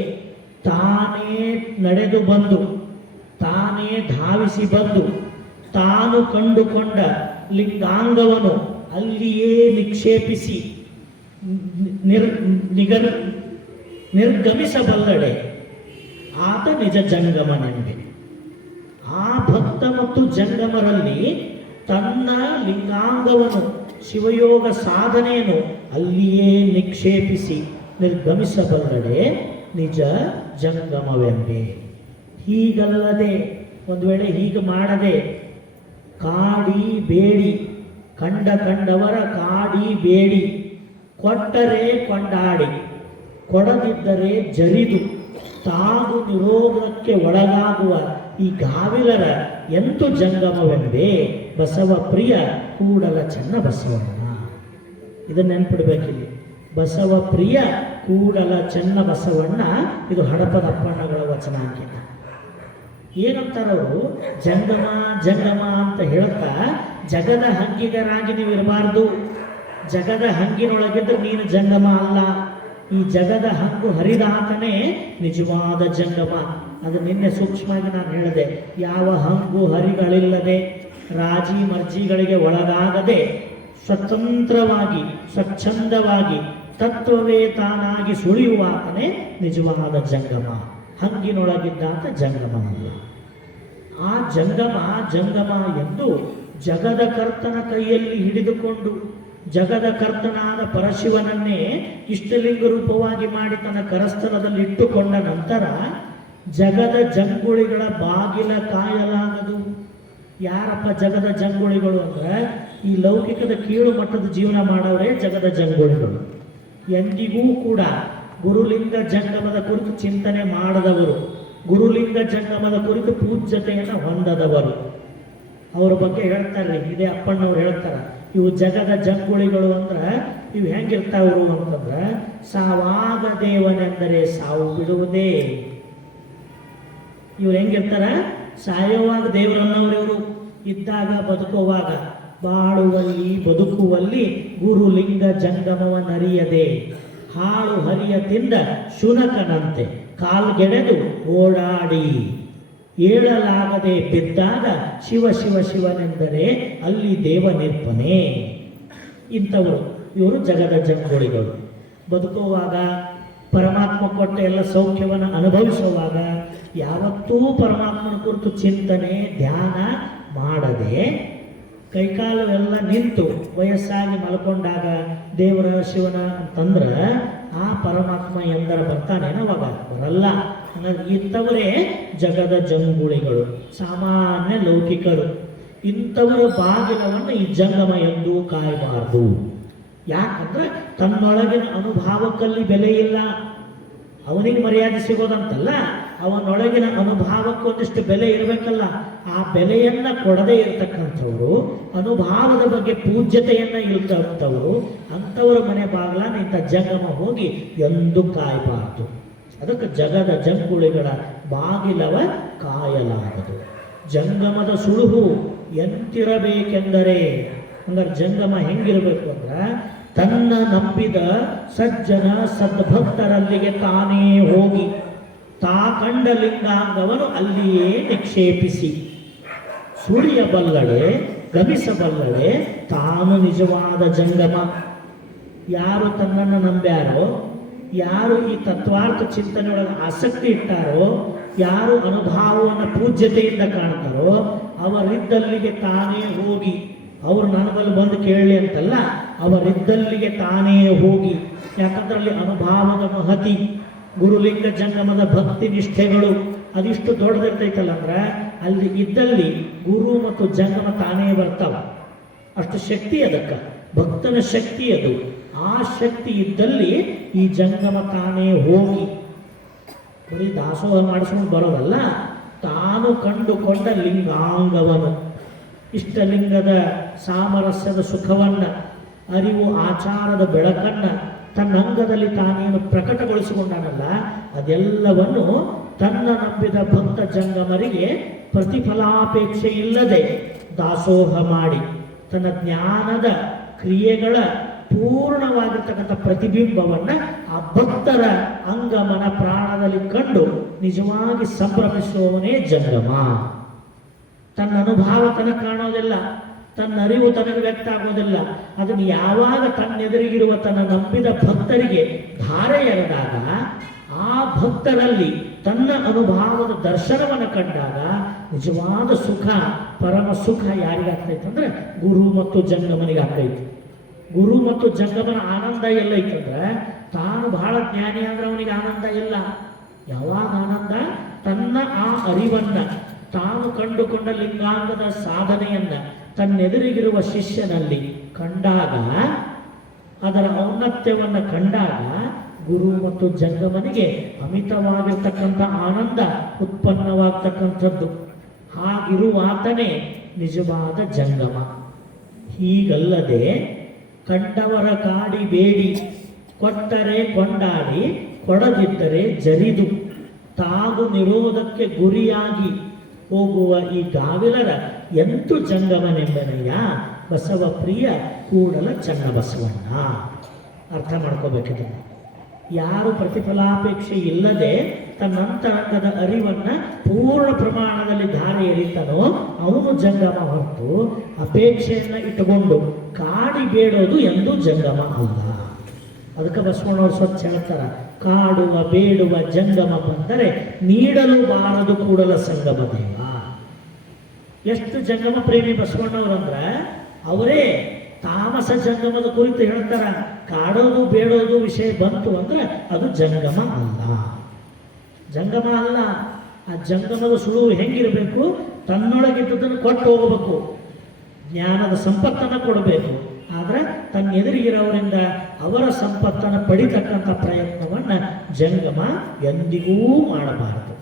ತಾನೇ ನಡೆದು ಬಂದು, ತಾನೇ ಧಾವಿಸಿ ಬಂದು, ತಾನು ಕಂಡುಕೊಂಡ ಲಿಂಗಾಂಗವನ್ನು ಅಲ್ಲಿಯೇ ನಿಕ್ಷೇಪಿಸಿ ನಿರ್ಗಮಿಸಬಲ್ಲಡೆ ಆತ ನಿಜ ಜಂಗಮನೆಂಬೆ. ಆ ಭಕ್ತ ಮತ್ತು ಜಂಗಮರಲ್ಲಿ ತನ್ನ ಲಿಂಗಾಂಗವನ್ನು, ಶಿವಯೋಗ ಸಾಧನೆಯನ್ನು ಅಲ್ಲಿಯೇ ನಿಕ್ಷೇಪಿಸಿ ನಿರ್ಗಮಿಸಬಲ್ಲಡೆ ನಿಜ ಜಂಗಮವೆಂಬೆ. ಹೀಗಲ್ಲದೆ, ಒಂದು ವೇಳೆ ಹೀಗೆ ಮಾಡದೆ ಕಾಡಿ ಬೇಡಿ, ಕಂಡವರ ಕಾಡಿ ಬೇಡಿ, ಕೊಟ್ಟರೆ ಕೊಂಡಾಡಿ, ಕೊಡದಿದ್ದರೆ ಜರಿದು ತಾವು ನಿರೋಧಕ್ಕೆ ಒಳಗಾಗುವ ಈ ಗಾವಿಲರ ಎಂತು ಜಂಗಮವೆಂಬೆ ಬಸವ ಪ್ರಿಯ ಕೂಡಲ ಚೆನ್ನ ಬಸವಣ್ಣ. ಇದನ್ನ ನೆನ್ಪಿಡ್ಬೇಕಿಲ್ಲಿ. ಬಸವ ಪ್ರಿಯ ಕೂಡಲ ಚೆನ್ನ ಬಸವಣ್ಣ, ಇದು ಹಡಪದಪ್ಪಣ್ಣಗಳ ವಚನಾಂಕಿತ. ಏನಂತಾರವರು, ಜಂಗಮ ಜಂಗಮ ಅಂತ ಹೇಳ್ತಾ ಜಗದ ಹಂಗಿಗರಾಗಿ ನೀವು ಇರಬಾರ್ದು. ಜಗದ ಹಂಗಿನೊಳಗಿದ್ರೆ ನೀನು ಜಂಗಮ ಅಲ್ಲ. ಈ ಜಗದ ಹಂಗು ಹರಿದಾತನೇ ನಿಜವಾದ ಜಂಗಮ. ಅದು ನಿನ್ನೆ ಸೂಕ್ಷ್ಮವಾಗಿ ನಾನು ಹೇಳಿದೆ. ಯಾವ ಹಂಗು ಹರಿಗಳಿಲ್ಲದೆ, ರಾಜಿ ಮರ್ಜಿಗಳಿಗೆ ಒಳಗಾಗದೆ, ಸ್ವತಂತ್ರವಾಗಿ ಸ್ವಚ್ಛಂದವಾಗಿ ತತ್ವವೇ ತಾನಾಗಿ ಸುಳಿಯುವಾತನೇ ನಿಜವಾದ ಜಂಗಮ. ಹಂಗಿನೊಳಗಿದ್ದಾತ ಜಂಗಮನಲ್ಲ. ಆ ಜಂಗಮ ಎಂದು ಜಗದ ಕರ್ತನ ಕೈಯಲ್ಲಿ ಹಿಡಿದುಕೊಂಡು, ಜಗದ ಕರ್ತನಾದ ಪರಶಿವನನ್ನೇ ಇಷ್ಟಲಿಂಗ ರೂಪವಾಗಿ ಮಾಡಿ ತನ್ನ ಕರಸ್ಥಲದಲ್ಲಿ ಇಟ್ಟುಕೊಂಡ ನಂತರ ಜಗದ ಜಂಗುಳಿಗಳ ಬಾಗಿಲ ಕಾಯಲಾಗದು. ಯಾರಪ್ಪ ಜಗದ ಜಂಗುಳಿಗಳು ಅಂದ್ರೆ, ಈ ಲೌಕಿಕದ ಕೀಳು ಮಟ್ಟದ ಜೀವನ ಮಾಡೋರೇ ಜಗದ ಜಂಗುಳಿಗಳು. ಎಂದಿಗೂ ಕೂಡ ಗುರುಲಿಂಗ ಜಂಗಮದ ಕುರಿತು ಚಿಂತನೆ ಮಾಡದವರು, ಗುರುಲಿಂಗ ಜಂಗಮದ ಕುರಿತು ಪೂಜ್ಯತೆಯನ್ನು ಹೊಂದದವರು. ಅವ್ರ ಬಗ್ಗೆ ಹೇಳ್ತಾರೆ. ಇದೇ ಅಪ್ಪಣ್ಣವ್ರು ಹೇಳ್ತಾರೆ, ಇವು ಜಗದ ಜಂಗುಳಿಗಳು ಅಂದ್ರೆ ಇವು ಹೆಂಗಿರ್ತಾವ್ರು ಅಂತಂದ್ರೆ, ಸಾವಾಗ ದೇವನೆಂದರೆ ಸಾವು ಬಿಡುವುದೇ. ಇವ್ರು ಹೆಂಗಿರ್ತಾರ, ಸಾಯುವಾಗ ದೇವರನ್ನವ್ರು. ಇವರು ಇದ್ದಾಗ ಬದುಕುವಾಗ, ಬಾಳುವಲ್ಲಿ ಬದುಕುವಲ್ಲಿ ಗುರುಲಿಂಗ ಜಂಗಮವನ್ನರಿಯದೆ ಹಾಳು ಹರಿಯ ತಿಂದ ಶುನಕನಂತೆ ಕಾಲ್ಗೆಡೆದು ಓಡಾಡಿ ಏಳಲಾಗದೆ ಬಿದ್ದಾಗ ಶಿವ ಶಿವ ಶಿವನೆಂದರೆ ಅಲ್ಲಿ ದೇವನಿರ್ಪನೆ. ಇಂಥವರು ಇವರು ಜಗದ ಜಂಗುಳಿಗಳು. ಬದುಕುವಾಗ ಪರಮಾತ್ಮ ಕೊಟ್ಟ ಎಲ್ಲ ಸೌಖ್ಯವನ್ನು ಅನುಭವಿಸುವಾಗ ಯಾವತ್ತೂ ಪರಮಾತ್ಮನ ಕುರಿತು ಚಿಂತನೆ ಧ್ಯಾನ ಮಾಡದೆ ಕೈಕಾಲು ಎಲ್ಲ ನಿಂತು ವಯಸ್ಸಾಗಿ ಮಲ್ಕೊಂಡಾಗ ದೇವರ ಶಿವನ ಅಂತಂದ್ರೆ ಆ ಪರಮಾತ್ಮ ಎಂದರ ಬರ್ತಾನೇನೋ ಅವಾಗ ಬರಲ್ಲ. ಇಂಥವರೇ ಜಗದ ಜಂಗುಳಿಗಳು, ಸಾಮಾನ್ಯ ಲೌಕಿಕರು. ಇಂಥವರ ಬಾಗಿಲವನ್ನು ಈ ಜಂಗಮ ಎಂದೂ ಕಾಯಬಾರದು. ಯಾಕಂದ್ರೆ ತನ್ನೊಳಗಿನ ಅನುಭಾವಕ್ಕಲ್ಲಿ ಬೆಲೆ ಇಲ್ಲ. ಅವನಿಗೆ ಮರ್ಯಾದೆ ಸಿಗೋದಂತಲ್ಲ, ಅವನೊಳಗಿನ ಅನುಭಾವಕ್ಕೆ ಒಂದಿಷ್ಟು ಬೆಲೆ ಇರಬೇಕಲ್ಲ. ಆ ಬೆಲೆಯನ್ನ ಕೊಡದೇ ಇರತಕ್ಕಂಥವ್ರು, ಅನುಭಾವದ ಬಗ್ಗೆ ಪೂಜ್ಯತೆಯನ್ನ ಇಲ್ತವರು, ಅಂಥವ್ರ ಮನೆ ಬಾಗಿಲ ಇಂಥ ಜಂಗಮ ಹೋಗಿ ಎಂದೂ ಕಾಯಬಾರದು. ಅದಕ್ಕೆ ಜಗದ ಜಂಗುಳಿಗಳ ಬಾಗಿಲವ ಕಾಯಲಾಗದು. ಜಂಗಮದ ಸುಳುಹು ಎಂತಿರಬೇಕೆಂದರೆ, ಹಂಗಾರೆ ಜಂಗಮ ಹೆಂಗಿರಬೇಕು ಅಂದ್ರೆ, ತನ್ನ ನಂಬಿದ ಸಜ್ಜನ ಸದ್ಭಕ್ತರಲ್ಲಿಗೆ ತಾನೇ ಹೋಗಿ ತಾ ಕಂಡ ಲಿಂಗಾಂಗವನ್ನು ಅಲ್ಲಿಯೇ ನಿಕ್ಷೇಪಿಸಿ ಸುಳಿಯಬಲ್ಲಡೆ ಗಮಿಸಬಲ್ಲಡೆ ತಾನು ನಿಜವಾದ ಜಂಗಮ. ಯಾರು ತನ್ನನ್ನು ನಂಬ್ಯಾರೋ, ಯಾರು ಈ ತತ್ವಾರ್ಥ ಚಿಂತನೆಯೊಳಗೆ ಆಸಕ್ತಿ ಇಟ್ಟಾರೋ, ಯಾರು ಅನುಭವವನ್ನು ಪೂಜ್ಯತೆಯಿಂದ ಕಾಣ್ತಾರೋ ಅವರಿದ್ದಲ್ಲಿಗೆ ತಾನೇ ಹೋಗಿ, ಅವರು ನನ್ನ ಬಳಿ ಬಂದು ಕೇಳಲಿ ಅಂತಲ್ಲ, ಅವರಿದ್ದಲ್ಲಿಗೆ ತಾನೇ ಹೋಗಿ. ಯಾಕಂದ್ರೆ ಅಲ್ಲಿ ಅನುಭವದ ಮಹತಿ, ಗುರುಲಿಂಗ ಜಂಗಮದ ಭಕ್ತಿ ನಿಷ್ಠೆಗಳು ಅದಿಷ್ಟು ದೊಡ್ಡದಿರ್ತೈತಲ್ಲ ಅಂದ್ರೆ ಅಲ್ಲಿ ಇದ್ದಲ್ಲಿ ಗುರು ಮತ್ತು ಜಂಗಮ ತಾನೇ ಬರ್ತಾವ. ಅಷ್ಟು ಶಕ್ತಿ ಅದಕ್ಕೆ, ಭಕ್ತನ ಶಕ್ತಿ ಅದು. ಆ ಶಕ್ತಿ ಇದ್ದಲ್ಲಿ ಈ ಜಂಗಮ ತಾನೇ ಹೋಗಿ ಬರೀ ದಾಸೋಹ ಮಾಡಿಸ್ಕೊಂಡು ಬರೋದಲ್ಲ, ತಾನು ಕಂಡುಕೊಂಡ ಲಿಂಗಾಂಗವನ್ನು, ಇಷ್ಟಲಿಂಗದ ಸಾಮರಸ್ಯದ ಸುಖವನ್ನ, ಅರಿವು ಆಚಾರದ ಬೆಳಕನ್ನ ತನ್ನ ಅಂಗದಲ್ಲಿ ತಾನೇನು ಪ್ರಕಟಗೊಳಿಸಿಕೊಂಡನಲ್ಲ, ಅದೆಲ್ಲವನ್ನು ತನ್ನ ನಂಬಿದ ಭಕ್ತ ಜಂಗಮರಿಗೆ ಪ್ರತಿಫಲಾಪೇಕ್ಷೆ ಇಲ್ಲದೆ ದಾಸೋಹ ಮಾಡಿ ತನ್ನ ಜ್ಞಾನದ ಕ್ರಿಯೆಗಳ ಪೂರ್ಣವಾಗಿರ್ತಕ್ಕಂಥ ಪ್ರತಿಬಿಂಬವನ್ನ ಆ ಭಕ್ತರ ಅಂಗಮನ ಪ್ರಾಣದಲ್ಲಿ ಕಂಡು ನಿಜವಾಗಿ ಸಂಭ್ರಮಿಸುವವನೇ ಜಂಗಮ. ತನ್ನ ಅನುಭವ ತನಗೆ ಕಾಣೋದಿಲ್ಲ, ತನ್ನ ಅರಿವು ತನಗೆ ವ್ಯಕ್ತ ಆಗೋದಿಲ್ಲ. ಅದನ್ನು ಯಾವಾಗ ತನ್ನೆದುರಿಗಿರುವ ತನ್ನ ನಂಬಿದ ಭಕ್ತರಿಗೆ ಧಾರೆ ಎರೆದಾಗ ಆ ಭಕ್ತರಲ್ಲಿ ತನ್ನ ಅನುಭವದ ದರ್ಶನವನ್ನು ಕಂಡಾಗ ನಿಜವಾದ ಸುಖ, ಪರಮ ಸುಖ ಯಾರಿಗಾಗ್ತೈತೆ ಅಂದ್ರೆ ಗುರು ಮತ್ತು ಜಂಗಮನಿಗೆ ಆಗ್ತೈತಿ. ಗುರು ಮತ್ತು ಜಂಗಮನ ಆನಂದ ಎಲ್ಲೈತಂದ್ರೆ ತಾನು ಬಹಳ ಜ್ಞಾನಿ ಅಂದ್ರೆ ಅವನಿಗೆ ಆನಂದ ಇಲ್ಲ. ಯಾವಾಗ ಆನಂದ? ತನ್ನ ಆ ಅರಿವನ್ನ, ತಾನು ಕಂಡುಕೊಂಡ ಲಿಂಗಾಂಗದ ಸಾಧನೆಯನ್ನ ತನ್ನೆದುರಿಗಿರುವ ಶಿಷ್ಯನಲ್ಲಿ ಕಂಡಾಗ, ಅದರ ಔನ್ನತ್ಯವನ್ನು ಕಂಡಾಗ ಗುರು ಮತ್ತು ಜಂಗಮನಿಗೆ ಅಮಿತವಾಗಿರ್ತಕ್ಕಂಥ ಆನಂದ ಉತ್ಪನ್ನವಾಗ್ತಕ್ಕಂಥದ್ದು. ಹಾಗಿರುವಾತನೇ ನಿಜವಾದ ಜಂಗಮ. ಹೀಗಲ್ಲದೆ ಕಂಡವರ ಕಾಡಿ ಬೇಡಿ, ಕೊಟ್ಟರೆ ಕೊಂಡಾಡಿ, ಕೊಡದಿದ್ದರೆ ಜರಿದು, ತಾವು ನಿರೋಧಕ್ಕೆ ಗುರಿಯಾಗಿ ಹೋಗುವ ಈ ಗಾವಿಲರ ಎಂತು ಜಂಗಮನೆಂಬನೆಯ ಬಸವ ಪ್ರಿಯ ಕೂಡಲ ಚನ್ನಬಸವಣ್ಣ. ಅರ್ಥ ಮಾಡ್ಕೋಬೇಕಿದೆ. ಯಾರು ಪ್ರತಿಫಲಾಪೇಕ್ಷೆ ಇಲ್ಲದೆ ತನ್ನಂತರಂಗದ ಅರಿವನ್ನ ಪೂರ್ಣ ಪ್ರಮಾಣದಲ್ಲಿ ಧಾರೆ ಎರಿತಾನೋ ಅವನು ಜಂಗಮ ಹೊರತು ಅಪೇಕ್ಷೆಯನ್ನ ಇಟ್ಟುಕೊಂಡು ಕಾಡಿ ಬೇಡೋದು ಎಂದೂ ಜಂಗಮ ಅಲ್ಲ. ಅದಕ್ಕೆ ಬಸವಣ್ಣವರು ಸ್ವಚ್ಛ ಹೇಳ್ತಾರ, ಕಾಡುವ ಬೇಡುವ ಜಂಗಮ ಬಂದರೆ ನೀಡಲು ಬಾರದು ಕೂಡಲ ಸಂಗಮ ದೇವ. ಎಷ್ಟು ಜಂಗಮ ಪ್ರೇಮಿ ಬಸವಣ್ಣವರಂದ್ರ ಅವರೇ ತಾಮಸ ಜಂಗಮದ ಕುರಿತು ಹೇಳ್ತಾರ. ಕಾಡೋದು ಬೇಡೋದು ವಿಷಯ ಬಂತು ಅಂದ್ರೆ ಅದು ಜಂಗಮ ಅಲ್ಲ, ಜಂಗಮ ಅಲ್ಲ. ಆ ಜಂಗಮದ ಸುಳುವು ಹೆಂಗಿರಬೇಕು? ತನ್ನೊಳಗಿದ್ದದನ್ನು ಕೊಟ್ಟು ಹೋಗಬೇಕು, ಜ್ಞಾನದ ಸಂಪತ್ತನ್ನು ಕೊಡಬೇಕು. ಆದ್ರೆ ತನ್ನ ಎದುರಿಗಿರೋವರಿಂದ ಅವರ ಸಂಪತ್ತನ್ನು ಪಡಿತಕ್ಕಂಥ ಪ್ರಯತ್ನವನ್ನ ಜಂಗಮ ಎಂದಿಗೂ ಮಾಡಬಾರದು.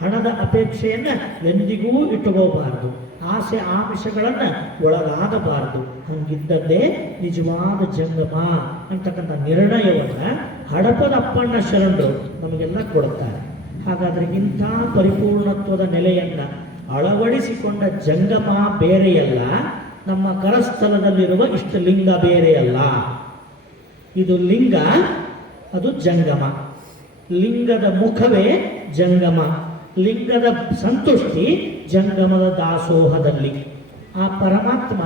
ಹಣದ ಅಪೇಕ್ಷೆಯನ್ನ ಎಂದಿಗೂ ಇಟ್ಟುಕೋಬಾರದು. ಆಸೆ ಆಮಿಷಗಳನ್ನ ಒಳಗಾಗಬಾರದು. ಹಂಗಿದ್ದದ್ದೇ ನಿಜವಾದ ಜಂಗಮ ಅಂತಕ್ಕಂಥ ನಿರ್ಣಯವನ್ನ ಹಡಪದ ಅಪ್ಪಣ್ಣ ಶರಣರು ನಮಗೆಲ್ಲ ಕೊಡುತ್ತಾರೆ. ಹಾಗಾದ್ರೆ ಇಂಥ ಪರಿಪೂರ್ಣತ್ವದ ನೆಲೆಯನ್ನ ಅಳವಡಿಸಿಕೊಂಡ ಜಂಗಮ ಬೇರೆಯಲ್ಲ, ನಮ್ಮ ಕರಸ್ಥಲದಲ್ಲಿರುವ ಇಷ್ಟಲಿಂಗ ಬೇರೆಯಲ್ಲ. ಇದು ಲಿಂಗ, ಅದು ಜಂಗಮ. ಲಿಂಗದ ಮುಖವೇ ಜಂಗಮ. ಲಿಂಗದ ಸಂತುಷ್ಟಿ ಜಂಗಮದ ದಾಸೋಹದಲ್ಲಿ. ಆ ಪರಮಾತ್ಮ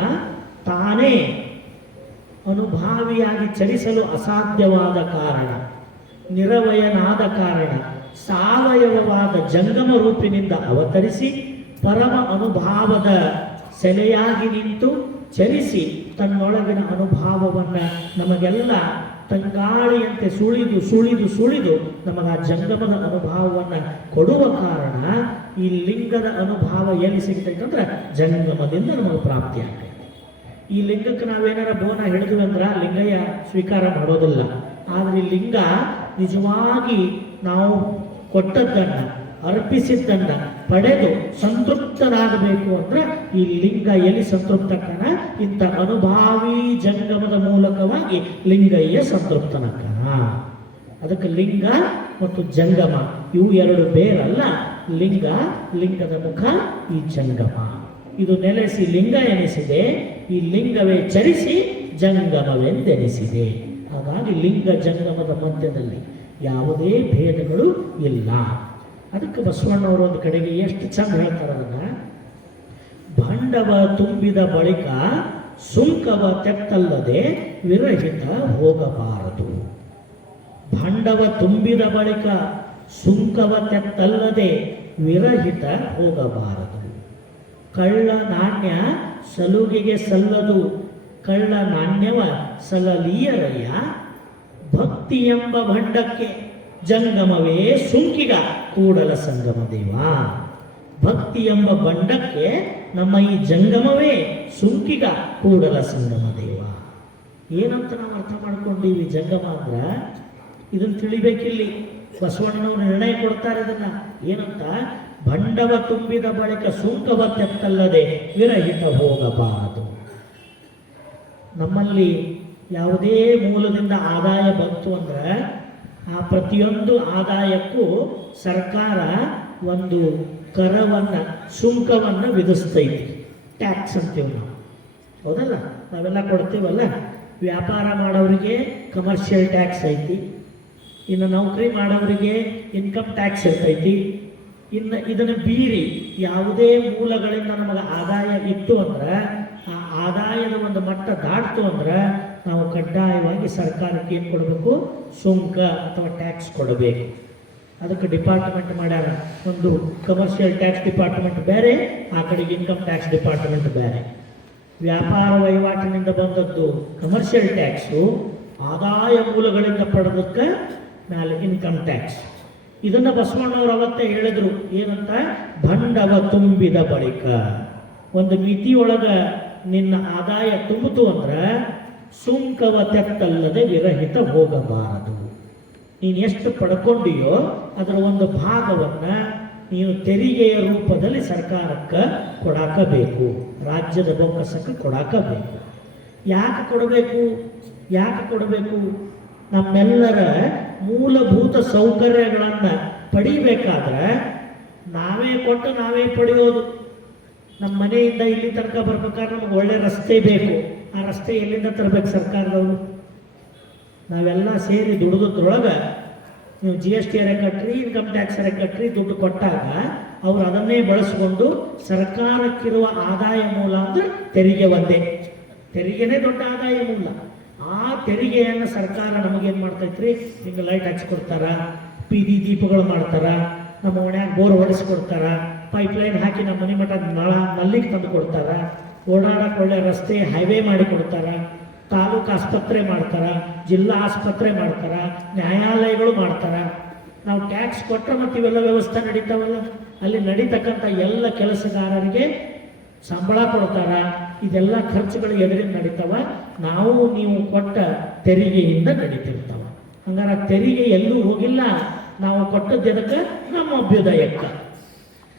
ತಾನೇ ಅನುಭಾವಿಯಾಗಿ ಚಲಿಸಲು ಅಸಾಧ್ಯವಾದ ಕಾರಣ, ನಿರವಯನಾದ ಕಾರಣ ಸಾವಯವವಾದ ಜಂಗಮ ರೂಪಿನಿಂದ ಅವತರಿಸಿ ಪರಮ ಅನುಭಾವದ ಸೆಲೆಯಾಗಿ ನಿಂತು ಚಲಿಸಿ ತನ್ನೊಳಗಿನ ಅನುಭಾವವನ್ನ ನಮಗೆಲ್ಲ ತಂಗಾಳಿಯಂತೆ ಸುಳಿದು ಸುಳಿದು ಸುಳಿದು ನಮಗ ಆ ಜಂಗಮದ ಅನುಭವವನ್ನ ಕೊಡುವ ಕಾರಣ ಈ ಲಿಂಗದ ಅನುಭವ ಎಲ್ಲಿ ಸಿಗ್ತೈತೆ ಅಂದ್ರೆ ಜಂಗಮದಿಂದ ನಮಗೆ ಪ್ರಾಪ್ತಿ ಆಗ್ತೈತೆ. ಈ ಲಿಂಗಕ್ಕೆ ನಾವೇನಾರ ಬೋನ ಹಿಡಿದ್ವಿ ಅಂದ್ರ ಲಿಂಗಯ್ಯ ಸ್ವೀಕಾರ ಮಾಡೋದಿಲ್ಲ. ಆದ್ರೆ ಈ ಲಿಂಗ ನಿಜವಾಗಿ ನಾವು ಕೊಟ್ಟದ್ದನ್ನ, ಅರ್ಪಿಸಿದ್ದನ್ನ ಪಡೆದು ಸಂತೃಪ್ತರಾಗಬೇಕು ಅಂದ್ರೆ ಈ ಲಿಂಗ ಎಲ್ಲಿ ಸಂತೃಪ್ತಕ್ಕನ? ಇಂಥ ಅನುಭಾವಿ ಜಂಗಮದ ಮೂಲಕವಾಗಿ ಲಿಂಗಯ್ಯ ಸಂತೃಪ್ತನಕ್ಕನ. ಅದಕ್ಕೆ ಲಿಂಗ ಮತ್ತು ಜಂಗಮ ಇವು ಎರಡು ಬೇರಲ್ಲ. ಲಿಂಗ, ಲಿಂಗದ ಮುಖ, ಈ ಜಂಗಮ. ಇದು ನೆಲೆಸಿ ಲಿಂಗ ಎನಿಸಿದೆ, ಈ ಲಿಂಗವೇ ಚರಿಸಿ ಜಂಗಮವೆಂದೆನಿಸಿದೆ. ಹಾಗಾಗಿ ಲಿಂಗ ಜಂಗಮದ ಮಧ್ಯದಲ್ಲಿ ಯಾವುದೇ ಭೇದಗಳು ಇಲ್ಲ. ಅದಕ್ಕೆ ಬಸವಣ್ಣವರು ಒಂದು ಕಡೆಗೆ ಎಷ್ಟು ಚಂದ ಹೇಳ್ತಾರೆ ಅದನ್ನ, ಭಂಡವ ತುಂಬಿದ ಬಳಿಕ ಸುಂಕವ ತೆತ್ತಲ್ಲದೆ ವಿರಹಿತ ಹೋಗಬಾರದು. ಭಂಡವ ತುಂಬಿದ ಬಳಿಕ ಸುಂಕವ ತೆತ್ತಲ್ಲದೆ ವಿರಹಿತ ಹೋಗಬಾರದು. ಕಳ್ಳ ನಾಣ್ಯ ಸಲುಗೆಗೆ ಸಲ್ಲದು, ಕಳ್ಳ ನಾಣ್ಯವ ಸಲಲೀಯರಯ್ಯ. ಭಕ್ತಿ ಎಂಬ ಭಂಡಕ್ಕೆ ಜಂಗಮವೇ ಸುಂಕಿಗ ಕೂಡಲ ಸಂಗಮ ದೇವ. ಭಕ್ತಿ ಎಂಬ ಬಂಡಕ್ಕೆ ನಮ್ಮ ಈ ಜಂಗಮವೇ ಸುಂಕಿಗ ಕೂಡಲ ಸಂಗಮ ದೇವ. ಏನಂತ ನಾವು ಅರ್ಥ ಮಾಡ್ಕೊಂಡಿವಿ ಜಂಗಮ ಅಂದ್ರ? ಇದನ್ನು ತಿಳಿಬೇಕಿಲ್ಲಿ. ಬಸವಣ್ಣನವರು ನಿರ್ಣಯ ಕೊಡ್ತಾರೆ ಇದನ್ನ ಏನಂತ, ಭಂಡವ ತುಂಬಿದ ಬಳಿಕ ಸುಂಕವ ತೆತ್ತಲ್ಲದೆ ವಿರಹಿತ ಹೋಗಬಾರದು. ನಮ್ಮಲ್ಲಿ ಯಾವುದೇ ಮೂಲದಿಂದ ಆದಾಯ ಬಂತು ಅಂದ್ರೆ ಆ ಪ್ರತಿಯೊಂದು ಆದಾಯಕ್ಕೂ ಸರ್ಕಾರ ಒಂದು ಕರವನ್ನ, ಸುಂಕವನ್ನ ವಿಧಿಸ್ತೈತಿ. ಟ್ಯಾಕ್ಸ್ ಅಂತೀವಿ ನಾವು, ಹೌದಲ್ಲ? ನಾವೆಲ್ಲ ಕೊಡ್ತೀವಲ್ಲ. ವ್ಯಾಪಾರ ಮಾಡೋರಿಗೆ ಕಮರ್ಷಿಯಲ್ ಟ್ಯಾಕ್ಸ್ ಐತಿ, ಇನ್ನು ನೌಕರಿ ಮಾಡೋರಿಗೆ ಇನ್ಕಮ್ ಟ್ಯಾಕ್ಸ್ ಇರ್ತೈತಿ. ಇನ್ನು ಇದನ್ನು ಬೀರಿ ಯಾವುದೇ ಮೂಲಗಳಿಂದ ನಮಗೆ ಆದಾಯ ಇತ್ತು ಅಂದ್ರೆ ಆ ಆದಾಯದ ಒಂದು ಮಟ್ಟ ದಾಟ್ತು ಅಂದ್ರೆ ನಾವು ಕಡ್ಡಾಯವಾಗಿ ಸರ್ಕಾರಕ್ಕೆ ಏನು ಕೊಡಬೇಕು? ಸುಂಕ ಅಥವಾ ಟ್ಯಾಕ್ಸ್ ಕೊಡಬೇಕು. ಅದಕ್ಕೆ ಡಿಪಾರ್ಟ್ಮೆಂಟ್ ಮಾಡ್ಯಾರ. ಒಂದು ಕಮರ್ಷಿಯಲ್ ಟ್ಯಾಕ್ಸ್ ಡಿಪಾರ್ಟ್ಮೆಂಟ್ ಬೇರೆ, ಆ ಕಡೆಗೆ ಇನ್ಕಮ್ ಟ್ಯಾಕ್ಸ್ ಡಿಪಾರ್ಟ್ಮೆಂಟ್ ಬೇರೆ. ವ್ಯಾಪಾರ ವಹಿವಾಟಿನಿಂದ ಬಂದದ್ದು ಕಮರ್ಷಿಯಲ್ ಟ್ಯಾಕ್ಸು, ಆದಾಯ ಮೂಲಗಳಿಂದ ಪಡೆದಕ್ಕೆ ಮೇಲೆ ಇನ್ಕಮ್ ಟ್ಯಾಕ್ಸ್. ಇದನ್ನು ಬಸವಣ್ಣವರು ಅವತ್ತೇ ಹೇಳಿದ್ರು, ಏನಂತ? ಭಂಡವ ತುಂಬಿದ ಬಳಿಕ ಒಂದು ಮಿತಿಯೊಳಗ ನಿನ್ನ ಆದಾಯ ತುಂಬಿತು ಅಂದ್ರೆ ಸುಂಕವ ತೆತ್ತಲ್ಲದೆ ವಿರಹಿತ ಹೋಗಬಾರದು. ನೀನು ಎಷ್ಟು ಪಡ್ಕೊಂಡಿಯೋ ಅದರ ಒಂದು ಭಾಗವನ್ನ ನೀನು ತೆರಿಗೆಯ ರೂಪದಲ್ಲಿ ಸರ್ಕಾರಕ್ಕೆ ಕೊಡಾಕಬೇಕು, ರಾಜ್ಯದ ಬೊಕ್ಕಸಕ್ಕೆ ಕೊಡಾಕಬೇಕು. ಯಾಕೆ ಕೊಡಬೇಕು? ನಮ್ಮೆಲ್ಲರ ಮೂಲಭೂತ ಸೌಕರ್ಯಗಳನ್ನು ಪಡಿಬೇಕಾದ್ರೆ ನಾವೇ ಕೊಟ್ಟು ನಾವೇ ಪಡೆಯೋದು. ನಮ್ಮ ಮನೆಯಿಂದ ಇಲ್ಲಿ ತನಕ ಬರ್ಬೇಕಾದ್ರೆ ನಮ್ಗೆ ಒಳ್ಳೆ ರಸ್ತೆ ಬೇಕು. ಆ ರಸ್ತೆ ಎಲ್ಲಿಂದ ತರಬೇಕು? ಸರ್ಕಾರದವರು. ನಾವೆಲ್ಲ ಸೇರಿ ದುಡಿದ್ರೊಳಗೆ ನೀವು GST ಕಟ್ಟ್ರಿ, ಇನ್ಕಮ್ ಟ್ಯಾಕ್ಸ್ ಕಟ್ಟ್ರಿ, ದುಡ್ಡು ಕೊಟ್ಟಾಗ ಅವರು ಅದನ್ನೇ ಬಳಸ್ಕೊಂಡು ಸರ್ಕಾರಕ್ಕಿರುವ ಆದಾಯ ಮೂಲ ಅಂದ್ರೆ ತೆರಿಗೆ ಒಂದೇ. ತೆರಿಗೆನೇ ದೊಡ್ಡ ಆದಾಯ ಮೂಲ. ಆ ತೆರಿಗೆಯನ್ನು ಸರ್ಕಾರ ನಮಗೇನು ಮಾಡ್ತೈತ್ರಿ? ಹಿಂಗೆ ಲೈಟ್ ಹಚ್ಕೊಡ್ತಾರ, ಬೀದಿ ದೀಪಗಳು ಮಾಡ್ತಾರ, ನಮ್ಮ ಮನ್ಯಾಗ ಬೋರ್ ಹೊಡೆಸ್ಕೊಡ್ತಾರ, ಪೈಪ್ಲೈನ್ ಹಾಕಿ ನಮ್ಮ ಮನೆ ಮಠ ನಲ್ಲಿಗೆ ತಂದು ಕೊಡ್ತಾರ, ಓಡಾಡಕ್ಕೆ ಒಳ್ಳೆ ರಸ್ತೆ ಹೈವೇ ಮಾಡಿ ಕೊಡ್ತಾರ, ತಾಲೂಕು ಆಸ್ಪತ್ರೆ ಮಾಡ್ತಾರ, ಜಿಲ್ಲಾ ಆಸ್ಪತ್ರೆ ಮಾಡ್ತಾರ, ನ್ಯಾಯಾಲಯಗಳು ಮಾಡ್ತಾರ. ನಾವು ಟ್ಯಾಕ್ಸ್ ಕೊಟ್ಟರೆ ಮತ್ತು ಇವೆಲ್ಲ ವ್ಯವಸ್ಥೆ ನಡೀತಾವಲ್ಲ, ಅಲ್ಲಿ ನಡೀತಕ್ಕಂಥ ಎಲ್ಲ ಕೆಲಸಗಾರರಿಗೆ ಸಂಬಳ ಕೊಡ್ತಾರ. ಇದೆಲ್ಲ ಖರ್ಚುಗಳು ಎದರಿಂದ ನಡೀತಾವ? ನಾವು ನೀವು ಕೊಟ್ಟ ತೆರಿಗೆಯಿಂದ ನಡೀತಿರ್ತಾವ. ಹಂಗಾರೆ ತೆರಿಗೆ ಎಲ್ಲೂ ಹೋಗಿಲ್ಲ, ನಾವು ಕೊಟ್ಟದ್ದು ಎದಕ್ಕೆ? ನಮ್ಮ ಅಭ್ಯುದಯಕ್ಕೆ.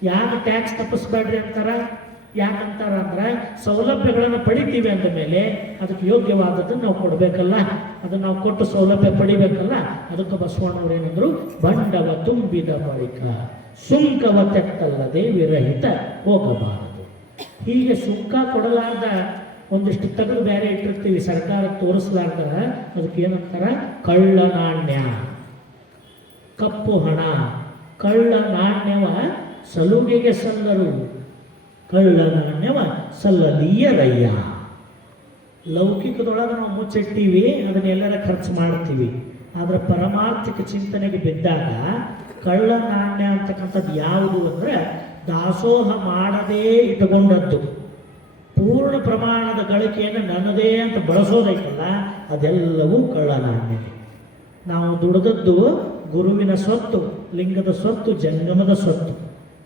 ಯಾಕೆ ಟ್ಯಾಕ್ಸ್ ತಪ್ಪಿಸ್ಬೇಡ್ರಿ ಅಂತಾರ? ಯಾಕಂತಾರ ಅಂದ್ರೆ ಸೌಲಭ್ಯಗಳನ್ನು ಪಡಿತೀವಿ ಅಂದ ಮೇಲೆ ಅದಕ್ಕೆ ಯೋಗ್ಯವಾದದ್ದನ್ನು ನಾವು ಕೊಡಬೇಕಲ್ಲ, ಅದನ್ನು ನಾವು ಕೊಟ್ಟು ಸೌಲಭ್ಯ ಪಡಿಬೇಕಲ್ಲ. ಅದಕ್ಕೆ ಬಸವಣ್ಣವ್ರು ಏನಂದ್ರು? ಬಂಡವ ತುಂಬಿದ ಬಳಿಕ ಸುಂಕವ ತೆತ್ತಲ್ಲದೆ ವಿರಹಿತ ಹೋಗಬಾರದು. ಹೀಗೆ ಸುಂಕ ಕೊಡಲಾರ್ದ ಒಂದಿಷ್ಟು ತೆಗೆದು ಬೇರೆ ಇಟ್ಟಿರ್ತೀವಿ, ಸರ್ಕಾರ ತೋರಿಸಲಾರ್ದ, ಅದಕ್ಕೆ ಏನಂತಾರ? ಕಳ್ಳ ನಾಣ್ಯ, ಕಪ್ಪು ಹಣ. ಕಳ್ಳ ನಾಣ್ಯವ ಸಲುಗೆಗೆ ಸಲ್ಲರು, ಕಳ್ಳ ನಾಣ್ಯವ ಸಲ್ಲದೀಯರಯ್ಯ. ಲೌಕಿಕದೊಳಗೆ ನಾವು ಮುಚ್ಚಿಟ್ಟಿವಿ, ಅದನ್ನೆಲ್ಲರ ಖರ್ಚು ಮಾಡ್ತೀವಿ. ಆದರೆ ಪರಮಾರ್ಥಿಕ ಚಿಂತನೆಗೆ ಬಿದ್ದಾಗ ಕಳ್ಳ ನಾಣ್ಯ ಅಂತಕ್ಕಂಥದ್ದು ಯಾವುದು ಅಂದರೆ ದಾಸೋಹ ಮಾಡದೇ ಇಟ್ಟುಕೊಂಡದ್ದು. ಪೂರ್ಣ ಪ್ರಮಾಣದ ಗಳಿಕೆಯನ್ನು ನನ್ನದೇ ಅಂತ ಬಳಸೋದೈತಲ್ಲ, ಅದೆಲ್ಲವೂ ಕಳ್ಳ ನಾಣ್ಯ. ನಾವು ದುಡಿದದ್ದು ಗುರುವಿನ ಸ್ವತ್ತು, ಲಿಂಗದ ಸ್ವತ್ತು, ಜಂಗಮದ ಸ್ವತ್ತು.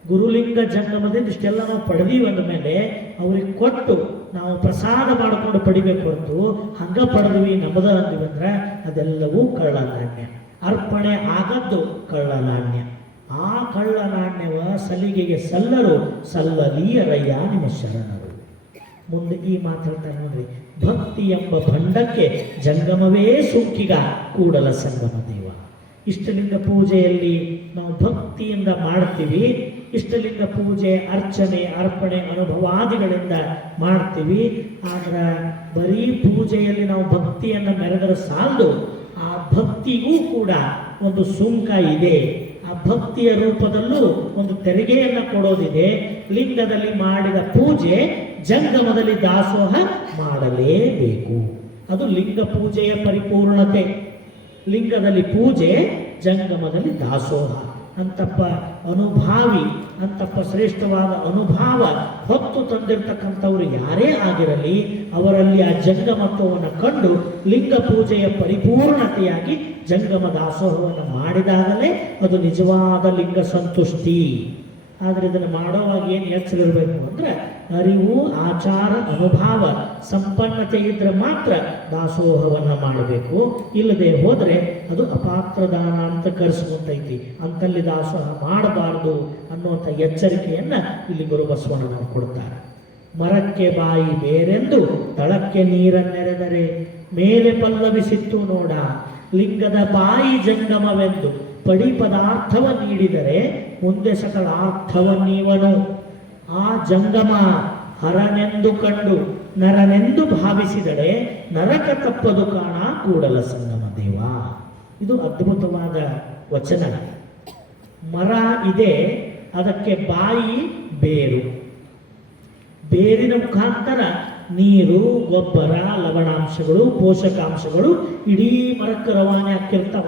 ಗುರುಲಿಂಗ ಜಂಗಮದಿಂದ ಇಷ್ಟೆಲ್ಲ ನಾವು ಪಡೆದೀವಿ ಅಂದ ಮೇಲೆ ಅವ್ರಿಗೆ ಕೊಟ್ಟು ನಾವು ಪ್ರಸಾದ ಮಾಡಿಕೊಂಡು ಪಡಿಬೇಕು ಹೊರತು ಹಂಗ ಪಡೆದ್ವಿ ನಮ್ಮದ ಅಂದಿವಂದ್ರೆ ಅದೆಲ್ಲವೂ ಕಳ್ಳ ನಾಣ್ಯ. ಅರ್ಪಣೆ ಆಗದ್ದು ಕಳ್ಳ ನಾಣ್ಯ. ಆ ಕಳ್ಳ ನಾಣ್ಯವ ಸಲಿಗೆಗೆ ಸಲ್ಲರು, ಸಲ್ಲಲೀಯರಯ್ಯ ನಿಮ್ಮ ಶರಣರು. ಮುಂದೆ ಈ ಮಾತಾಡ್ತಾರೆ ನೋಡ್ರಿ, ಭಕ್ತಿ ಎಂಬ ಭಂಡಕ್ಕೆ ಜಂಗಮವೇ ಸುಂಕಿಗ ಕೂಡಲ ಸಂಗಮ ದೇವ. ಇಷ್ಟಲಿಂಗ ಪೂಜೆಯಲ್ಲಿ ನಾವು ಭಕ್ತಿಯಿಂದ ಮಾಡ್ತೀವಿ. ಇಷ್ಟಲಿಂಗ ಪೂಜೆ, ಅರ್ಚನೆ, ಅರ್ಪಣೆ ಅನುಭವಾದಿಗಳಿಂದ ಮಾಡ್ತೀವಿ. ಆದ್ರೆ ಬರೀ ಪೂಜೆಯಲ್ಲಿ ನಾವು ಭಕ್ತಿಯನ್ನು ಮೆರೆದರೆ ಸಾಲದು, ಆ ಭಕ್ತಿಗೂ ಕೂಡ ಒಂದು ಸುಂಕ ಇದೆ. ಆ ಭಕ್ತಿಯ ರೂಪದಲ್ಲೂ ಒಂದು ತೆರಿಗೆಯನ್ನು ಕೊಡೋದಿದೆ. ಲಿಂಗದಲ್ಲಿ ಮಾಡಿದ ಪೂಜೆ ಜಂಗಮದಲ್ಲಿ ದಾಸೋಹ ಮಾಡಲೇಬೇಕು. ಅದು ಲಿಂಗ ಪೂಜೆಯ ಪರಿಪೂರ್ಣತೆ. ಲಿಂಗದಲ್ಲಿ ಪೂಜೆ, ಜಂಗಮದಲ್ಲಿ ದಾಸೋಹ. ಅಂತಪ್ಪ ಅನುಭಾವಿ, ಅಂತಪ್ಪ ಶ್ರೇಷ್ಠವಾದ ಅನುಭಾವ ಹೊತ್ತು ತಂದಿರತಕ್ಕಂಥವ್ರು ಯಾರೇ ಆಗಿರಲಿ, ಅವರಲ್ಲಿ ಆ ಜಂಗಮತ್ವವನ್ನು ಕಂಡು ಲಿಂಗ ಪೂಜೆಯ ಪರಿಪೂರ್ಣತೆಯಾಗಿ ಜಂಗಮ ದಾಸೋಹವನ್ನು ಮಾಡಿದಾಗಲೇ ಅದು ನಿಜವಾದ ಲಿಂಗ ಸಂತುಷ್ಟಿ. ಆದರೆ ಇದನ್ನು ಮಾಡೋವಾಗ ಏನು ಎಚ್ಚರಿರಬೇಕು ಅಂದರೆ ಅರಿವು, ಆಚಾರ, ಅನುಭಾವ ಸಂಪನ್ನತೆ ಇದ್ರೆ ಮಾತ್ರ ದಾಸೋಹವನ್ನು ಮಾಡಬೇಕು. ಇಲ್ಲದೆ ಹೋದರೆ ಅದು ಅಪಾತ್ರದಾನ ಅಂತ ಕರೆಸ್ಕೊಂತೈತಿ. ಅಂತಲ್ಲಿ ದಾಸೋಹ ಮಾಡಬಾರದು ಅನ್ನುವಂಥ ಎಚ್ಚರಿಕೆಯನ್ನು ಇಲ್ಲಿ ಗುರು ಬಸವಣ್ಣನವರು ಕೊಡ್ತಾರೆ. ಮರಕ್ಕೆ ಬಾಯಿ ಬೇರೆಂದು ತಳಕ್ಕೆ ನೀರನ್ನೆರೆದರೆ ಮೇಲೆ ಪಲ್ಲವಿಸಿತ್ತು ನೋಡ, ಲಿಂಗದ ಬಾಯಿ ಜಂಗಮವೆಂದು ಪಡಿ ಪದಾರ್ಥವ ನೀಡಿದರೆ ಮುಂದೆ ಸಕಲ ಅರ್ಥವನ್ನೀವನು. ಆ ಜಂಗಮ ಹರನೆಂದು ಕಂಡು ನರನೆಂದು ಭಾವಿಸಿದಡೆ ನರಕ ತಪ್ಪದು ಕಾಣ ಕೂಡಲ ಸಂಗಮ ದೇವ. ಇದು ಅದ್ಭುತವಾದ ವಚನ. ಮರ ಇದೆ, ಅದಕ್ಕೆ ಬಾಯಿ ಬೇರು, ಬೇರಿನ ಮುಖಾಂತರ ನೀರು, ಗೊಬ್ಬರ, ಲವಣಾಂಶಗಳು, ಪೋಷಕಾಂಶಗಳು ಇಡೀ ಮರಕ್ಕೆ ರವಾನೆ ಆಗ್ತಿರ್ತಾವ.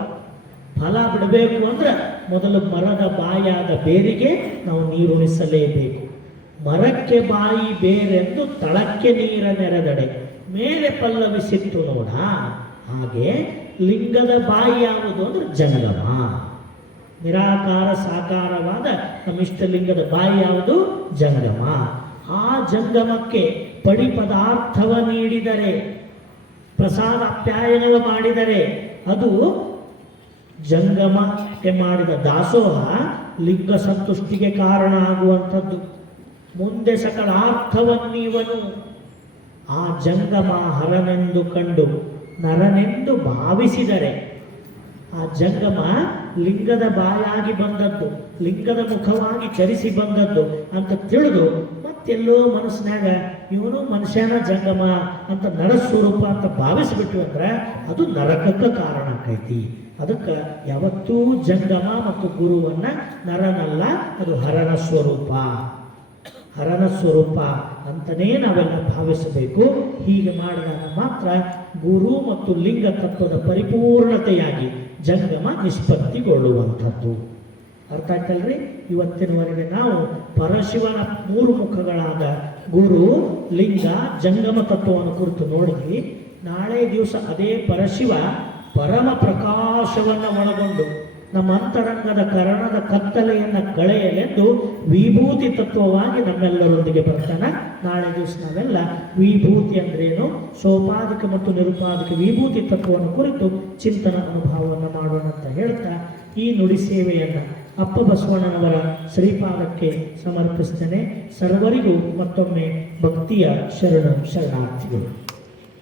ಫಲ ಬಿಡಬೇಕು ಅಂದ್ರೆ ಮೊದಲು ಮರದ ಬಾಯಾದ ಬೇರಿಗೆ ನಾವು ನೀರುಣಿಸಲೇಬೇಕು. ಮರಕ್ಕೆ ಬಾಯಿ ಬೇರೆಂದು ತಳಕ್ಕೆ ನೀರ ನೆರೆದಡೆ ಮೇಲೆ ಪಲ್ಲವಿಸಿತ್ತು ನೋಡ. ಹಾಗೆ ಲಿಂಗದ ಬಾಯಿ ಯಾವುದು ಅಂದ್ರೆ ಜಂಗಮ. ನಿರಾಕಾರ ಸಾಕಾರವಾದ ನಮ್ಮಿಷ್ಟ ಲಿಂಗದ ಬಾಯಿ ಯಾವುದು? ಜಂಗಮ. ಆ ಜಂಗಮಕ್ಕೆ ಪಡಿ ಪದಾರ್ಥವ ನೀಡಿದರೆ, ಪ್ರಸಾದಾಪ್ಯಾಯನವ ಮಾಡಿದರೆ ಅದು ಜಂಗಮಕ್ಕೆ ಮಾಡಿದ ದಾಸೋಹ ಲಿಂಗ ಸಂತುಷ್ಟಿಗೆ ಕಾರಣ ಆಗುವಂಥದ್ದು. ಮುಂದೆ ಸಕಲ ಅರ್ಥವನ್ನೀವನು ಆ ಜಂಗಮ ಹರನೆಂದು ಕಂಡು ನರನೆಂದು ಭಾವಿಸಿದರೆ, ಆ ಜಂಗಮ ಲಿಂಗದ ಬಾಯಾಗಿ ಬಂದದ್ದು, ಲಿಂಗದ ಮುಖವಾಗಿ ಚರಿಸಿ ಬಂದದ್ದು ಅಂತ ತಿಳಿದು ಮತ್ತೆಲ್ಲೋ ಮನಸ್ಸಿನಾಗ ಇವನು ಮನುಷ್ಯನ ಜಂಗಮ ಅಂತ ನರಸ್ವರೂಪ ಅಂತ ಭಾವಿಸಿಬಿಟ್ಟು ಅಂದ್ರೆ ಅದು ನರಕಕ್ಕೆ ಕಾರಣ ಆಕೈತಿ. ಅದಕ್ಕೆ ಯಾವತ್ತೂ ಜಂಗಮ ಮತ್ತು ಗುರುವನ್ನ ನರನಲ್ಲ, ಅದು ಹರನ ಸ್ವರೂಪ, ಹರನ ಸ್ವರೂಪ ಅಂತನೇ ನಾವೆಲ್ಲ ಭಾವಿಸಬೇಕು. ಹೀಗೆ ಮಾಡಿದಾಗ ಮಾತ್ರ ಗುರು ಮತ್ತು ಲಿಂಗ ತತ್ವದ ಪರಿಪೂರ್ಣತೆಯಾಗಿ ಜಂಗಮ ನಿಷ್ಪತ್ತಿಗೊಳ್ಳುವಂಥದ್ದು. ಅರ್ಥ ಆಯ್ತಲ್ರಿ? ಇವತ್ತಿನವರೆಗೆ ನಾವು ಪರಶಿವನ 3 ಮುಖಗಳಾದ ಗುರು, ಲಿಂಗ, ಜಂಗಮ ತತ್ವವನ್ನು ಕುರಿತು ನೋಡಿದ್ವಿ. ನಾಳೆ ದಿವಸ ಅದೇ ಪರಶಿವ ಪರಮ ಪ್ರಕಾಶವನ್ನು ಒಳಗೊಂಡು ನಮ್ಮ ಅಂತರಂಗದ ಕರಣದ ಕತ್ತಲೆಯನ್ನು ಕಳೆಯಲೆಂದು ವಿಭೂತಿ ತತ್ವವಾಗಿ ನಮ್ಮೆಲ್ಲರೊಂದಿಗೆ ಬರ್ತಾನೆ. ನಾಳೆ ದಿವಸ ನಾವೆಲ್ಲ ವಿಭೂತಿ ಅಂದ್ರೇನು, ಸೋಪಾದಿಕ ಮತ್ತು ನಿರುಪಾದಿಕ ವಿಭೂತಿ ತತ್ವವನ್ನು ಕುರಿತು ಚಿಂತನ ಅನುಭವವನ್ನು ಮಾಡೋಣ ಅಂತ ಹೇಳ್ತಾ ಈ ನುಡಿ ಸೇವೆಯನ್ನು ಅಪ್ಪ ಬಸವಣ್ಣನವರ ಶ್ರೀಪಾದಕ್ಕೆ ಸಮರ್ಪಿಸ್ತೇನೆ. ಸರ್ವರಿಗೂ ಮತ್ತೊಮ್ಮೆ ಭಕ್ತಿಯ ಶರಣಾರ್ಥಿಗಳು.